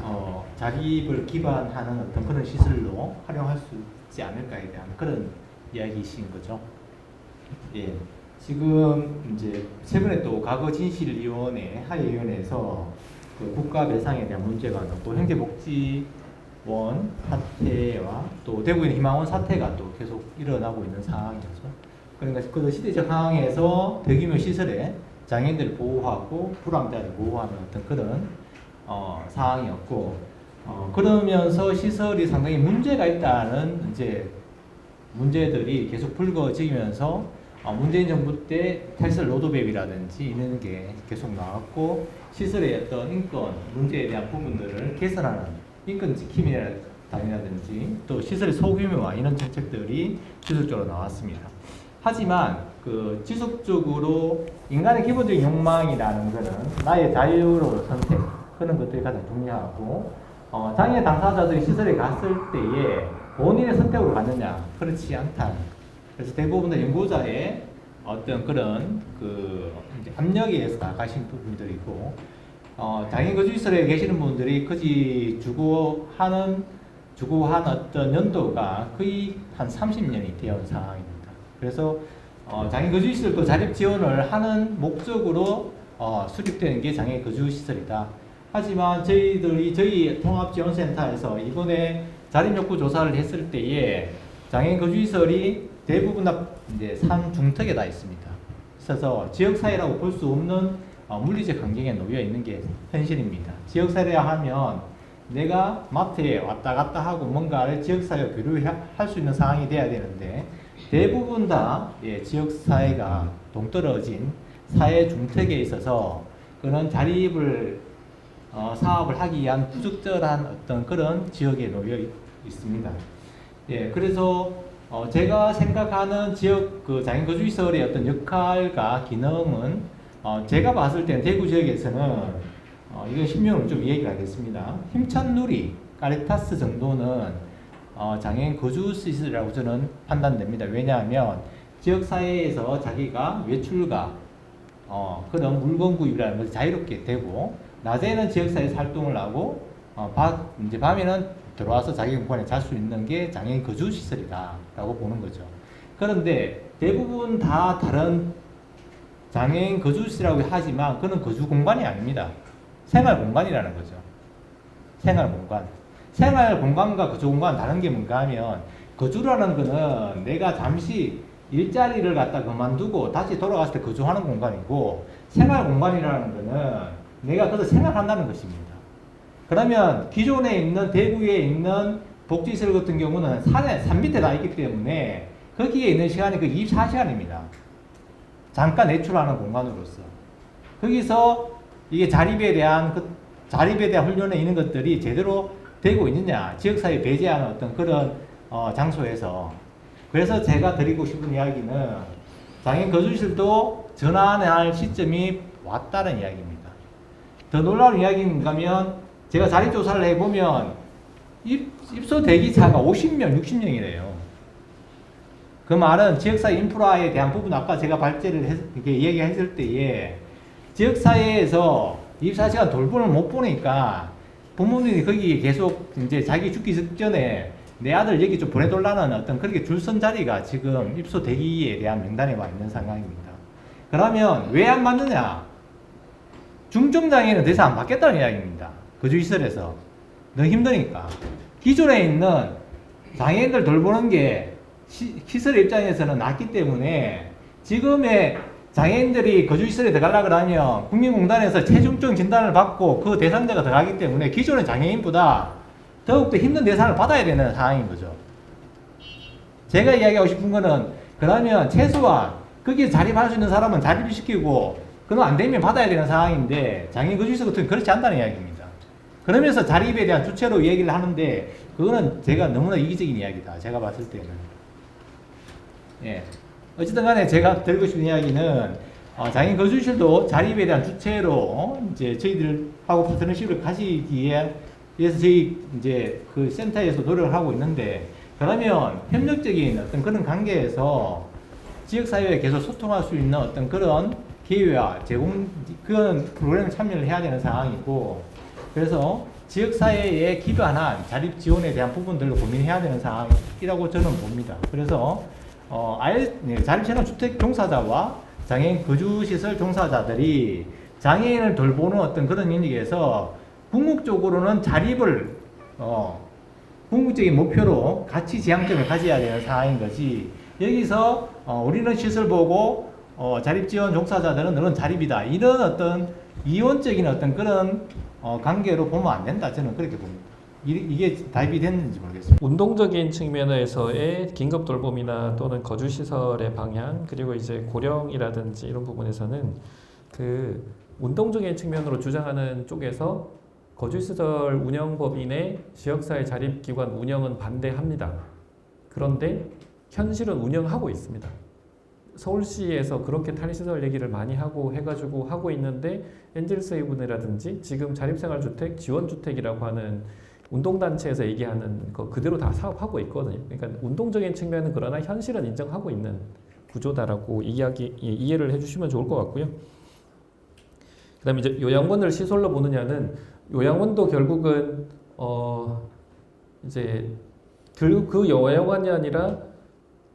자립을 기반하는 어떤 그런 시설로 활용할 수 있지 않을까에 대한 그런 이야기이신 거죠. 예. 지금 이제 최근에 또 과거 진실위원회 하회위원회에서 그 국가 배상에 대한 문제가 또 행정복지원 사태와 또 대구인 희망원 사태가 또 계속 일어나고 있는 상황이죠. 그러니까 그 시대적 상황에서 대규모 시설에 장애인들을 보호하고 불황자를 보호하는 어떤 그런 상황이었고 그러면서 시설이 상당히 문제가 있다는 이제 문제들이 계속 불거지면서 문재인 정부 때 탈시설 로드맵이라든지 이런 게 계속 나왔고 시설의 어떤 인권 문제에 대한 부분들을 개선하는 인권 지킴이라든지 또 시설의 소규모화 이런 정책들이 지속적으로 나왔습니다. 하지만 그 지속적으로 인간의 기본적인 욕망이라는 것은 나의 자유로운 선택 그런 것들이 가장 중요하고 장애 당사자들이 시설에 갔을 때에 본인의 선택으로 갔느냐 그렇지 않다. 그래서 대부분의 연구자의 어떤 그런 그 이제 압력에 의해서 나가신 부분들이고 장애인 거주시설에 계시는 분들이 거기 주거한 어떤 연도가 거의 한 30년이 되어 온 상황입니다. 그래서 장애인 거주시설도 자립 지원을 하는 목적으로 수립되는 게 장애인 거주시설이다. 하지만 저희 통합지원센터에서 이번에 자립욕구 조사를 했을 때에 장애인 거주시설이 대부분 다 이제 산중턱에 다 있습니다. 있어서 지역사회라고 볼 수 없는 물리적 환경에 놓여 있는 게 현실입니다. 지역사회라 하면 내가 마트에 왔다 갔다 하고 뭔가를 지역사회와 교류할 수 있는 상황이 돼야 되는데 대부분 다 지역사회가 동떨어진 사회 중턱에 있어서 그런 자립을 사업을 하기 위한 부적절한 어떤 그런 지역에 놓여 있습니다. 예, 그래서 제가 생각하는 지역 그 장애인 거주시설의 어떤 역할과 기능은 제가 봤을 때는 대구 지역에서는 이건 신명을 좀 얘기를 하겠습니다. 힘찬누리, 까리타스 정도는 장애인 거주시설이라고 저는 판단됩니다. 왜냐하면 지역사회에서 자기가 외출과 그런 물건 구입이라는 것이 자유롭게 되고 낮에는 지역사회에서 활동을 하고 이제 밤에는 들어와서 자기 공간에 잘 수 있는 게 장애인 거주시설이다 라고 보는 거죠. 그런데 대부분 다 다른 장애인 거주시설이라고 하지만 그는 거주 공간이 아닙니다. 생활 공간이라는 거죠. 생활 공간. 생활 공간과 거주 공간 다른 게 뭔가 하면 거주라는 거는 내가 잠시 일자리를 갖다 그만두고 다시 돌아갔을 때 거주하는 공간이고 생활 공간이라는 거는 내가 거기서 생활한다는 것입니다. 그러면 기존에 있는 대구에 있는 복지시설 같은 경우는 산 밑에 다 있기 때문에 거기에 있는 시간이 그 24시간입니다. 잠깐 외출하는 공간으로서. 거기서 이게 자립에 대한 훈련에 있는 것들이 제대로 되고 있느냐, 지역사회 배제하는 어떤 그런 장소에서. 그래서 제가 드리고 싶은 이야기는 장애인 거주시설도 전환할 시점이 왔다는 이야기입니다. 더 놀라운 이야기는 가면 제가 자립조사를 해보면 입소 대기차가 50명, 60명이래요. 그 말은 지역사회 인프라에 대한 부분 아까 제가 이렇게 얘기했을 때에 지역사회에서 24시간 돌봄을 못 보니까 부모님이 거기 계속 이제 자기 죽기 직전에 내 아들 여기 좀 보내달라는 어떤 그렇게 줄선 자리가 지금 입소 대기에 대한 명단에 와 있는 상황입니다. 그러면 왜 안 맞느냐? 중증장애인은 더 이상 안 받겠다는 이야기입니다. 거주시설에서. 너무 힘드니까. 기존에 있는 장애인들 돌보는 게 시설의 입장에서는 낫기 때문에 지금의 장애인들이 거주시설에 들어가려고 하면 국민공단에서 체중증 진단을 받고 그 대상자가 들어가기 때문에 기존의 장애인보다 더욱더 힘든 대상을 받아야 되는 상황인 거죠. 제가 이야기하고 싶은 거는 그러면 최소한 거기에 자립할 수 있는 사람은 자립을 시키고 그럼 안 되면 받아야 되는 상황인데 장애인 거주시설 같은 건 그렇지 않다는 이야기입니다. 그러면서 자립에 대한 주체로 얘기를 하는데 그거는 제가 너무나 이기적인 이야기다. 제가 봤을 때는. 예. 어쨌든 간에 제가 드리고 싶은 이야기는 장애인 거주시설도 자립에 대한 주체로 이제 저희들하고 파트너십을 가지기 위해서 저희 이제 그 센터에서 노력을 하고 있는데 그러면 협력적인 어떤 그런 관계에서 지역사회에 계속 소통할 수 있는 어떤 그런 기회와 그런 프로그램에 참여를 해야 되는 상황이고 그래서 지역사회에 기반한 자립 지원에 대한 부분들로 고민해야 되는 상황이라고 저는 봅니다. 그래서 자립체험 주택 종사자와 장애인 거주시설 종사자들이 장애인을 돌보는 어떤 그런 영역에서 궁극적으로는 자립을 궁극적인 목표로 가치 지향점을 가져야 되는 상황인 거지. 여기서 우리는 시설 보고 자립 지원 종사자들은 너는 자립이다. 이런 어떤 이원적인 어떤 그런 관계로 보면 안 된다. 저는 그렇게 봅니다. 이게 답이 됐는지 모르겠습니다. 운동적인 측면에서의 긴급 돌봄이나 또는 거주시설의 방향 그리고 이제 고령이라든지 이런 부분에서는 그 운동적인 측면으로 주장하는 쪽에서 거주시설 운영법인의 지역사회 자립기관 운영은 반대합니다. 그런데 현실은 운영하고 있습니다. 서울시에서 그렇게 탈시설 얘기를 많이 하고 해가지고 하고 있는데 엔젤세이븐이라든지 지금 자립생활주택 지원주택이라고 하는 운동단체에서 얘기하는 거 그대로 다 사업하고 있거든요. 그러니까 운동적인 측면은 그러나 현실은 인정하고 있는 구조다라고 이해를 해주시면 좋을 것 같고요. 그 다음에 이제 요양원을 시설로 보느냐는 요양원도 결국은 이제 그 요양원이 아니라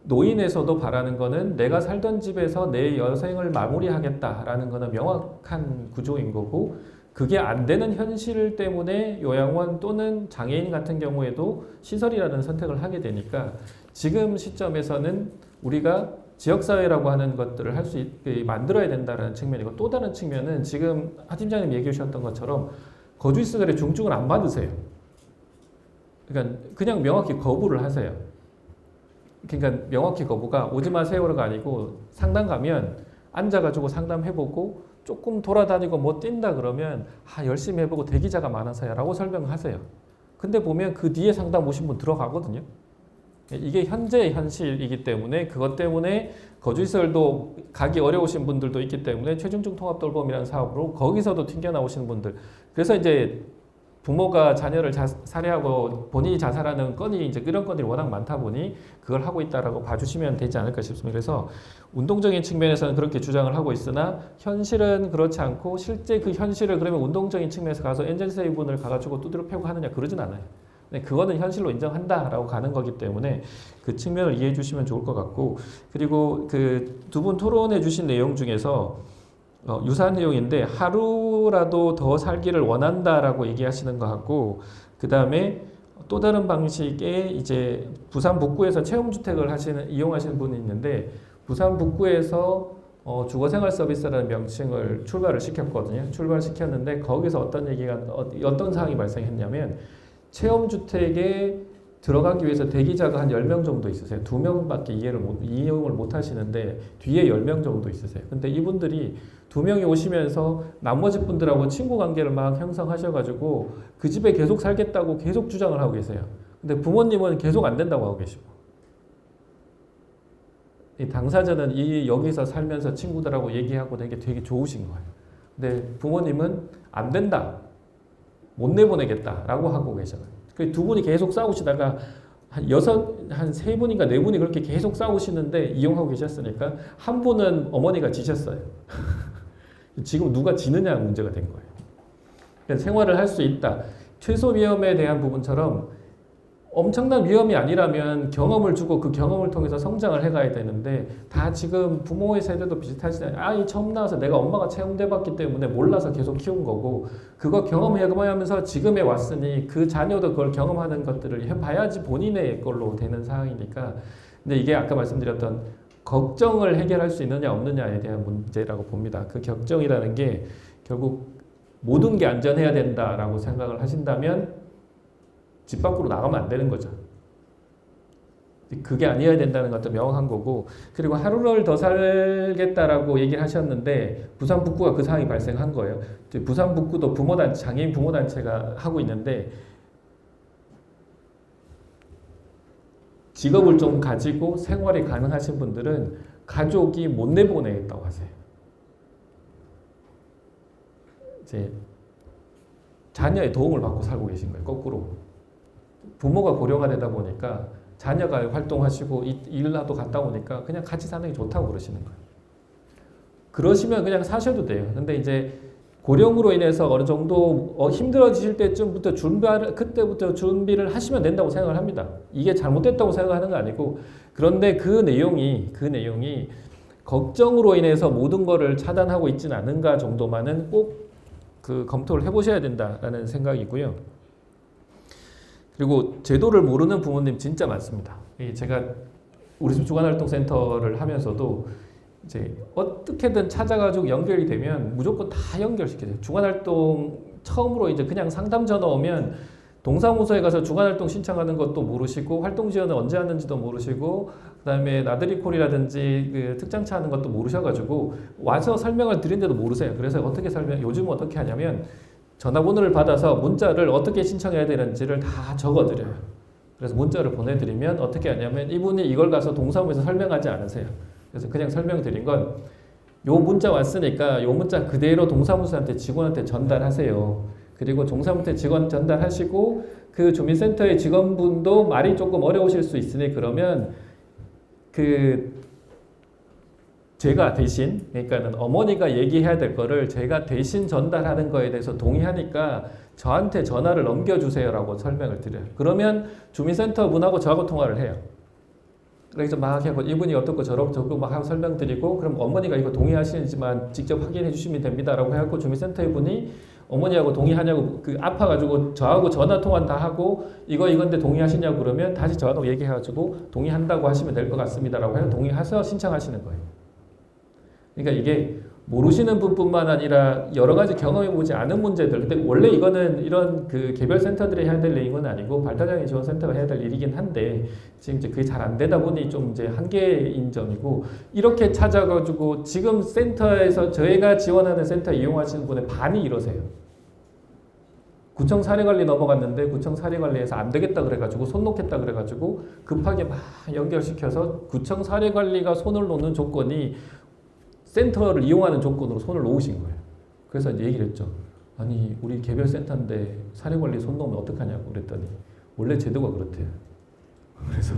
노인에서도 바라는 거는 내가 살던 집에서 내 여생을 마무리하겠다라는 거는 명확한 구조인 거고 그게 안 되는 현실 때문에 요양원 또는 장애인 같은 경우에도 시설이라는 선택을 하게 되니까 지금 시점에서는 우리가 지역사회라고 하는 것들을 할 수 있게 만들어야 된다는 측면이고 또 다른 측면은 지금 하 팀장님 얘기해 주셨던 것처럼 거주시설의 중증을 안 받으세요. 그러니까 그냥 명확히 거부를 하세요. 그러니까 명확히 거부가 오지 마세요가 아니고 상담 가면 앉아가지고 상담해보고 조금 돌아다니고 뭐 뛴다 그러면 열심히 해보고 대기자가 많아서야 라고 설명하세요. 근데 보면 그 뒤에 상담 오신 분 들어가거든요. 이게 현재의 현실이기 때문에 그것 때문에 거주시설도 가기 어려우신 분들도 있기 때문에 최중증 통합돌봄이라는 사업으로 거기서도 튕겨나오시는 분들 그래서 이제 부모가 자녀를 살해하고 본인이 자살하는 건이 이제 이런 건들이 워낙 많다 보니 그걸 하고 있다라고 봐주시면 되지 않을까 싶습니다. 그래서 운동적인 측면에서는 그렇게 주장을 하고 있으나 현실은 그렇지 않고 실제 그 현실을 그러면 운동적인 측면에서 가서 엔젤세이븐을 가가지고 두드려 패고 하느냐 그러진 않아요. 그거는 현실로 인정한다라고 가는 거기 때문에 그 측면을 이해해 주시면 좋을 것 같고 그리고 그 두 분 토론해 주신 내용 중에서 유사한 내용인데 하루라도 더 살기를 원한다라고 얘기하시는 것 같고 그 다음에 또 다른 방식의 이제 부산 북구에서 체험주택을 이용하시는 분이 있는데 부산 북구에서 주거생활 서비스라는 명칭을 출발을 시켰거든요. 출발시켰는데 거기서 어떤 사항이 발생했냐면 체험주택에 들어가기 위해서 대기자가 한 10명 정도 있으세요. 2명밖에 이용을 못 하시는데 뒤에 10명 정도 있으세요. 근데 이분들이 2명이 오시면서 나머지 분들하고 친구 관계를 막 형성하셔가지고 그 집에 계속 살겠다고 계속 주장을 하고 계세요. 근데 부모님은 계속 안 된다고 하고 계시고, 이 당사자는 여기서 살면서 친구들하고 얘기하고 되게 좋으신 거예요. 근데 부모님은 안 된다, 못 내보내겠다라고 하고 계셔요. 그 두 분이 계속 싸우시다가 한 세 분인가 네 분이 그렇게 계속 싸우시는데 이용하고 계셨으니까 한 분은 어머니가 지셨어요. 지금 누가 지느냐 문제가 된 거예요. 그러니까 생활을 할 수 있다. 최소 위험에 대한 부분처럼 엄청난 위험이 아니라면 경험을 주고 그 경험을 통해서 성장을 해가야 되는데, 다 지금 부모의 세대도 비슷하시잖아요. 아이 처음 나와서 내가 엄마가 체험돼봤기 때문에 몰라서 계속 키운 거고, 그거 경험해가면서 지금에 왔으니 그 자녀도 그걸 경험하는 것들을 해봐야지 본인의 걸로 되는 상황이니까. 근데 이게 아까 말씀드렸던 걱정을 해결할 수 있느냐 없느냐에 대한 문제라고 봅니다. 그 걱정이라는 게 결국 모든 게 안전해야 된다라고 생각을 하신다면 집 밖으로 나가면 안 되는 거죠. 그게 아니어야 된다는 것도 명확한 거고, 그리고 하루를 더 살겠다라고 얘기를 하셨는데 부산 북구가 그 상황이 발생한 거예요. 부산 북구도 장애인 부모단체가 하고 있는데, 직업을 좀 가지고 생활이 가능하신 분들은 가족이 못 내보내겠다고 하세요. 이제 자녀의 도움을 받고 살고 계신 거예요. 거꾸로 부모가 고령화 되다 보니까 자녀가 활동하시고 일하도 갔다 오니까 그냥 같이 사는 게 좋다고 그러시는 거예요. 그러시면 그냥 사셔도 돼요. 근데 이제 고령으로 인해서 어느 정도 힘들어지실 때쯤부터 그때부터 준비를 하시면 된다고 생각을 합니다. 이게 잘못됐다고 생각하는 건 아니고, 그런데 그 내용이 걱정으로 인해서 모든 거를 차단하고 있지는 않은가 정도만은 꼭 그 검토를 해보셔야 된다라는 생각이고요. 그리고 제도를 모르는 부모님 진짜 많습니다. 제가 우리 집 주간활동센터를 하면서도 이제 어떻게든 찾아가지고 연결이 되면 무조건 다 연결시켜요. 주간활동 처음으로 이제 그냥 상담 전화 오면 동사무소에 가서 주간활동 신청하는 것도 모르시고, 활동 지원을 언제 하는지도 모르시고, 그다음에 나들이콜이라든지 그 특장차 하는 것도 모르셔가지고 와서 설명을 드린데도 모르세요. 그래서 요즘은 어떻게 하냐면 전화번호를 받아서 문자를 어떻게 신청해야 되는지를 다 적어드려요. 그래서 문자를 보내드리면 어떻게 하냐면 이분이 이걸 가서 동사무소에서 설명하지 않으세요. 그래서 그냥 설명드린 건 요 문자 왔으니까 요 문자 그대로 동사무소한테 직원한테 전달하세요. 그리고 동사무소한테 직원 전달하시고, 그 주민센터의 직원분도 말이 조금 어려우실 수 있으니 그러면 제가 대신, 그러니까는 어머니가 얘기해야 될 거를 제가 대신 전달하는 거에 대해서 동의하니까 저한테 전화를 넘겨주세요라고 설명을 드려요. 그러면 주민센터 분하고 저하고 통화를 해요. 그래서 막 하고 이분이 어떻고 저렇고 막 하고 설명드리고, 그럼 어머니가 이거 동의하시는지만 직접 확인해 주시면 됩니다라고 해갖고 주민센터의 분이 어머니하고 동의하냐고, 아파가지고 저하고 전화 통화 다 하고 이건데 동의하시냐고 그러면 다시 저하고 얘기해가지고 동의한다고 하시면 될 것 같습니다라고 해서 동의해서 신청하시는 거예요. 그러니까 이게 모르시는 분뿐만 아니라 여러 가지 경험해보지 않은 문제들. 근데 원래 이거는 이런 그 개별센터들이 해야 될 일은 아니고 발달장애 지원센터가 해야 될 일이긴 한데, 지금 이제 그게 잘 안 되다 보니 좀 이제 한계인 점이고, 이렇게 찾아가지고 지금 센터에서 저희가 지원하는 센터 이용하시는 분의 반이 이러세요. 구청 사례관리 넘어갔는데 구청 사례관리에서 안 되겠다 그래가지고 손 놓겠다 그래가지고 급하게 막 연결시켜서 구청 사례관리가 손을 놓는 조건이 센터를 이용하는 조건으로 손을 놓으신 거예요. 그래서 이제 얘기를 했죠. 아니 우리 개별센터인데 사례관리 손 놓으면 어떡하냐고 그랬더니 원래 제도가 그렇대요. 그래서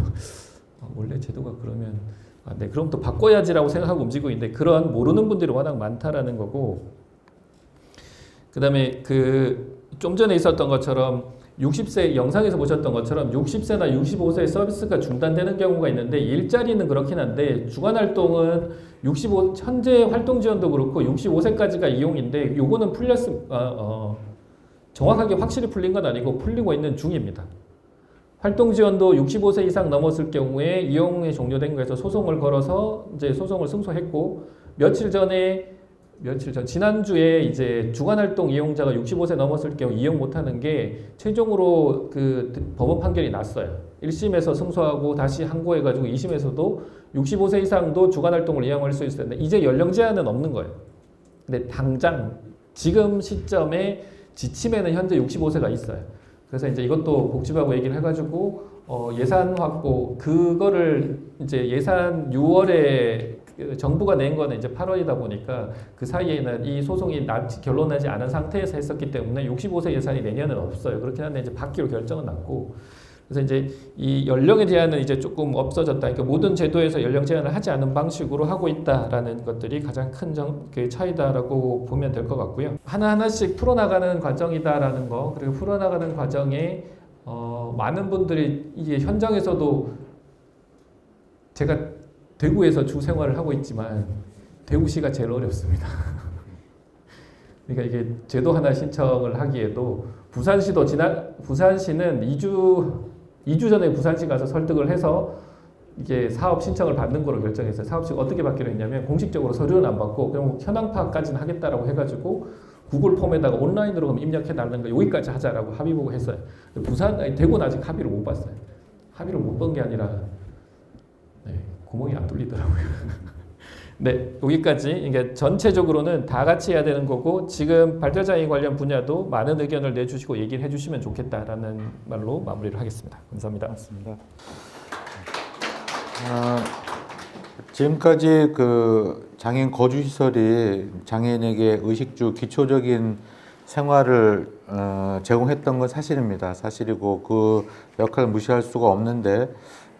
원래 제도가 그러면 네 그럼 또 바꿔야지라고 생각하고 움직이고 있는데, 그런 모르는 분들이 워낙 많다라는 거고, 그 다음에 좀 전에 있었던 것처럼 60세 영상에서 보셨던 것처럼 60세나 65세 서비스가 중단되는 경우가 있는데, 일자리는 그렇긴 한데 주간활동은 현재 활동 지원도 그렇고 65세까지가 이용인데, 요거는 정확하게 확실히 풀린 건 아니고 풀리고 있는 중입니다. 활동 지원도 65세 이상 넘었을 경우에 이용이 종료된 거에서 소송을 걸어서 이제 소송을 승소했고, 며칠 전에 며칠 전 지난주에 이제 주간활동 이용자가 65세 넘었을 경우 이용 못하는 게 최종으로 그 법원 판결이 났어요. 1심에서 승소하고 다시 항고해가지고 2심에서도 65세 이상도 주간활동을 이용할 수 있을 텐데 이제 연령 제한은 없는 거예요. 근데 당장 지금 시점에 지침에는 현재 65세가 있어요. 그래서 이제 이것도 복지부하고 얘기를 해가지고 예산 확보 그거를 이제 예산 6월에 정부가 낸 거는 이제 8월이다 보니까 그 사이에는 이 소송이 결론나지 않은 상태에서 했었기 때문에 65세 예산이 내년은 없어요. 그렇긴 한데 이제 받기로 결정은 났고 그래서 이제 이 연령에 대한은 이제 조금 없어졌다. 그러니까 모든 제도에서 연령 제한을 하지 않은 방식으로 하고 있다라는 것들이 가장 큰 그 차이다라고 보면 될 것 같고요. 하나하나씩 풀어나가는 과정이다라는 거 그리고 풀어나가는 과정에 많은 분들이 이게 현장에서도 제가 대구에서 주 생활을 하고 있지만 대구시가 제일 어렵습니다. 그러니까 이게 제도 하나 신청을 하기에도 부산시는 2주 전에 부산시 가서 설득을 해서 이게 사업 신청을 받는 거로 결정했어요. 사업식 어떻게 받기로 했냐면 공식적으로 서류는 안 받고 그냥 현황 파악까지는 하겠다라고 해가지고 구글 폼에다가 온라인으로 그럼 입력해 달라는 거 여기까지 하자라고 합의 보고 했어요. 대구는 아직 합의를 못 봤어요. 합의를 못 본 게 아니라 구멍이 안 뚫리더라고요. 네, 여기까지. 그러니까 전체적으로는 다 같이 해야 되는 거고 지금 발달장애 관련 분야도 많은 의견을 내주시고 얘기를 해주시면 좋겠다라는 말로 마무리를 하겠습니다. 감사합니다. 맞습니다. 지금까지 그 장애인 거주 시설이 장애인에게 의식주 기초적인 생활을 제공했던 건 사실입니다. 사실이고 그 역할을 무시할 수가 없는데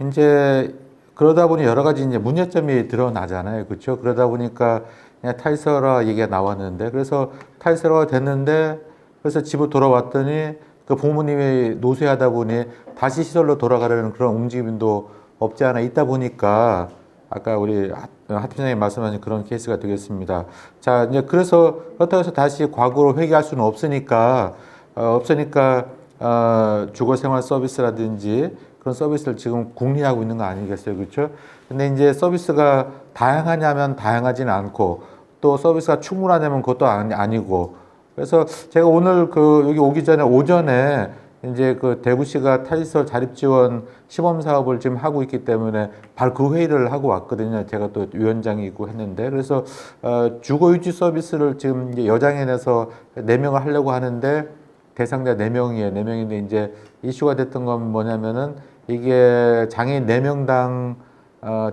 이제 그러다 보니 여러 가지 이제 문제점이 드러나잖아요. 그렇죠? 그러다 보니까 그냥 탈세라 얘기가 나왔는데 그래서 탈세라가 됐는데 그래서 집으로 돌아왔더니 그 부모님이 노쇠하다 보니 다시 시설로 돌아가려는 그런 움직임도 없지 않아 있다 보니까 아까 우리 하 팀장님 말씀하신 그런 케이스가 되겠습니다. 자, 이제 그래서 그렇다고 해서 다시 과거로 회귀할 수는 없으니까 주거생활 서비스라든지 그런 서비스를 지금 궁리하고 있는 거 아니겠어요, 그렇죠? 근데 이제 서비스가 다양하냐면 다양하지는 않고 또 서비스가 충분하냐면 그것도 아니고 그래서 제가 오늘 여기 오기 전에 오전에 이제 그 대구시가 탈시설 자립지원 시범 사업을 지금 하고 있기 때문에 바로 그 회의를 하고 왔거든요. 제가 또 위원장이고 했는데 그래서 주거 유지 서비스를 지금 이제 여장현에서 4명을 하려고 하는데 대상자 4명이에요. 4명인데 이제 이슈가 됐던 건 뭐냐면은 이게 장애인 4명당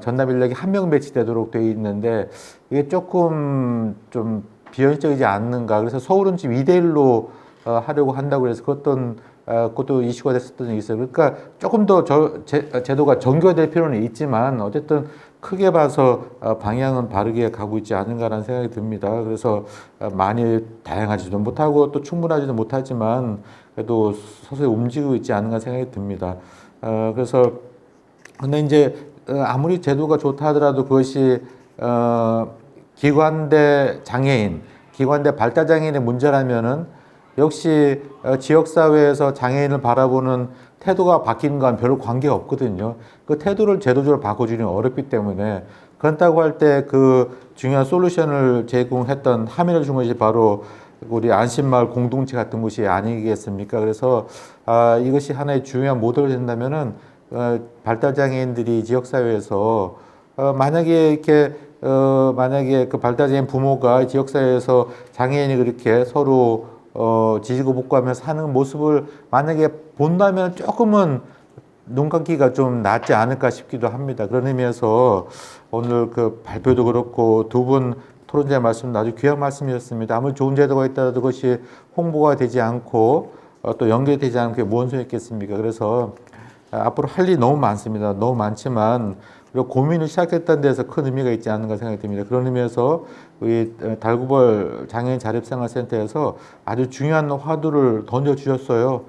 전담 인력이 1명 배치되도록 되어 있는데 이게 조금 좀 비현실적이지 않는가. 그래서 서울은 지금 2대1로 하려고 한다고 해서 그것도 이슈가 됐었던 적이 있어요. 그러니까 조금 더 제도가 정교화될 필요는 있지만 어쨌든 크게 봐서 방향은 바르게 가고 있지 않은가라는 생각이 듭니다. 그래서 많이 다양하지도 못하고 또 충분하지도 못하지만 그래도 서서히 움직이고 있지 않은가 생각이 듭니다. 그래서 근데 이제 아무리 제도가 좋다 하더라도 그것이 기관대 발달장애인의 문제라면은 역시 지역사회에서 장애인을 바라보는 태도가 바뀌는 건 별로 관계가 없거든요. 그 태도를 제도적으로 바꿔주기는 어렵기 때문에 그렇다고 할 때 그 중요한 솔루션을 제공했던 함의를 준 것이 바로 우리 안심마을 공동체 같은 곳이 아니겠습니까? 그래서 이것이 하나의 중요한 모델이 된다면은 발달장애인들이 지역사회에서 만약에 그 발달장애인 부모가 지역사회에서 장애인이 그렇게 서로 지지고 볶고하며 사는 모습을 만약에 본다면 조금은 눈 감기가 좀 낫지 않을까 싶기도 합니다. 그런 의미에서 오늘 그 발표도 그렇고 두 분 토론자의 말씀도 아주 귀한 말씀이었습니다. 아무리 좋은 제도가 있더라도 그것이 홍보가 되지 않고 또 연결되지 않은 게 뭔 소용있겠습니까? 그래서 앞으로 할 일이 너무 많습니다. 너무 많지만 그리고 고민을 시작했다는 데서 큰 의미가 있지 않는가 생각이 듭니다. 그런 의미에서 우리 달구벌 장애인 자립생활센터에서 아주 중요한 화두를 던져주셨고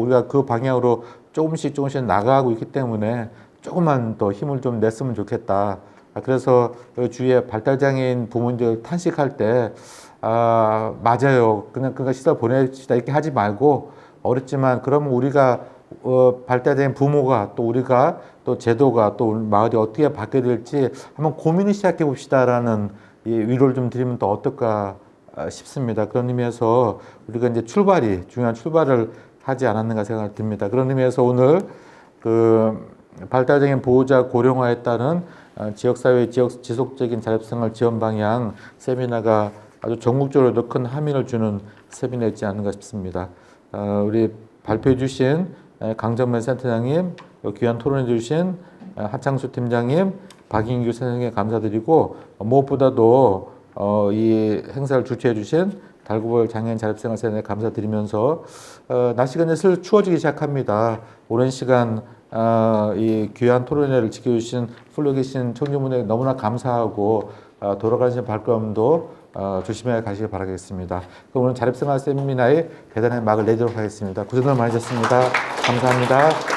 우리가 그 방향으로 조금씩 나가고 있기 때문에 조금만 더 힘을 좀 냈으면 좋겠다. 그래서 주위에 발달장애인 부모님들 탄식할 때 맞아요. 그러니까 시설 보내시다 이렇게 하지 말고 어렵지만 그러면 우리가 발달된 부모가 또 우리가 또 제도가 또 우리 마을이 어떻게 바뀌어야 될지 한번 고민을 시작해 봅시다라는 위로를 좀 드리면 또 어떨까 싶습니다. 그런 의미에서 우리가 이제 중요한 출발을 하지 않았는가 생각이 듭니다. 그런 의미에서 오늘 그 발달장애인 보호자 고령화에 따른 지역사회의 지속적인 자립생활 지원 방향 세미나가 아주 전국적으로도 큰 함의를 주는 세미나였지 않은가 싶습니다. 우리 발표해 주신 강정면 센터장님, 귀한 토론해 주신 하창수 팀장님, 박인규 선생님께 감사드리고 무엇보다도 이 행사를 주최해 주신 달구벌 장애인 자립생활센터에 감사드리면서 날씨가 이제 슬 추워지기 시작합니다. 오랜 시간 이 귀한 토론회를 지켜주신 풀로 계신 청중분에게 너무나 감사하고 돌아가신 발걸음도 조심해 가시길 바라겠습니다. 그럼 오늘 자립생활 세미나에 대단한 막을 내도록 하겠습니다. 고생들 많으셨습니다. 감사합니다.